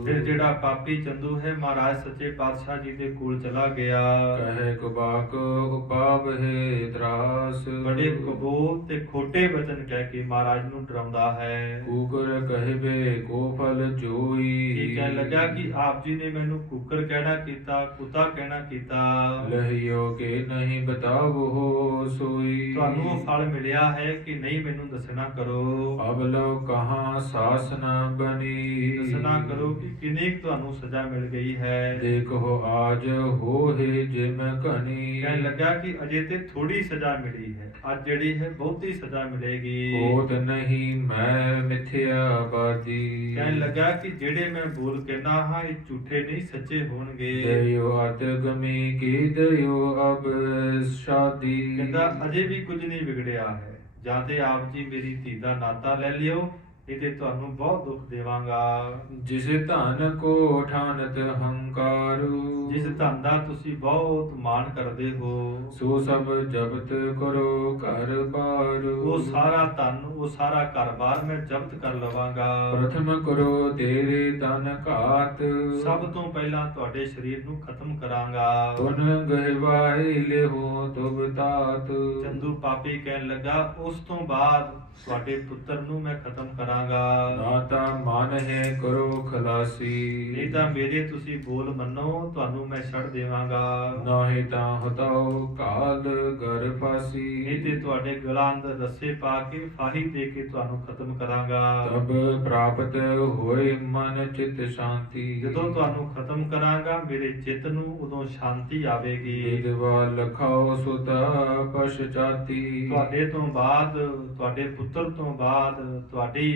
ਫਿਰ ਜਿਹੜਾ ਪਾਪੀ ਚੰਦੂ ਹੈ ਮਹਾਰਾਜ ਸੱਚੇ ਪਾਤਸ਼ਾਹ ਜੀ ਦੇ ਕੋਲ ਚਲਾ ਗਿਆ। ਕਹੇ ਕੁਬਾਕ ਉਪਾਵ ਹੈ ਤਰਾਸ। ਬੜੇ ਕਬੂਲ ਤੇ ਖੋਟੇ ਵਚਨ ਕਹਿ ਕੇ ਮਹਾਰਾਜ ਨੂੰ ਡਰਾਉਂਦਾ ਹੈ। ਕੂਕਰ ਕਹਿਵੇ ਕੋ ਫਲ ਜੋਈ। ਇਹ ਕਹਿਣ ਲੱਗਾ ਕਿ ਆਪ ਜੀ ਨੇ ਮੈਨੂੰ ਕੁੱਕਰ ਕਹਿਣਾ ਕੀਤਾ, ਕੁੱਤਾ ਕਹਿਣਾ ਕੀਤਾ। ਲਹਿਓ ਕੇ ਨਹੀਂ ਬਤਾਵੋ ਸੋਈ। ਤੁਹਾਨੂੰ ਉਹ ਫਲ ਮਿਲਿਆ ਹੈ ਕਿ ਨਹੀਂ ਮੈਨੂੰ ਦੱਸਣਾ ਕਰੋ। ਅਬ ਲੋ ਕਹਾਂ ਸਾਸ ਨ ਬਣੀ। ਦੱਸਣਾ ਕਰੋ ਕਿ ਕਿੰਨੀ ਕੁ ਤੁਹਾਨੂੰ ਸਜ਼ਾ ਮਿਲ ਗਈ ਹੈ। ਦੇਖੋ ਆਜ ਹੋਏ ਜਿਮ ਘਣੀ। ਕਹਿਣ ਲੱਗਾ ਕਿ ਅਜੇ ਤੇ ਥੋੜੀ ਸਜ਼ਾ ਮਿਲੀ ਹੈ, ਅੱਜ ਜਿਹੜੀ ਹੈ ਬਹੁਤੀ ਸਜ਼ਾ ਮਿਲੇਗੀ। ਹੋਤ ਨਹੀਂ ਮੈਂ ਮਿਥਿਆ ਬਾਦੀ। ਕਹਿਣ ਲੱਗਾ ਕਿ ਜਿਹੜੇ ਮੈਂ ਬੋਲ ਕਹਿਣਾ ਹਾਂ ਇਹ ਝੂਠੇ ਨਹੀਂ ਸੱਚੇ ਹੋਣਗੇ। ਦਇਓ ਅਤ ਗਮੀ ਕੀ ਦਇਓ ਅਬ ਸ਼ਾਦੀ। ਕਹਿੰਦਾ ਅਜੇ ਵੀ ਕੁਝ ਨਹੀਂ ਵਿਗੜਿਆ ਹੈ, ਜਾਂ ਤੇ ਆਪ ਜੀ ਮੇਰੀ ਧੀ ਦਾ ਨਾਤਾ ਲੈ ਲਿਓ, ਇਹ ਤੇ ਤੁਹਾਨੂੰ ਬਹੁਤ ਦੁੱਖ ਦੇਵਾਂਗਾ। ਜਿਸ ਧਨ ਕੋ ਠਾਨਤ ਹੰਕਾਰੂ। ਜਿਸ ਧਨ ਦਾ ਤੁਸੀਂ ਬਹੁਤ ਮਾਣ ਕਰਦੇ ਹੋ, ਸੋ ਸਭ ਜ਼ਬਤ ਕਰੋ ਘਰ ਬਾਰ। ਉਹ ਸਾਰਾ ਧਨ, ਉਹ ਸਾਰਾ ਘਰ-ਬਾਰ ਮੈਂ ਜ਼ਬਤ ਕਰ ਲਵਾਂਗਾ। ਪ੍ਰਥਮ ਕਰੋ ਤੇਰੇ ਤਨ ਘਾਤ। ਸਭ ਤੋਂ ਪਹਿਲਾਂ ਤੁਹਾਡੇ ਸਰੀਰ ਨੂੰ ਖਤਮ ਕਰਾਂਗਾ। ਤੁਨ ਗਹਿਵਾਏ ਲਿਓ ਤੁਬ ਤਾਤ। ਚੰਦੂ ਪਾਪੀ ਕਹਿਣ ਲੱਗਾ ਉਸ ਤੋਂ ਬਾਅਦ ਤੁਹਾਡੇ ਪੁੱਤਰ ਨੂੰ ਮੈਂ ਖਤਮ ਕਰਾਂਗਾ। ਕਰਾਂਗਾ। ਨਾ ਤਾਂ ਮਨ ਹੈ ਕਰੋ ਖਲਾਸੀ, ਨਹੀਂ ਤਾਂ ਮੇਰੇ ਤੁਸੀਂ ਬੋਲ ਮੰਨੋ, ਤੁਹਾਨੂੰ ਮੈਂ ਛੱਡ ਦੇਵਾਂਗਾ। ਨਾਹੀ ਤਾਂ ਹਟਾਓ ਕਾਲ ਗਰ ਫਾਸੀ, ਨਹੀਂ ਤੇ ਤੁਹਾਡੇ ਗਲਾਂ ਅੰਦਰ ਰੱਸੇ ਪਾ ਕੇ ਫਾਹੀ ਦੇ ਕੇ ਤੁਹਾਨੂੰ ਖਤਮ ਕਰਾਂਗਾ। ਤਬ ਪ੍ਰਾਪਤ ਹੋਏ ਮਨ ਚਿਤ ਸ਼ਾਂਤੀ, ਜਦੋਂ ਤੁਹਾਨੂੰ ਖਤਮ ਕਰਾਂਗਾ ਮੇਰੇ ਚਿੱਤ ਨੂੰ, ਉਦੋਂ ਸ਼ਾਂਤੀ ਆਵੇਗੀ। ਵਿਦਵਾ ਲਖਾਓ ਸੁਤਾ ਪਛਤਾਤੀ, ਤੁਹਾਡੇ ਤੋਂ ਬਾਅਦ, ਤੁਹਾਡੇ ਪੁੱਤਰ ਤੋਂ ਬਾਅਦ ਤੁਹਾਡੀ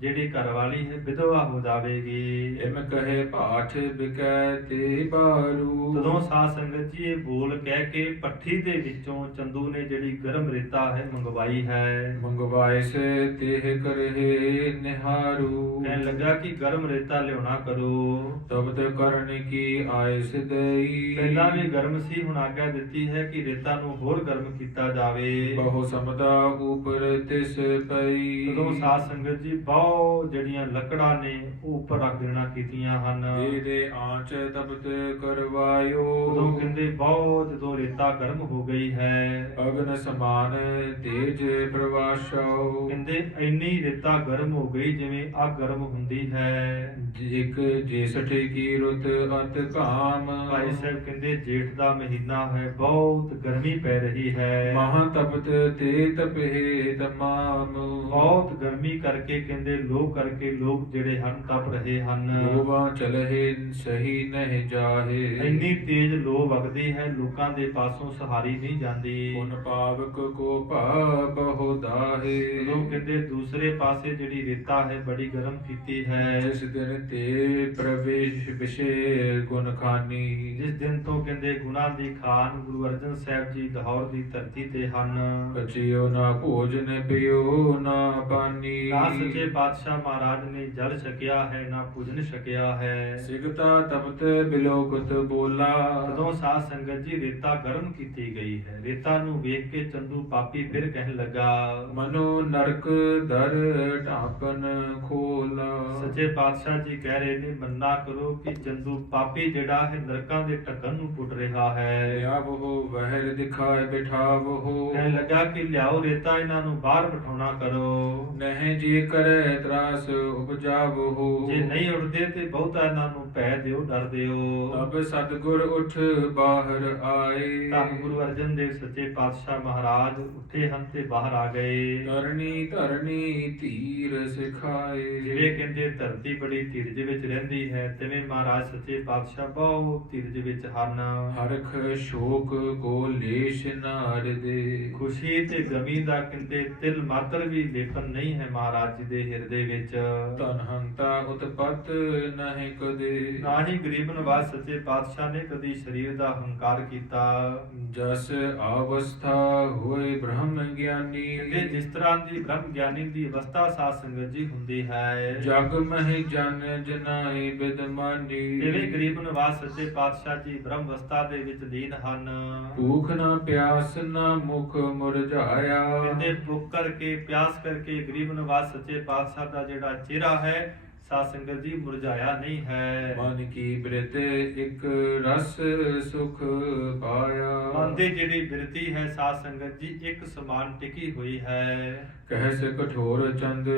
ਜਿਹੜੀ ਘਰਵਾਲੀ ਹੈ ਵਿਧਵਾ ਹੋ ਜਾਵੇਗੀ। ਇਮ ਕਹੇ ਪਾਠ ਬਿਕੈ ਤੇ ਬਾਰੂ, ਤਦੋਂ ਸਾਧ ਸੰਗਤ ਜੀ ਇਹ ਬੋਲ ਕਹਿ ਕੇ ਭੱਠੀ ਦੇ ਵਿੱਚੋਂ ਚੰਦੂ ਨੇ ਜਿਹੜੀ ਗਰਮ ਰੇਤਾ ਹੈ ਮੰਗਵਾਈ ਹੈ। ਮੰਗਵਾਏ ਸੇ ਤੇਹ ਕਰਹਿ ਨਿਹਾਰੂ, ਕਹਿਣ ਲੱਗਾ ਕਿ ਗਰਮ ਰੇਤਾ ਲਿਆਉਣਾ ਕਰੋ। ਤਬ ਤੇ ਕਰਨ ਕੀ ਆਏ ਸਿਦਈ, ਪਹਿਲਾਂ ਵੀ ਗਰਮ ਸੀ, ਹੁਣ ਆਗਿਆ ਦਿੱਤੀ ਹੈ ਕਿ ਰੇਤਾ ਨੂੰ ਹੋਰ ਗਰਮ ਕੀਤਾ ਜਾਵੇ। ਬਹੁ ਸਮਦਾ ਉਪਰ ਤਿਸ ਪਈ, ਤਦੋਂ ਸਾਧ ਸੰਗਤ ਜੀ ਬਹੁਤ ਜਿਹੜੀਆਂ ਲੱਕੜਾਂ ਨੇ ਉਹ ਉੱਪਰ ਰੱਖ ਦੇਣਾ ਕੀਤੀਆਂ ਹਨ। ਦੇ ਆਂਚ ਤਪਤ ਕਰਵਾਇਓ, ਉਦੋਂ ਕਹਿੰਦੇ ਬਹੁਤ ਜਦੋਂ ਰੇਤਾ ਗਰਮ ਹੋ ਗਈ ਹੈ, ਅਗਨ ਸਮਾਨ ਤੇਜ ਪ੍ਰਵਾਸ਼ੋ, ਕਹਿੰਦੇ ਇੰਨੀ ਰੇਤਾ ਗਰਮ ਹੋ ਗਈ ਜਿਵੇਂ ਅੱਗ ਗਰਮ ਹੁੰਦੀ ਹੈ। ਇਕ ਜੇਸਠ ਕੀ ਰੁੱਤ ਅਤ ਕਾਮ, ਭਾਈ ਸਾਹਿਬ ਕਹਿੰਦੇ ਜੇਠ ਦਾ ਮਹੀਨਾ ਹੈ, ਬਹੁਤ ਗਰਮੀ ਪੈ ਰਹੀ ਹੈ। ਮਹਾ ਤਪਤ ਤੇ ਤਪੇ ਤਮਾਮ, ਬਹੁਤ ਗਰਮੀ ਕਰਕੇ ਕਹਿੰਦੇ ਲੋਕ ਕਰਕੇ ਲੋਕ ਜਿਹੜੇ ਹਨ ਤਪ ਰਹੇ ਹਨ। ਲੋਵਾ ਚਲਹਿ ਸਹੀ ਨਹਿ ਜਾਹੇ, ਇੰਨੀ ਤੇਜ਼ ਲੋ ਵਗਦੀ ਹੈ, ਲੋਕਾਂ ਦੇ ਪਾਸੋਂ ਸਹਾਰੀ ਨਹੀਂ ਜਾਂਦੀ। ਪੁਨ ਪਾਵਕ ਕੋ ਪਾਪ ਦਾਹੇ, ਲੋਕ ਕਹਿੰਦੇ ਦੂਸਰੇ ਪਾਸੇ ਜਿਹੜੀ ਰੇਤਾ ਹੈ ਬੜੀ ਗਰਮ ਕੀਤੀ ਹੈ। ਜਿਸ ਦਿਨ ਤੇ ਪ੍ਰਵੇਸ਼ ਵਿਸ਼ੇ ਗੁਣ ਖਾਨੀ, ਜਿਸ ਦਿਨ ਤੋਂ ਕਹਿੰਦੇ ਗੁਨਾਹ ਦੀ ਖਾਨ ਗੁਰੂ ਅਰਜਨ ਸਾਹਿਬ ਜੀ ਲਾਹੌਰ ਦੀ ਧਰਤੀ ਤੇ ਹਨ। ਬਚਿਓ ਨਾ ਭੋਜਨ ਪਿਓ ਨਾ ਪਾਨੀ, ਨਾ ਸੱਚੇ ਪਾਤਸ਼ਾਹ ਮਹਾਰਾਜ ਨੇ ਜਲ ਛਕਿਆ ਹੈ, ਨਾ ਭੋਜਨ ਛਕਿਆ ਹੈ। ਸਿਗਤਾ ਤਪਤ ਬਿਲੋਕਤ ਬੋਲਾ, ਤਦੋਂ ਸਾਧ ਸੰਗਤ ਜੀ ਰੇਤਾ ਗਰਮ ਕੀਤੀ ਗਈ ਹੈ। ਰੇਤਾ ਨੂੰ ਵੇਖ ਕੇ ਚੰਦੂ ਪਾਪੀ ਫਿਰ ਕਹਿਣ ਲੱਗਾ, ਮਨੋ ਨਰਕ ਦਰ ਢਾਪਨ ਖੋਲਾ, ਸੱਚੇ ਪਾਤਸ਼ਾਹ ਜੀ ਕਹਿ ਰਹੇ ਨੇ ਮੰਨਾ ਕਰੋ ਕਿ ਚੰਦੂ ਪਾਪੀ ਜਿਹੜਾ ਹੈ ਨਰਕਾਂ ਦੇ ਢੱਕਣ ਨੂੰ ਪੁੱਟ ਰਿਹਾ ਹੈ। ਲਿਆਵੋ ਵਹਿਰ ਦਿਖਾਏ ਬਿਠਾਵੋ, ਕਹਿਣ ਲੱਗਾ ਕਿ ਲਿਆਓ ਰੇਤਾ, ਇਹਨਾਂ ਨੂੰ ਬਾਹਰ ਬਿਠਾਉਣਾ ਕਰੋ। ਨਹਿ ਜੀ ਕਰੈ ਤਰਾਸ ਉਪਜਾਵੋ, ਜੇ ਨਹੀਂ ਉੱਠਦੇ ਤੇ ਬਹੁਤਾ ਇਹਨਾਂ ਨੂੰ ਭੈ ਦਿਓ, ਡਰ ਦਿਓ। ਤਬ ਸਤਿਗੁਰ ਉਠ ਬਾਹਰ ਆਏ, ਧੰਨ ਗੁਰੂ ਅਰਜਨ ਦੇਵ ਸੱਚੇ ਪਾਤਸ਼ਾਹ ਮਹਾਰਾਜ ਉੱਠੇ ਹਨ ਤੇ ਬਾਹਰ ਆ ਗਏ। ਧਰਣੀ ਧਰਣੀ ਧੀਰ ਸਿਖਾਏ, ਜਿਵੇਂ ਕਹਿੰਦੇ ਧਰਤੀ ਬੜੀ ਧੀਰਜ ਵਿੱਚ ਰਹਿੰਦੀ ਹੈ, ਤਿਵੇਂ ਮਹਾਰਾਜ ਸੱਚੇ ਪਾਤਸ਼ਾਹ ਬਹੁਤ ਧੀਰਜ ਵਿੱਚ ਹਨ। ਹਰਖ ਸ਼ੋਕ ਕੋ ਲੇਸ਼ ਨਾਰ ਦੇ, ਖੁਸ਼ੀ ਤੇ ਗਮੀ ਦਾ ਕਹਿੰਦੇ ਤਿਲ ਮਾਤਰ ਵੀ ਲੇਪਨ ਨਹੀਂ ਹੈ ਮਹਾਰਾਜ ਜੀ ਦੇ ਹਿਰਦੇ ਵਿੱਚ। ਧਨ ਹੰਤਾ ਉਤਪਤ ਨਹੀਂ ਕਦੇ, ਨਾ ਹੀ ਗਰੀਬ ਨਵਾਜ਼ ਸੱਚੇ ਪਾਤਸ਼ਾਹ ਨੇ ਕਦੀ ਸਰੀਰ ਦਾ ਹੰਕਾਰ ਕੀਤਾ। ਜਸ ਅਵਸਥਾ ਹੋਏ ਬ੍ਰਹਮ ਗਿਆਨੀ, ਕਹਿੰਦੇ ਜਿਸ ਤਰ੍ਹਾਂ ਦੀ ਬ੍ਰਹਮ ਗਿਆਨੀ ਦੀ ਅਵਸਥਾ ਸਾਧ ਸੰਗਤ ਜੀ ਹੁੰਦੀ ਹੈ, ਜਗ ਮਹਿ ਜਨ ਜਨਾਈ ਬਿਦਮਾਨੀ, ਜਿਵੇਂ ਗਰੀਬ ਨਵਾਜ਼ ਸੱਚੇ ਪਾਤਸ਼ਾਹ ਜੀ ਬ੍ਰਹਮ ਅਵਸਥਾ ਦੇ ਵਿੱਚ ਲੀਨ ਹਨ। ਭੂਖ ਨਾ ਪਿਆਸ ਨਾ ਮੁਖ ਮੁਰਝਾਇਆ, ਕਹਿੰਦੇ ਭੁੱਖ ਕਰਕੇ ਪਿਆਸ ਕਰਕੇ ਗਰੀਬ ਨਵਾਜ਼ ਸੱਚੇ ਪਾਤਸ਼ਾਹ ਦਾ ਜਿਹੜਾ ਚਿਹਰਾ ਹੈ ਸਾਧ ਸੰਗਤ ਜੀ ਮੁਰਝਾਇਆ ਨਹੀਂ ਹੈ। ਮਨ ਕੀ ਬ੍ਰਿਤ ਇੱਕ ਰਸ ਸੁਖ ਪਾਇਆ, ਮਨ ਦੀ ਜਿਹੜੀ ਬਿਰਤੀ ਹੈ ਸਾਧ ਸੰਗਤ ਜੀ ਇੱਕ ਸਮਾਨ ਟਿਕੀ ਹੋਈ ਹੈ। ਕਹਿ ਸੇ ਕਠੋਰ ਚੰਦ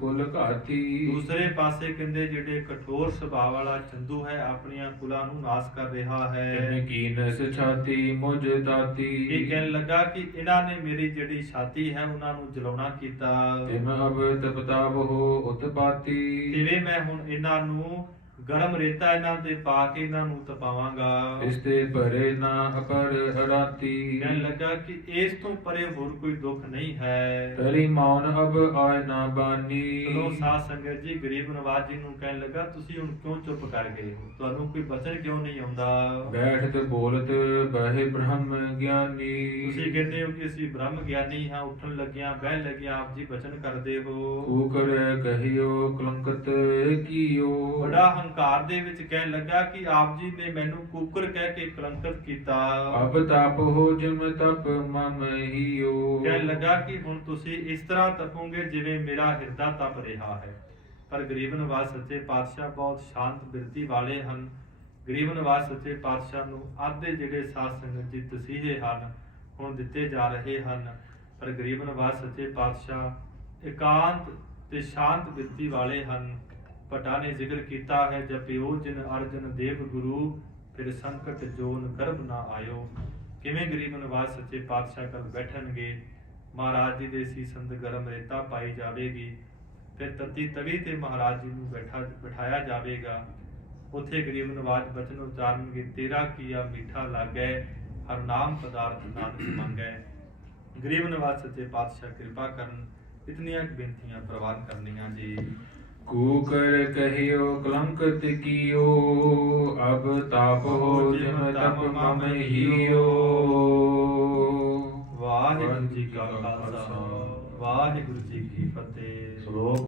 ਕੁਲ ਘਾਤੀ, ਦੂਸਰੇ ਪਾਸੇ ਕਹਿੰਦੇ ਜਿਹੜੇ ਕਠੋਰ ਸੁਭਾਅ ਵਾਲਾ ਚੰਦੂ ਹੈ ਆਪਣੀਆਂ ਕੁਲਾਂ ਨੂੰ ਨਾਸ ਕਰ ਰਿਹਾ ਹੈ। ਤਿਨ ਕੀਨਸ ਛਾਤੀ ਮੁਝ ਦਾਤੀ, ਇਹ ਕਹਿਣ ਲੱਗਾ ਕਿ ਇਹਨਾਂ ਨੇ ਮੇਰੀ ਜਿਹੜੀ ਛਾਤੀ ਹੈ ਉਹਨਾਂ ਨੂੰ ਜਲਾਉਣਾ ਕੀਤਾ। ਤਿਮ ਅਬ ਤਪਤਾਵਹੁ ਉਤਪਾਤੀ, ਜਿਵੇਂ ਮੈਂ ਹੁਣ ਇਹਨਾਂ ਨੂੰ ਗਰਮ ਰੇਤਾ ਇਹਨਾਂ ਤੇ ਪਾ ਕੇ ਇਹਨਾਂ ਨੂੰ ਤਪਾਵਾਂਗਾ। ਇਸ ਤੇ ਭਰੇ ਨਾ ਅਪਰ ਰਾਤੀ, ਕਹਿਣ ਲੱਗਾ ਕਿ ਇਸ ਤੋਂ ਪਰੇ ਹੋਰ ਕੋਈ ਦੁੱਖ ਨਹੀਂ ਹੈ। ਤਰੀ ਮੌਨ ਅਬ ਆਇ ਨਾ ਬਾਨੀ, ਚਲੋ ਸਾਧ ਸੰਗਤ ਜੀ ਗਰੀਬ ਨਵਾਜ਼ ਜੀ ਨੂੰ ਕਹਿਣ ਲੱਗਾ ਤੁਸੀਂ ਹੁਣ ਕਿਉਂ ਚੁੱਪ ਕਰ ਗਏ ਹੋ, ਤੁਹਾਨੂੰ ਕੋਈ ਬਚਨ ਕਿਉਂ ਨਹੀਂ ਆਉਂਦਾ। ਬੈਠਤ ਬੋਲਤ ਬਹਿ ਬ੍ਰਹਮ ਗਿਆਨੀ, ਤੁਸੀਂ ਕਹਿੰਦੇ ਹੋ ਕਿ ਅਸੀਂ ਬ੍ਰਹਮ ਗਿਆਨੀ ਹਾਂ, ਉੱਠਣ ਲੱਗਿਆਂ ਬਹਿਣ ਲੱਗਿਆਂ ਆਪ ਜੀ ਬਚਨ ਕਰਦੇ ਹੋ। ਕੂਕਰ ਕਹਿਓ ਕਲੰਕਤ ਕੀਓ, ਬੜਾ ਹੰਕਾਰ ਦੇ ਵਿੱਚ ਕਹਿਣ ਲੱਗਾ ਕਿ ਆਪ ਜੀ ਨੇ ਮੈਨੂੰ ਕੂਕਰ ਕਹਿ ਕੇ ਕਲੰਕਿਤ ਕੀਤਾ। ਅਬ ਤਪ ਹੋ ਜਿਮ ਤਪ ਮਮ ਹੀਓ, ਕਹਿਣ ਲੱਗਾ ਕਿ ਹੁਣ ਤੁਸੀਂ ਇਸ ਤਰ੍ਹਾਂ ਤਪੋਗੇ ਜਿਵੇਂ ਮੇਰਾ ਹਿਰਦਾ ਤਪ ਰਿਹਾ ਹੈ। ਪਰ ਗਰੀਬ ਨਵਾਜ਼ ਸੱਚੇ ਪਾਤਸ਼ਾਹ ਬਹੁਤ ਸ਼ਾਂਤ ਬਿਰਤੀ ਵਾਲੇ ਹਨ। ਗਰੀਬ ਨਵਾਜ਼ ਸੱਚੇ ਪਾਤਸ਼ਾਹ ਨੂੰ ਆਧੇ ਜਿਹੜੇ ਸਾਧ ਸੰਗਤ ਜੀ ਤਸੀਹੇ ਹਨ ਹੁਣ ਦਿੱਤੇ ਜਾ ਰਹੇ ਹਨ। ਪਰ ਗਰੀਬ ਨਵਾਜ਼ ਸੱਚੇ ਪਾਤਸ਼ਾਹ ਇਕਾਂਤ ਤੇ ਸ਼ਾਂਤ ਬਿਰਤੀ ਵਾਲੇ ਹਨ। ਭੱਟਾ ਨੇ ਜ਼ਿਕਰ ਕੀਤਾ ਹੈ, ਜਪਿਓ ਜਿਨ ਅਰਜਨ ਦੇਵ ਗੁਰੂ, ਫਿਰ ਸੰਕਟ ਜੋਨ ਗਰਭ ਨਾ ਆਇਓ। ਕਿਵੇਂ ਗਰੀਬ ਨਿਵਾਜ ਸੱਚੇ ਪਾਤਸ਼ਾਹ ਕੋਲ ਬੈਠਣਗੇ, ਮਹਾਰਾਜ ਜੀ ਦੇ ਸੀਸ ਅੰਦਰ ਗਰਮ ਰੇਤਾ ਪਾਈ ਜਾਵੇਗੀ, ਫਿਰ ਤਤੀ ਤਵੀ ਤੇ ਮਹਾਰਾਜ ਜੀ ਨੂੰ ਬਿਠਾਇਆ ਜਾਵੇਗਾ। ਉੱਥੇ ਗਰੀਬ ਨਿਵਾਜ ਬਚਨ ਉਚਾਰਨਗੇ, ਤੇਰਾ ਕੀਆ ਮੀਠਾ ਲਾਗੈ, ਹਰ ਨਾਮ ਪਦਾਰਥ ਨਾਨਕ ਮੰਗੈ। ਗਰੀਬ ਨਿਵਾਜ ਸੱਚੇ ਪਾਤਸ਼ਾਹ ਕਿਰਪਾ ਕਰਨ। ਇਤਨੀਆਂ ਬੇਨਤੀਆਂ ਪ੍ਰਵਾਨ ਕਰਨੀਆਂ ਜੀ। ਕੂਕਰ ਕਹਿਓ ਕਲੰਕਤ ਕੀਓ, ਅਬ ਤਾਪੋ ਜਿਮ ਤਪ ਮਮ ਹੀਓ। ਵਾਹਿਗੁਰੂ ਜੀ ਕਾ ਖਾਲਸਾ, ਵਾਹਿਗੁਰੂ ਜੀ ਕੀ ਫਤਿਹ। ਸ਼ਲੋਕ